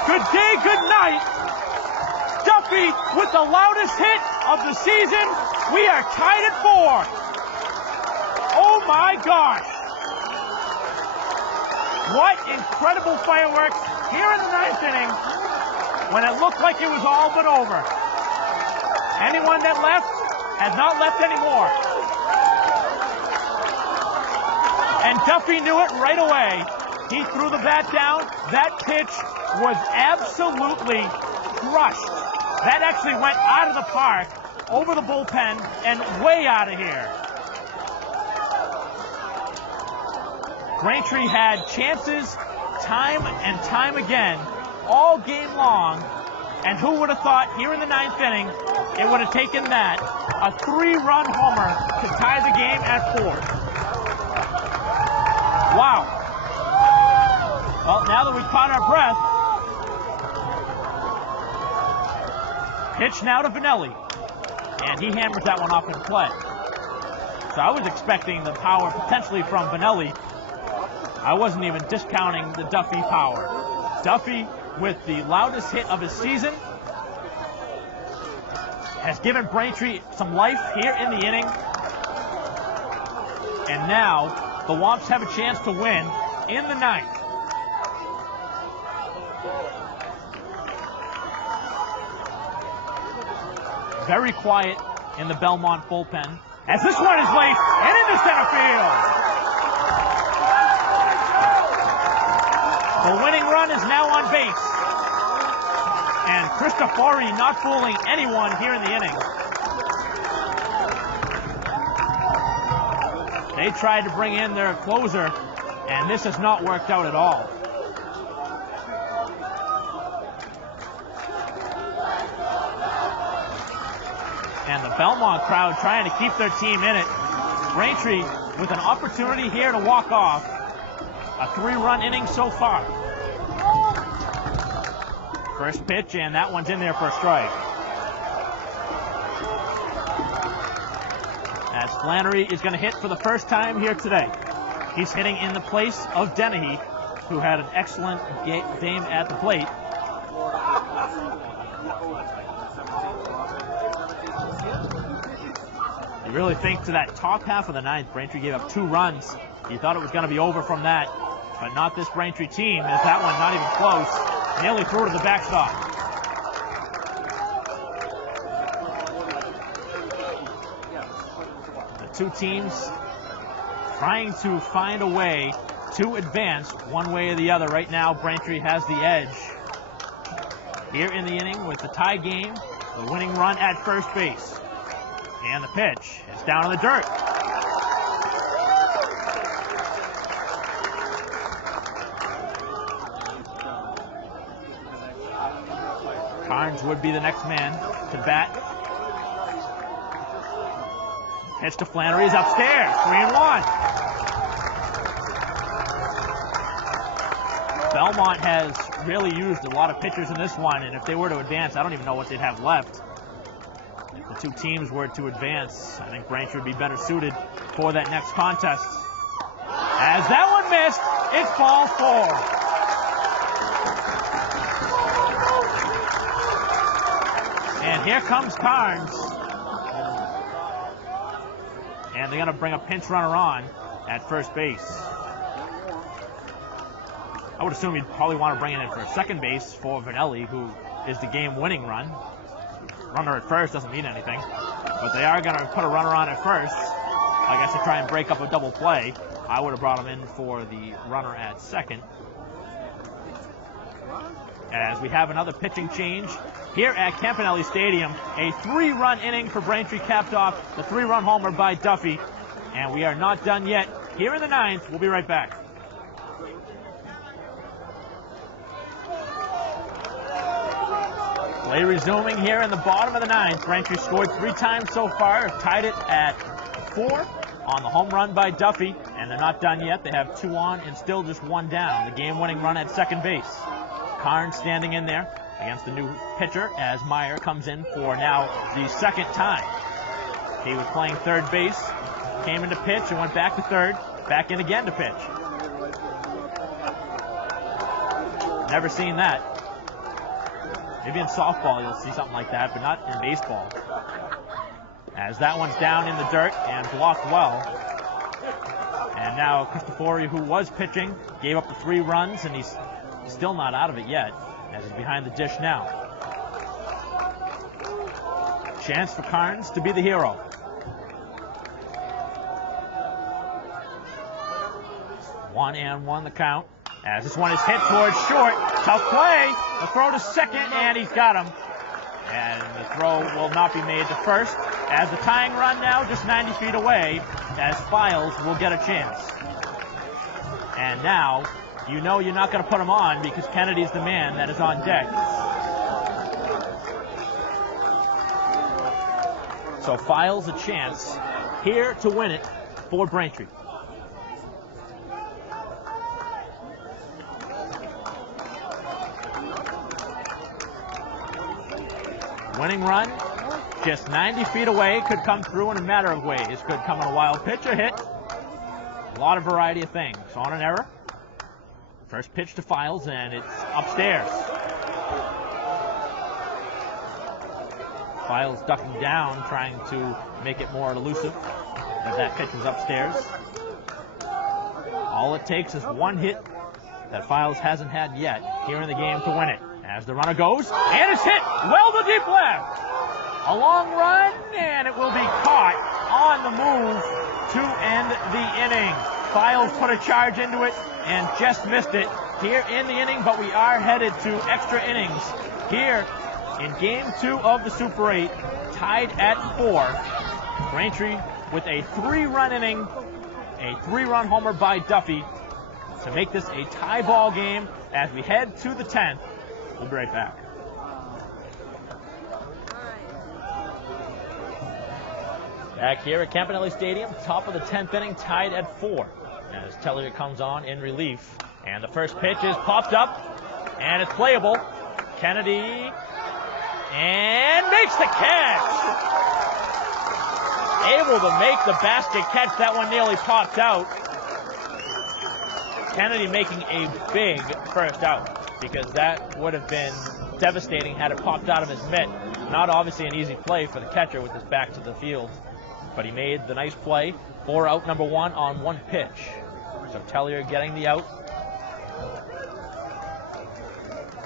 Good day, good night. Duffy with the loudest hit of the season. We are tied at 4. Oh my gosh. What incredible fireworks here in the 9th inning when it looked like it was all but over. Anyone that left has not left anymore. And Duffy knew it right away. He threw the bat down. That pitch was absolutely crushed. That actually went out of the park, over the bullpen, and way out of here. Braintree had chances time and time again all game long, and who would have thought here in the 9th inning it would have taken that, a 3-run homer, to tie the game at 4. Wow. Well, now that we've caught our breath, pitch now to Vanelli, and he hammers that one off in play. So I was expecting the power potentially from Vanelli. I wasn't even discounting the Duffy power. Duffy, with the loudest hit of his season, has given Braintree some life here in the inning. And now, the Womps have a chance to win in the 9th. Very quiet in the Belmont bullpen, as this one is late and into center field. The winning run is now on base. And Cristofori not fooling anyone here in the inning. They tried to bring in their closer, and this has not worked out at all. And the Belmont crowd trying to keep their team in it. Braintree with an opportunity here to walk off. A 3-run inning so far. First pitch, and that one's in there for a strike. As Flannery is going to hit for the first time here today. He's hitting in the place of Dennehy, who had an excellent game at the plate. You really think to that top half of the 9th, Braintree gave up 2 runs. You thought it was going to be over from that, but not this Braintree team, as that one not even close. Nearly threw to the backstop. The two teams trying to find a way to advance one way or the other. Right now, Braintree has the edge. Here in the inning with the tie game, the winning run at first base. And the pitch is down in the dirt. Carnes would be the next man to bat. Pitch to Flannery is upstairs. 3-1. Belmont has really used a lot of pitchers in this one, and if they were to advance, I don't even know what they'd have left. If the two teams were to advance, I think Braintree would be better suited for that next contest. As that one missed, it's ball 4. And here comes Carnes. And they're going to bring a pinch runner on at first base. I would assume you'd probably want to bring it in for second base for Vanelli, who is the game-winning run. Runner at first doesn't mean anything. But they are going to put a runner on at first, I guess, to try and break up a double play. I would have brought him in for the runner at second. As we have another pitching change here at Campanelli Stadium. A 3-run inning for Braintree, capped off the 3-run homer by Duffy. And we are not done yet. Here in the 9th, we'll be right back. Play resuming here in the bottom of the 9th. Braintree scored 3 times so far, tied it at 4 on the home run by Duffy. And And they're not done yet. They have 2 on and still just 1 down. The game-winning run at second base. Carnes standing in there against the new pitcher as Meyer comes in for now the second time. He was playing third base, came into pitch and went back to third, back in again to pitch. Never seen that. Maybe in softball you'll see something like that, but not in baseball. As that one's down in the dirt and blocked well. And now Cristofori, who was pitching, gave up the 3 runs, and he's still not out of it yet, as he's behind the dish now. Chance for Carnes to be the hero. One and one the count. As this one is hit towards short. Tough play. The throw to second, and he's got him. And the throw will not be made to first. As the tying run now just 90 feet away, as Files will get a chance. And now, you know you're not going to put him on because Kennedy's the man that is on deck. So Files a chance here to win it for Braintree. Winning run, just 90 feet away, could come through in a matter of ways. Could come on a wild pitch or hit. A lot of variety of things. On an error. First pitch to Files, and it's upstairs. Files ducking down, trying to make it more elusive. But that pitch was upstairs. All it takes is one hit that Files hasn't had yet here in the game to win it. As the runner goes, and it's hit well to deep left. A long run, and it will be caught on the move to end the inning. Files put a charge into it and just missed it here in the inning, but we are headed to extra innings here in Game 2 of the Super 8, tied at 4. Braintree with a 3-run inning, a 3-run homer by Duffy to make this a tie ball game as we head to the 10th. We'll be right back. Back here at Campanelli Stadium, top of the 10th inning, tied at 4. As Tellier comes on in relief. And the first pitch is popped up, and it's playable. Kennedy, and makes the catch! Able to make the basket catch. That one nearly popped out. Kennedy making a big first out, because that would have been devastating had it popped out of his mitt. Not obviously an easy play for the catcher with his back to the field, but he made the nice play for out number 1 on 1 pitch. So Tellier getting the out.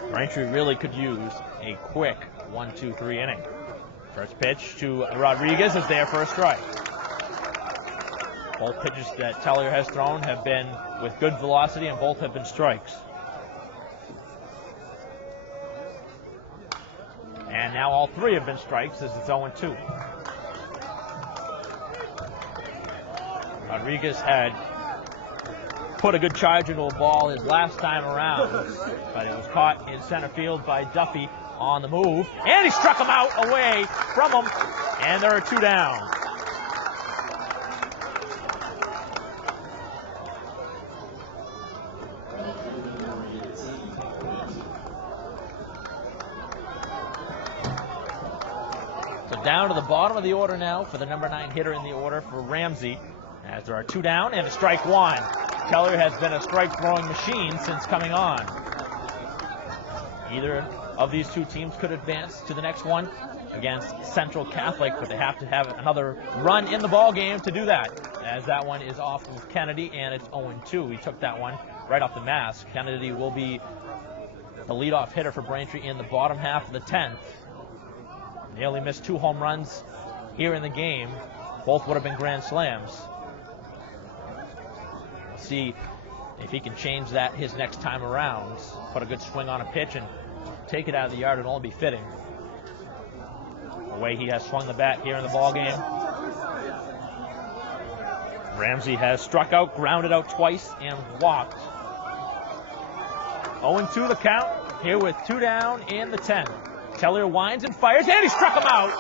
Braintree really could use a quick 1-2-3 inning. First pitch to Rodriguez is there for a strike. Both pitches that Tellier has thrown have been with good velocity, and both have been strikes. And now all 3 have been strikes as it's 0-2. Rodriguez had put a good charge into a ball his last time around, but it was caught in center field by Duffy on the move, and he struck him out away from him, and there are 2 down. So down to the bottom of the order now for the number 9 hitter in the order for Ramsey, as there are 2 down and a strike 1. Tellier has been a strike-throwing machine since coming on. Either of these 2 teams could advance to the next one against Central Catholic, but they have to have another run in the ball game to do that, as that one is off with Kennedy, and it's 0-2. He took that one right off the mask. Kennedy will be the leadoff hitter for Braintree in the bottom half of the 10th. Nearly missed 2 home runs here in the game. Both would have been grand slams. See if he can change that his next time around. Put a good swing on a pitch and take it out of the yard. It'll only be fitting. The way he has swung the bat here in the ball game. Ramsey has struck out, grounded out twice, and walked. 0-2 the count here with 2 down in the 10th. Tellier winds and fires, and he struck him out.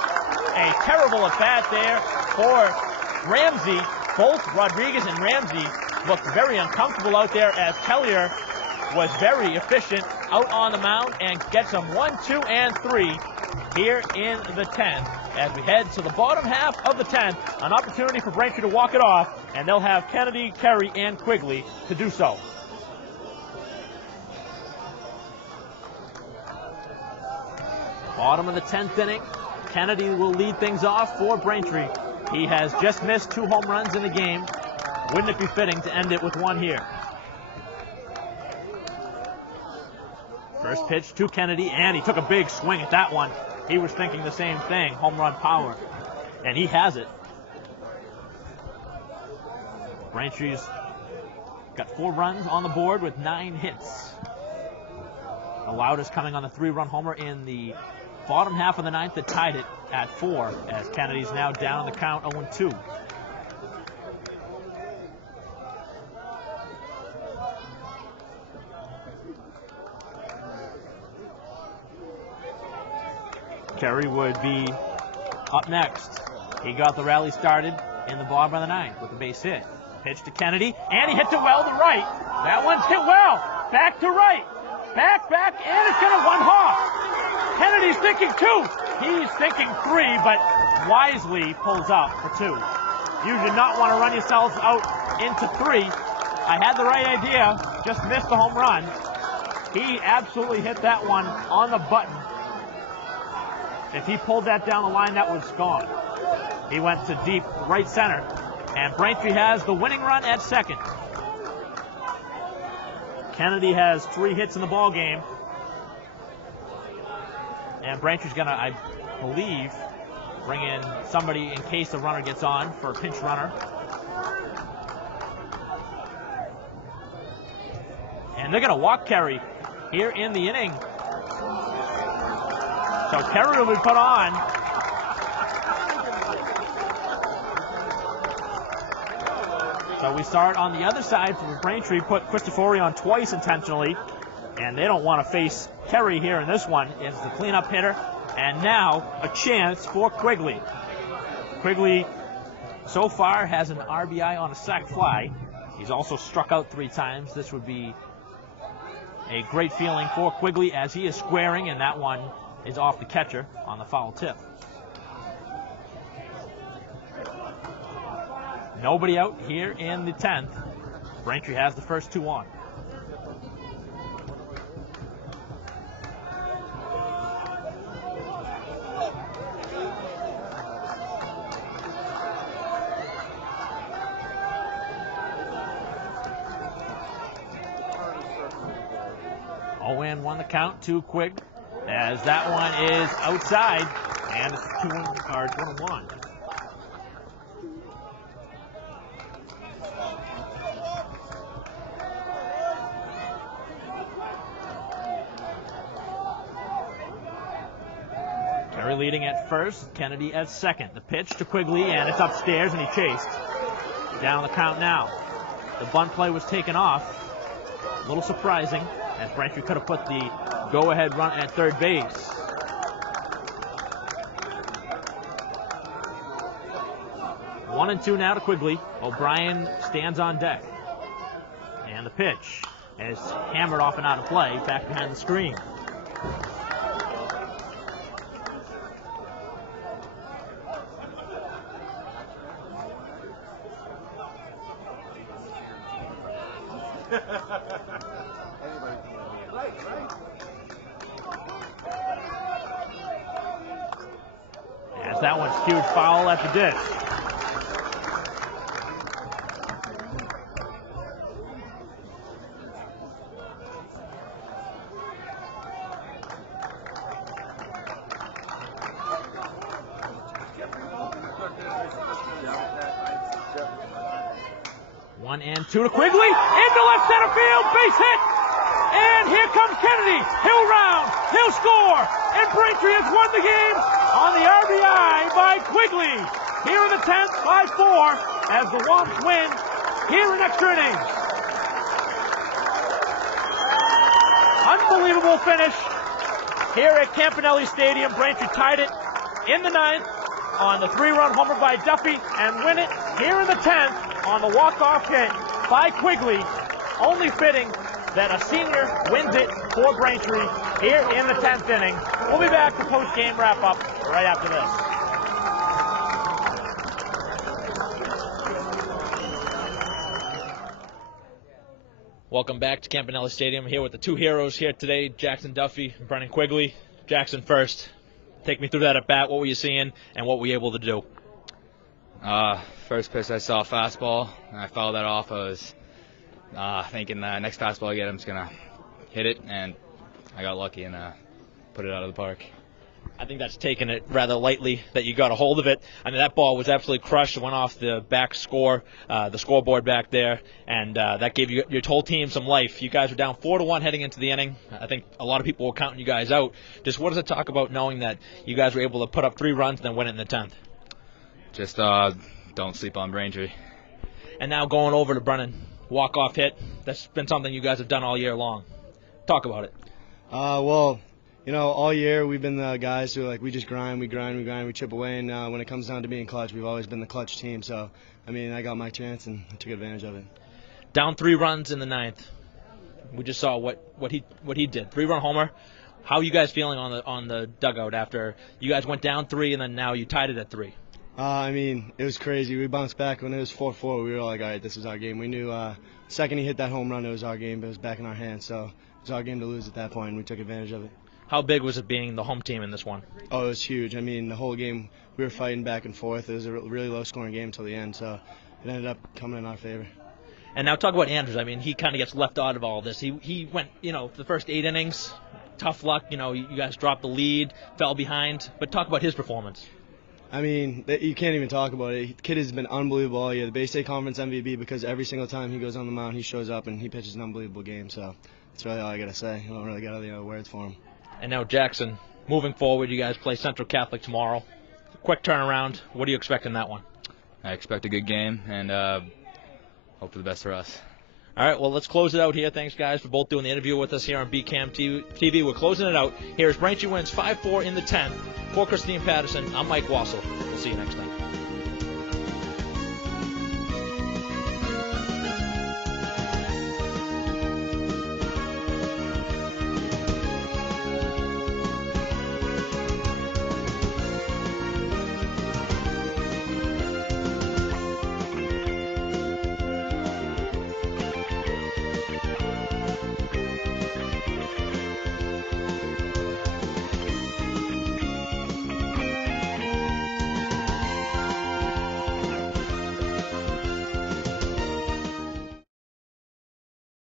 A terrible at bat there for Ramsey. Both Rodriguez and Ramsey looked very uncomfortable out there as Tellier was very efficient out on the mound and gets them 1, 2, and 3 here in the 10th. As we head to the bottom half of the 10th, an opportunity for Braintree to walk it off, and they'll have Kennedy, Carey, and Quigley to do so. Bottom of the 10th inning, Kennedy will lead things off for Braintree. He has just missed 2 home runs in the game. Wouldn't it be fitting to end it with 1 here? First pitch to Kennedy, and he took a big swing at that one. He was thinking the same thing, home run power, and he has it. Braintree's got 4 runs on the board with 9 hits. The loudest coming on the 3-run homer in the bottom half of the 9th that tied it at 4, as Kennedy's now down the count 0-2. Carey would be up next. He got the rally started in the bottom of the 9th with a base hit. Pitch to Kennedy, and he hits it well to right. That one's hit well. Back to right. Back, and it's going to one hop. Kennedy's thinking 2. He's thinking 3, but wisely pulls up for 2. You do not want to run yourselves out into 3. I had the right idea, just missed the home run. He absolutely hit that one on the button. If he pulled that down the line, that was gone. He went to deep right center, and Braintree has the winning run at second. Kennedy has 3 hits in the ball game, and Braintree's gonna, I believe, bring in somebody in case the runner gets on for a pinch runner. And they're gonna walk Carey here in the inning. So Carey will be put on. So we start on the other side for Braintree, put Cristofori on twice intentionally, and they don't want to face Carey here in this one. It's the cleanup hitter, and now a chance for Quigley. Quigley so far has an RBI on a sac fly. He's also struck out 3 times. This would be a great feeling for Quigley as he is squaring, and that one is off the catcher on the foul tip. Nobody out here in the 10th. Braintree has the first 2 on. Owen won the count to Quig, as that one is outside, and it's 2-1. Carey leading at first, Kennedy at second. The pitch to Quigley, and it's upstairs, and he chased. Down the count now. The bunt play was taken off. A little surprising, as Braintree could have put the go-ahead run at third base. One and 2 now to Quigley. O'Brien stands on deck. And the pitch is hammered off and out of play, back behind the screen. As that one's huge foul at the dish. One and 2 to Quigley, into left center field, base hit, and here comes Kennedy. He'll round, he'll score, and Braintree has won the game on the RBI by Quigley. Here in the 10th, 5-4, as the Womps win here in extra innings. Unbelievable finish here at Campanelli Stadium. Braintree tied it in the 9th on the 3-run homer by Duffy and win it here in the 10th on the walk-off hit by Quigley. Only fitting that a senior wins it for Braintree here in the 10th inning. We'll be back to post-game wrap-up right after this. Welcome back to Campanelli Stadium. Here with the two heroes here today, Jackson Duffy and Brennan Quigley. Jackson first. Take me through that at bat. What were you seeing and what were you able to do? First pitch I saw a fastball, and I fouled that off. I was thinking the next fastball I get, I'm just going to hit it, and I got lucky and put it out of the park. I think that's taking it rather lightly that you got a hold of it. I mean, that ball was absolutely crushed. It went off the back the scoreboard back there, and that gave your whole team some life. You guys were down 4-1 heading into the inning. I think a lot of people were counting you guys out. Just what does it talk about knowing that you guys were able to put up 3 runs and then win it in the 10th? Just don't sleep on Braintree. And now going over to Brennan, walk-off hit. That's been something you guys have done all year long. Talk about it. Well, you know, all year we've been the guys who, we just grind, we chip away, and when it comes down to being clutch, we've always been the clutch team. So, I mean, I got my chance and I took advantage of it. Down 3 runs in the 9th. We just saw what he did. 3-run homer. How are you guys feeling on the dugout after you guys went down 3 and then now you tied it at 3? I mean, it was crazy. We bounced back when it was 4-4. We were like, all right, this is our game. We knew second he hit that home run, it was our game. It was back in our hands, so it was our game to lose at that point, and we took advantage of it. How big was it being the home team in this one? Oh, it was huge. I mean, the whole game we were fighting back and forth. It was a really low-scoring game until the end, so it ended up coming in our favor. And now talk about Andrews. I mean, he kind of gets left out of all this. He went, the first 8 innings, tough luck. You guys dropped the lead, fell behind. But talk about his performance. I mean, you can't even talk about it. The kid has been unbelievable all year. The Bay State Conference MVP because every single time he goes on the mound, he shows up and he pitches an unbelievable game. So that's really all I got to say. I don't really got any other words for him. And now, Jackson, moving forward, you guys play Central Catholic tomorrow. Quick turnaround. What do you expect in that one? I expect a good game and hope for the best for us. All right, well, let's close it out here. Thanks, guys, for both doing the interview with us here on BCAM TV. We're closing it out. Here's Braintree wins 5-4 in the 10th. For Christine Patterson, I'm Mike Wassel. We'll see you next time.